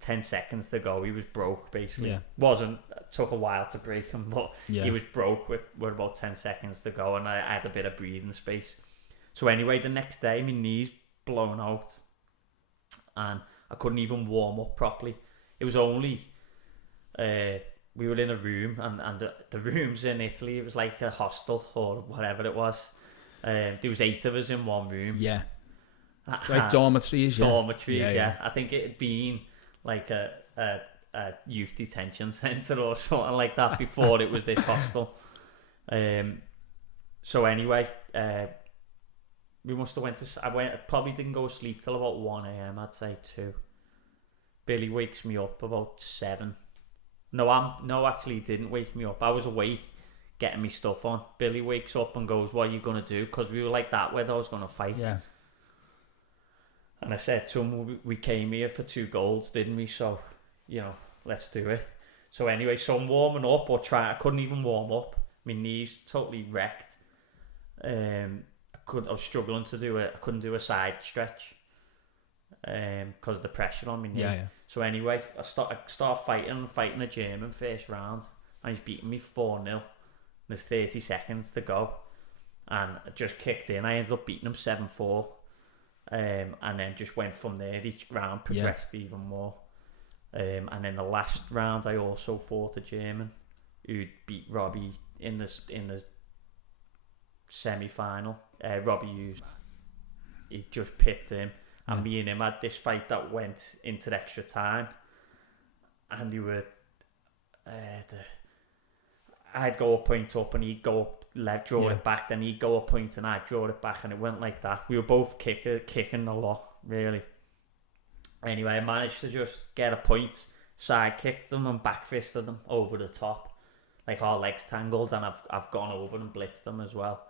10 seconds to go, he was broke, basically. Took a while to break him, but he was broke with about 10 seconds to go, and I had a bit of breathing space. So anyway, the next day, my knees blown out, and I couldn't even warm up properly. It was only... we were in a room, and the rooms in Italy, it was like a hostel or whatever it was. There was 8 of us in one room. Yeah. Like dormitories, yeah. I think it had been like a youth detention centre or something like that before it was this hostel. So anyway, we must have I probably didn't go to sleep till about 1 a.m, I'd say 2. Billy wakes me up about 7. Actually he didn't wake me up. I was awake getting me stuff on. Billy wakes up and goes, "What are you going to do?" Because we were like that whether I was going to fight. Yeah. And I said to him, we came here for 2 golds, didn't we? So, let's do it. So anyway, I'm warming up I couldn't even warm up. My knees totally wrecked. I was struggling I couldn't do a side stretch because of the pressure on my knee. Yeah. So anyway, I start fighting a German first round, and he's beating me 4-0. There's 30 seconds to go, and I just kicked in. I ended up beating him 7-4. And then just went from there. Each round progressed even more. And then the last round, I also fought a German who beat Robbie in the semi-final. Robbie Hughes. He just pipped him, and me and him had this fight that went into the extra time. And they were, I'd go a point up, and he'd go up. Draw it back, then he'd go a point and I'd draw it back, and it went like that. We were both kicking a lot, really. Anyway, I managed to just get a point, side kicked them and back fisted them over the top, like our legs tangled, and I've gone over and blitzed them as well.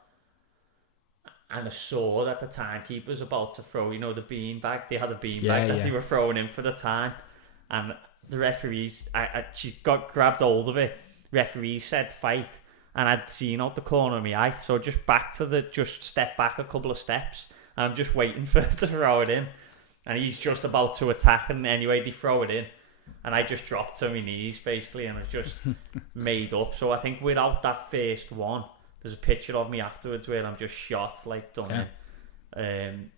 And I saw that the timekeeper's about to throw, the beanbag. They had a beanbag that they were throwing in for the time, and the referees, she got grabbed hold of it. Referee said fight. And I'd seen out the corner of my eye, so just step back a couple of steps, and I'm just waiting for her to throw it in, and he's just about to attack, and anyway they throw it in, and I just dropped to my knees basically, and I just made up. So I think without that first one, there's a picture of me afterwards where I'm just shot, like done in.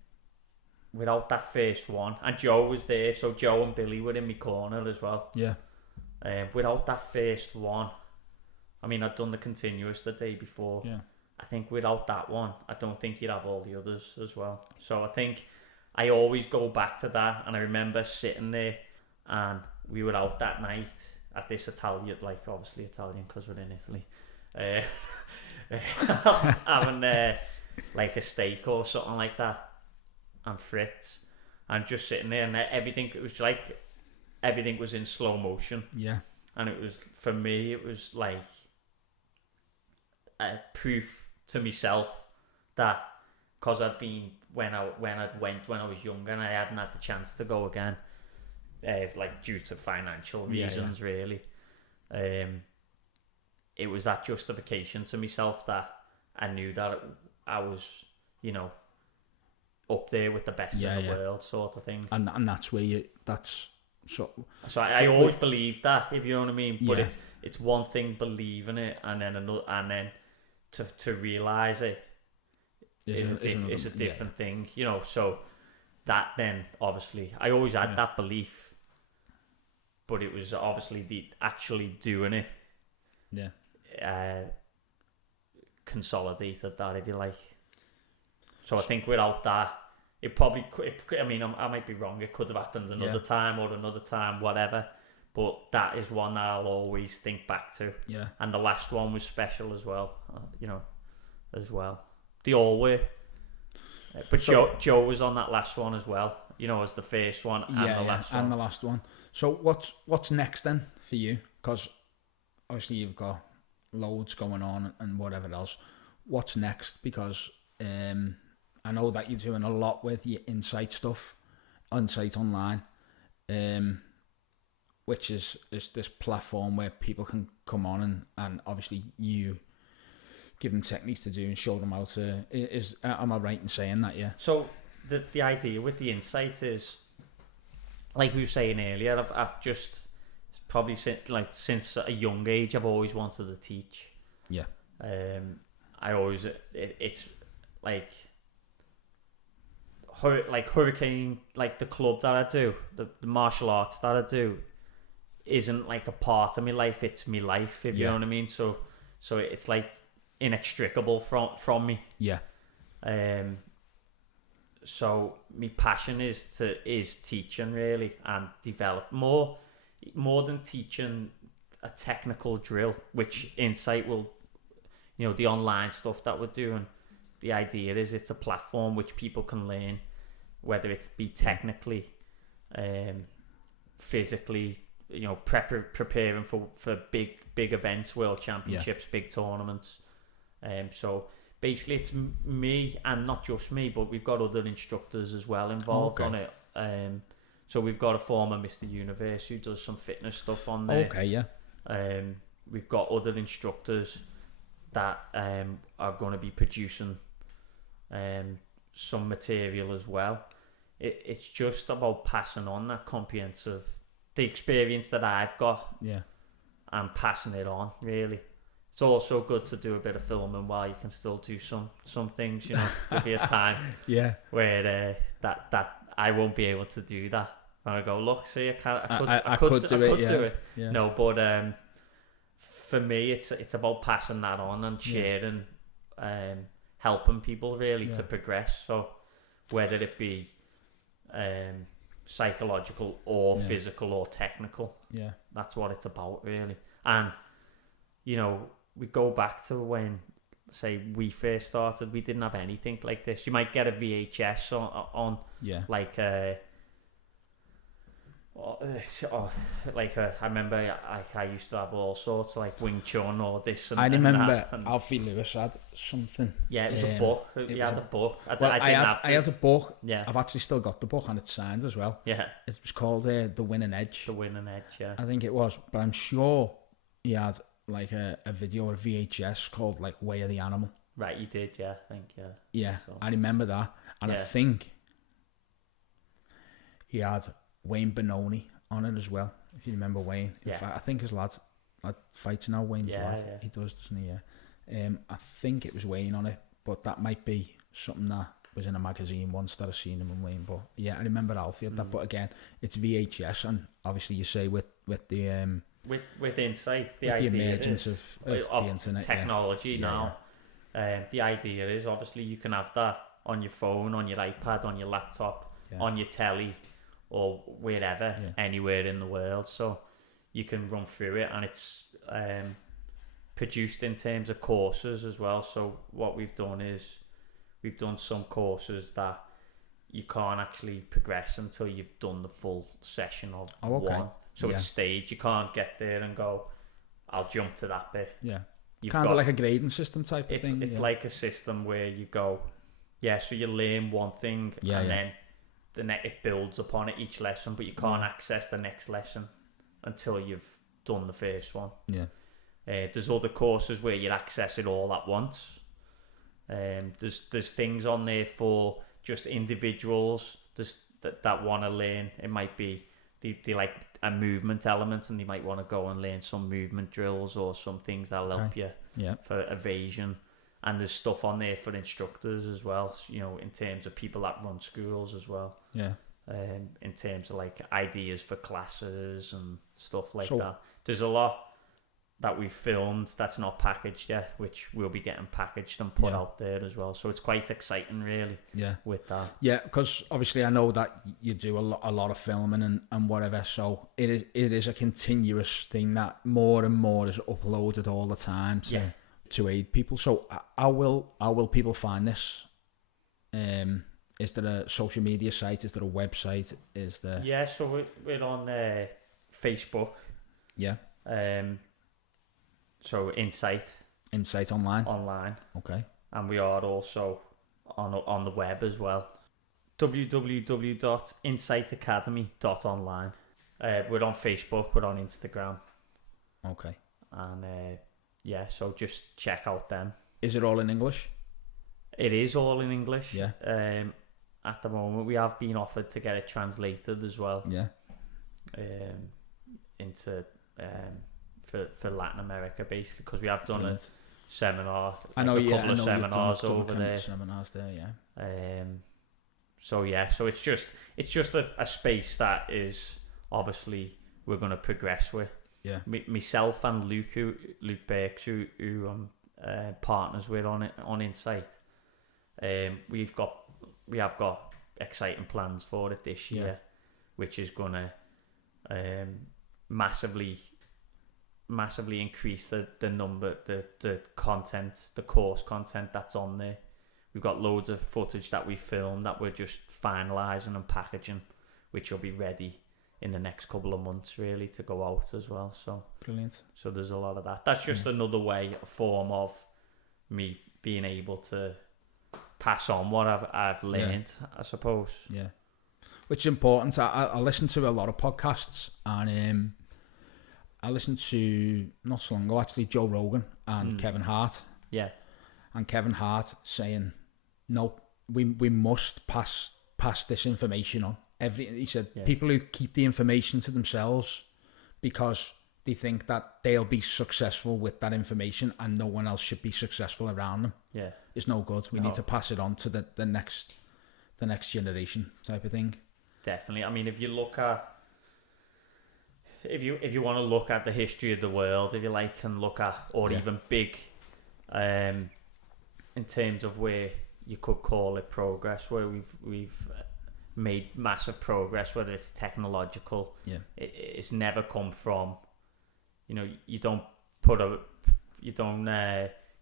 Without that first one, and Joe was there, so Joe and Billy were in my corner as well. Yeah. Without that first one, I mean, I'd done the continuous the day before. Yeah. I think without that one, I don't think you'd have all the others as well. So I think I always go back to that. And I remember sitting there, and we were out that night at this Italian, like obviously Italian because we're in Italy, having like a steak or something like that, and Fritz, and just sitting there, and everything was in slow motion. Yeah. And it was, for me, it was like a proof to myself that, because I'd been when I was younger, and I hadn't had the chance to go again, like due to financial reasons, really. It was that justification to myself that I knew that I was, up there with the best in the world, sort of thing. And that's where that's so. So I always believed that, if you know what I mean. But it's one thing believing it, and then another, and then to realize it is a different thing, you know. So that then obviously I always had that belief, but it was obviously the actually doing it. Consolidated that, if you like. So I think without that, it probably could, I mean, I might be wrong, it could have happened another time, whatever, but that is one that I'll always think back to. And the last one was special as well, you know, as well. They all were. But so, Joe was on that last one as well, you know, as the first one and the last one. And the last one. So what's next then for you? Because obviously you've got loads going on and whatever else. What's next? Because I know that you're doing a lot with your Insight stuff, Insight Online, which is this platform where people can come on and obviously you give them techniques to do and show them how to. Am I right in saying that? Yeah. So the idea with the Insight is, like we were saying earlier, I've just probably since a young age I've always wanted to teach. Yeah. I always it's like Hurricane, like the club that I do, the martial arts that I do, isn't like a part of my life. It's my life, if you know what I mean. So it's like inextricable from me. Yeah. So my passion is teaching, really, and develop more than teaching a technical drill, which Insight will, you know, the online stuff that we're doing. The idea is it's a platform which people can learn, whether it's be technically, physically, you know, preparing for big events, world championships, big tournaments. So basically it's me, and not just me, but we've got other instructors as well involved on it. So we've got a former Mr. Universe who does some fitness stuff on there. Okay, yeah. We've got other instructors that are going to be producing some material as well. It's just about passing on that comprehensive, the experience that I've got, and passing it on, really. It's also good to do a bit of filming while you can still do some things, you know. There'll be a time where that I won't be able to do that. And I go, look, see, I could do it. Yeah. No, but for me, it's about passing that on and sharing, helping people really to progress. So whether it be psychological or physical or technical, that's what it's about, really. And you know, we go back to when, say, we first started. We didn't have anything like this. You might get a VHS on like I remember I used to have all sorts, like Wing Chun or this and I remember that, and Alfie Lewis had something. Yeah, it was a book. He had a book. I had a book. Yeah. I've actually still got the book and it's signed as well. Yeah. It was called The Winning Edge. The Winning Edge, yeah. I think it was, but I'm sure he had like a video or a VHS called like Way of the Animal. Right, you did, yeah, I think, yeah. Yeah, so. I remember that. And I think he had Wayne Benoni on it as well, if you remember Wayne. In fact, I think his lad fights now, Wayne's lad. Yeah. He does, doesn't he? Yeah. I think it was Wayne on it, but that might be something that was in a magazine once that I seen him and Wayne. But yeah, I remember Alfie had that. But again, it's VHS, and obviously you say with the with Insight, the emergence of the internet, technology now. The idea is obviously you can have that on your phone, on your iPad, on your laptop, on your telly, or wherever, anywhere in the world. So you can run through it, and it's produced in terms of courses as well. So what we've done is we've done some courses that you can't actually progress until you've done the full session of one. So it's staged. You can't get there and go, I'll jump to that bit. Yeah. Kind of like a grading system type of thing. It's like a system where you go, so you learn one thing and then it builds upon it each lesson, but you can't access the next lesson until you've done the first one. Yeah. There's other courses where you access it all at once. There's things on there for just individuals that want to learn. It might be they like a movement element, and they might want to go and learn some movement drills or some things that'll help you for evasion. And there's stuff on there for instructors as well, you know, in terms of people that run schools as well. Yeah. In terms of like ideas for classes and stuff like that. There's a lot that we've filmed that's not packaged yet, which will be getting packaged and put out there as well. So it's quite exciting, really. Yeah. With that. Yeah, because obviously I know that you do a lot of filming and whatever. So it is a continuous thing that more and more is uploaded all the time to aid people. So how will people find this? Is there a social media site? Is there a website? Is there? Yeah, so we're on Facebook. Yeah. So Insight Online. Okay. And we are also on the web as well. www.insightacademy.online. We're on Facebook. We're on Instagram. Okay. And so just check out them. Is it all in English? It is all in English. Yeah. At the moment, we have been offered to get it translated as well. Yeah. Into for Latin America, basically, because we have done a seminar. Like a couple of seminars over there. Seminars there, yeah. So it's just a space that is obviously we're going to progress with. Yeah. Myself and Luke Burks, who partners with on Insight. We have got exciting plans for it this year, which is gonna massively increase the number, the content, the course content that's on there. We've got loads of footage that we filmed that we're just finalising and packaging, which will be ready in the next couple of months, really, to go out as well. So brilliant. So there's a lot of that. That's just another way, a form of me being able to pass on what I've learned, I suppose. Yeah, which is important. I listen to a lot of podcasts, and I listened to not so long ago actually Joe Rogan and Kevin Hart. Yeah, and Kevin Hart saying, "No, we must pass this information on." He said people who keep the information to themselves because they think that they'll be successful with that information and no one else should be successful around them. Yeah, it's no good. We need to pass it on to the next generation type of thing. Definitely. I mean, if you look at if you want to look at the history of the world, if you like, and look at even big, in terms of where you could call it progress, where we've made massive progress, whether it's technological. Yeah, it's never come from. You know, you don't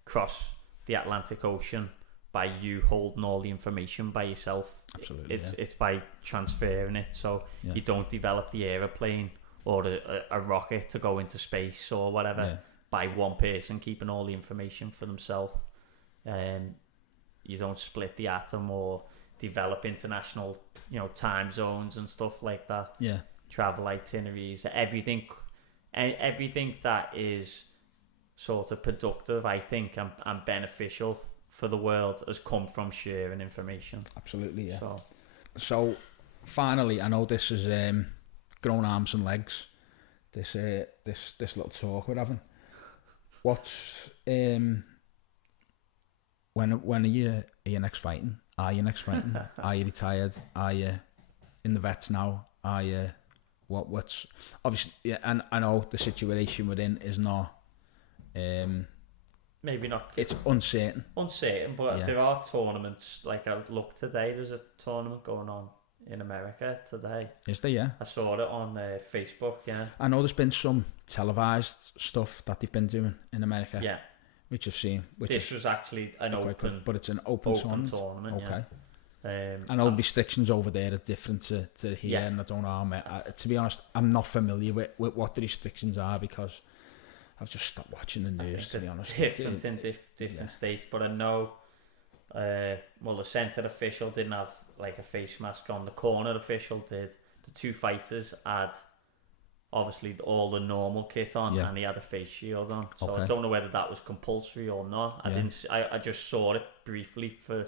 cross the Atlantic Ocean by you holding all the information by yourself. Absolutely, it's by transferring it. So you don't develop the aeroplane or a rocket to go into space or whatever by one person keeping all the information for themselves. You don't split the atom or develop international, time zones and stuff like that. Yeah, travel itineraries, everything that is sort of productive, I think, and beneficial for the world has come from sharing information. Absolutely, yeah. So finally, I know this is grown arms and legs. This little talk we're having. What's when are you next fighting? Are you next fighting? Are you retired? Are you in the vets now? Are you what's obviously? Yeah, and I know the situation we're in is not. Maybe not. It's uncertain. But there are tournaments. Like I looked today, there's a tournament going on in America today. Is there? Yeah. I saw it on Facebook. Yeah. I know there's been some televised stuff that they've been doing in America. Yeah. Which I've seen. This was actually an open, but it's an open tournament. Okay. Yeah. I know restrictions over there are different to here, and I don't know. To be honest, I'm not familiar with what the restrictions are because I've just stopped watching the news. To be honest, different in different states, but I know. The centre official didn't have like a face mask on. The corner official did. The two fighters had obviously all the normal kit on, and he had a face shield on. So I don't know whether that was compulsory or not. I just saw it briefly for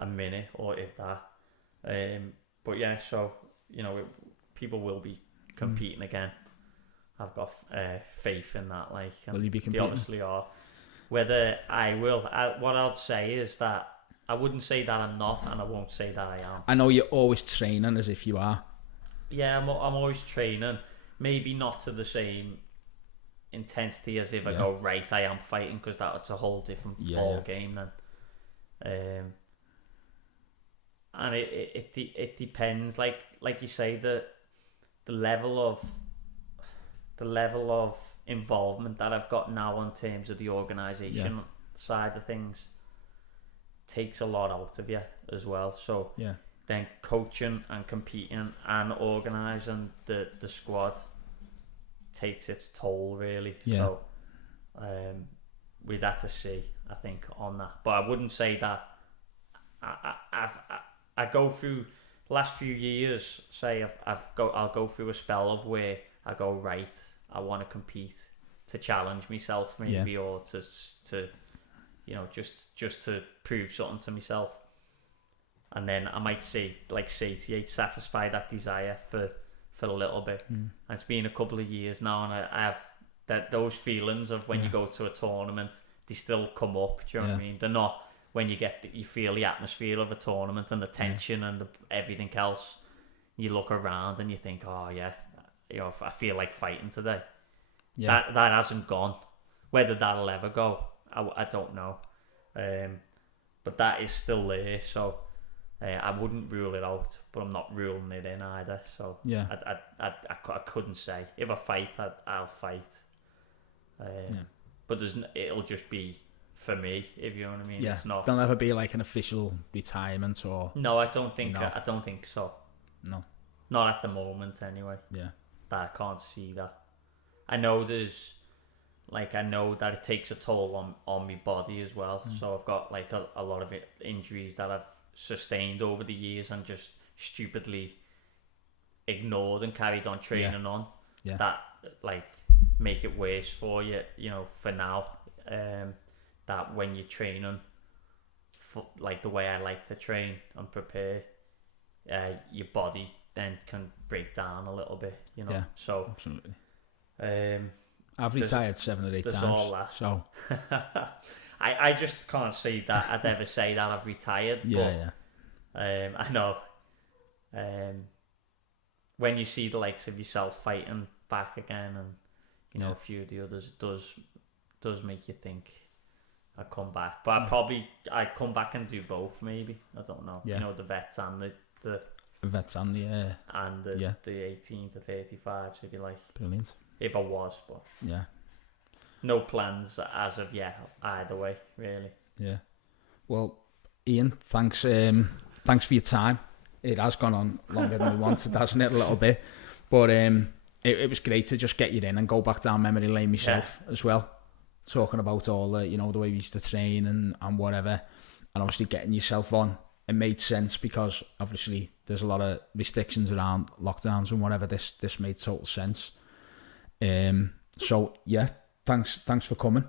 a minute or if that. But yeah, so people will be competing again. I've got faith in that. Like, will you be competing? They obviously are. Whether I will, what I'd say is that I wouldn't say that I'm not, and I won't say that I am. I know you're always training as if you are. Yeah, I'm always training. Maybe not to the same intensity as if I go, right, I am fighting, because that's a whole different ball game then. And it depends, like you say, the level of involvement that I've got now in terms of the organisation side of things takes a lot out of you as well. So then coaching and competing and organising the squad takes its toll, really. So we'd have to see, I think, on that. But I wouldn't say that I go through the last few years, say I'll go through a spell of where I go, right, I want to compete, to challenge myself maybe, or to just to prove something to myself. And then I might satisfy that desire for a little bit. And it's been a couple of years now, and I have those feelings of when you go to a tournament, they still come up. Do you know what I mean? They're not when you feel the atmosphere of a tournament and the tension and everything else. You look around and you think, oh yeah, I feel like fighting today. That hasn't gone. Whether that'll ever go, I don't know. But that is still there. So I wouldn't rule it out, but I'm not ruling it in either. So I couldn't say. If I fight, I'll fight. But it'll just be for me, if you know what I mean. It's not. There'll never be like an official retirement or. No, I don't think. No. I don't think so. No. Not at the moment, anyway. Yeah. That I can't see that. I know I know that it takes a toll on my body as well. So I've got like a lot of injuries that I've sustained over the years and just stupidly ignored and carried on training on. Yeah. That like make it worse for you, for now. That when you're training, like the way I like to train and prepare, your body then can break down a little bit, Yeah, so absolutely. I've retired 7 or 8 times. All that. So I just can't see that I'd ever say that I've retired. I know. When you see the likes of yourself fighting back again, and a few of the others, does make you think I come back. But I'd come back and do both. Maybe, I don't know. The vets and the vets and the 18 to 35s, if you like. Brilliant. If I was, but no plans as of yet either way, really. Yeah. Well, Ian, thanks for your time. It has gone on longer than we wanted, hasn't it, a little bit? But it was great to just get you in and go back down memory lane myself as well, talking about all the the way we used to train and whatever, and obviously getting yourself on. It made sense because obviously there's a lot of restrictions around lockdowns and whatever. This made total sense. So yeah, thanks for coming.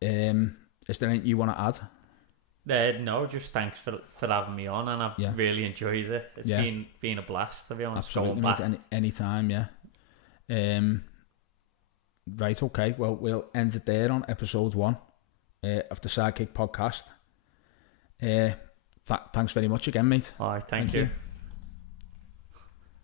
Is there anything you want to add? No, just thanks for having me on, and I've really enjoyed it. It's been a blast, to be honest. Absolutely, mate, any time, Right, okay. Well, we'll end it there on episode 1 of the Sidekick podcast. Thanks very much again, mate. All right, thank you.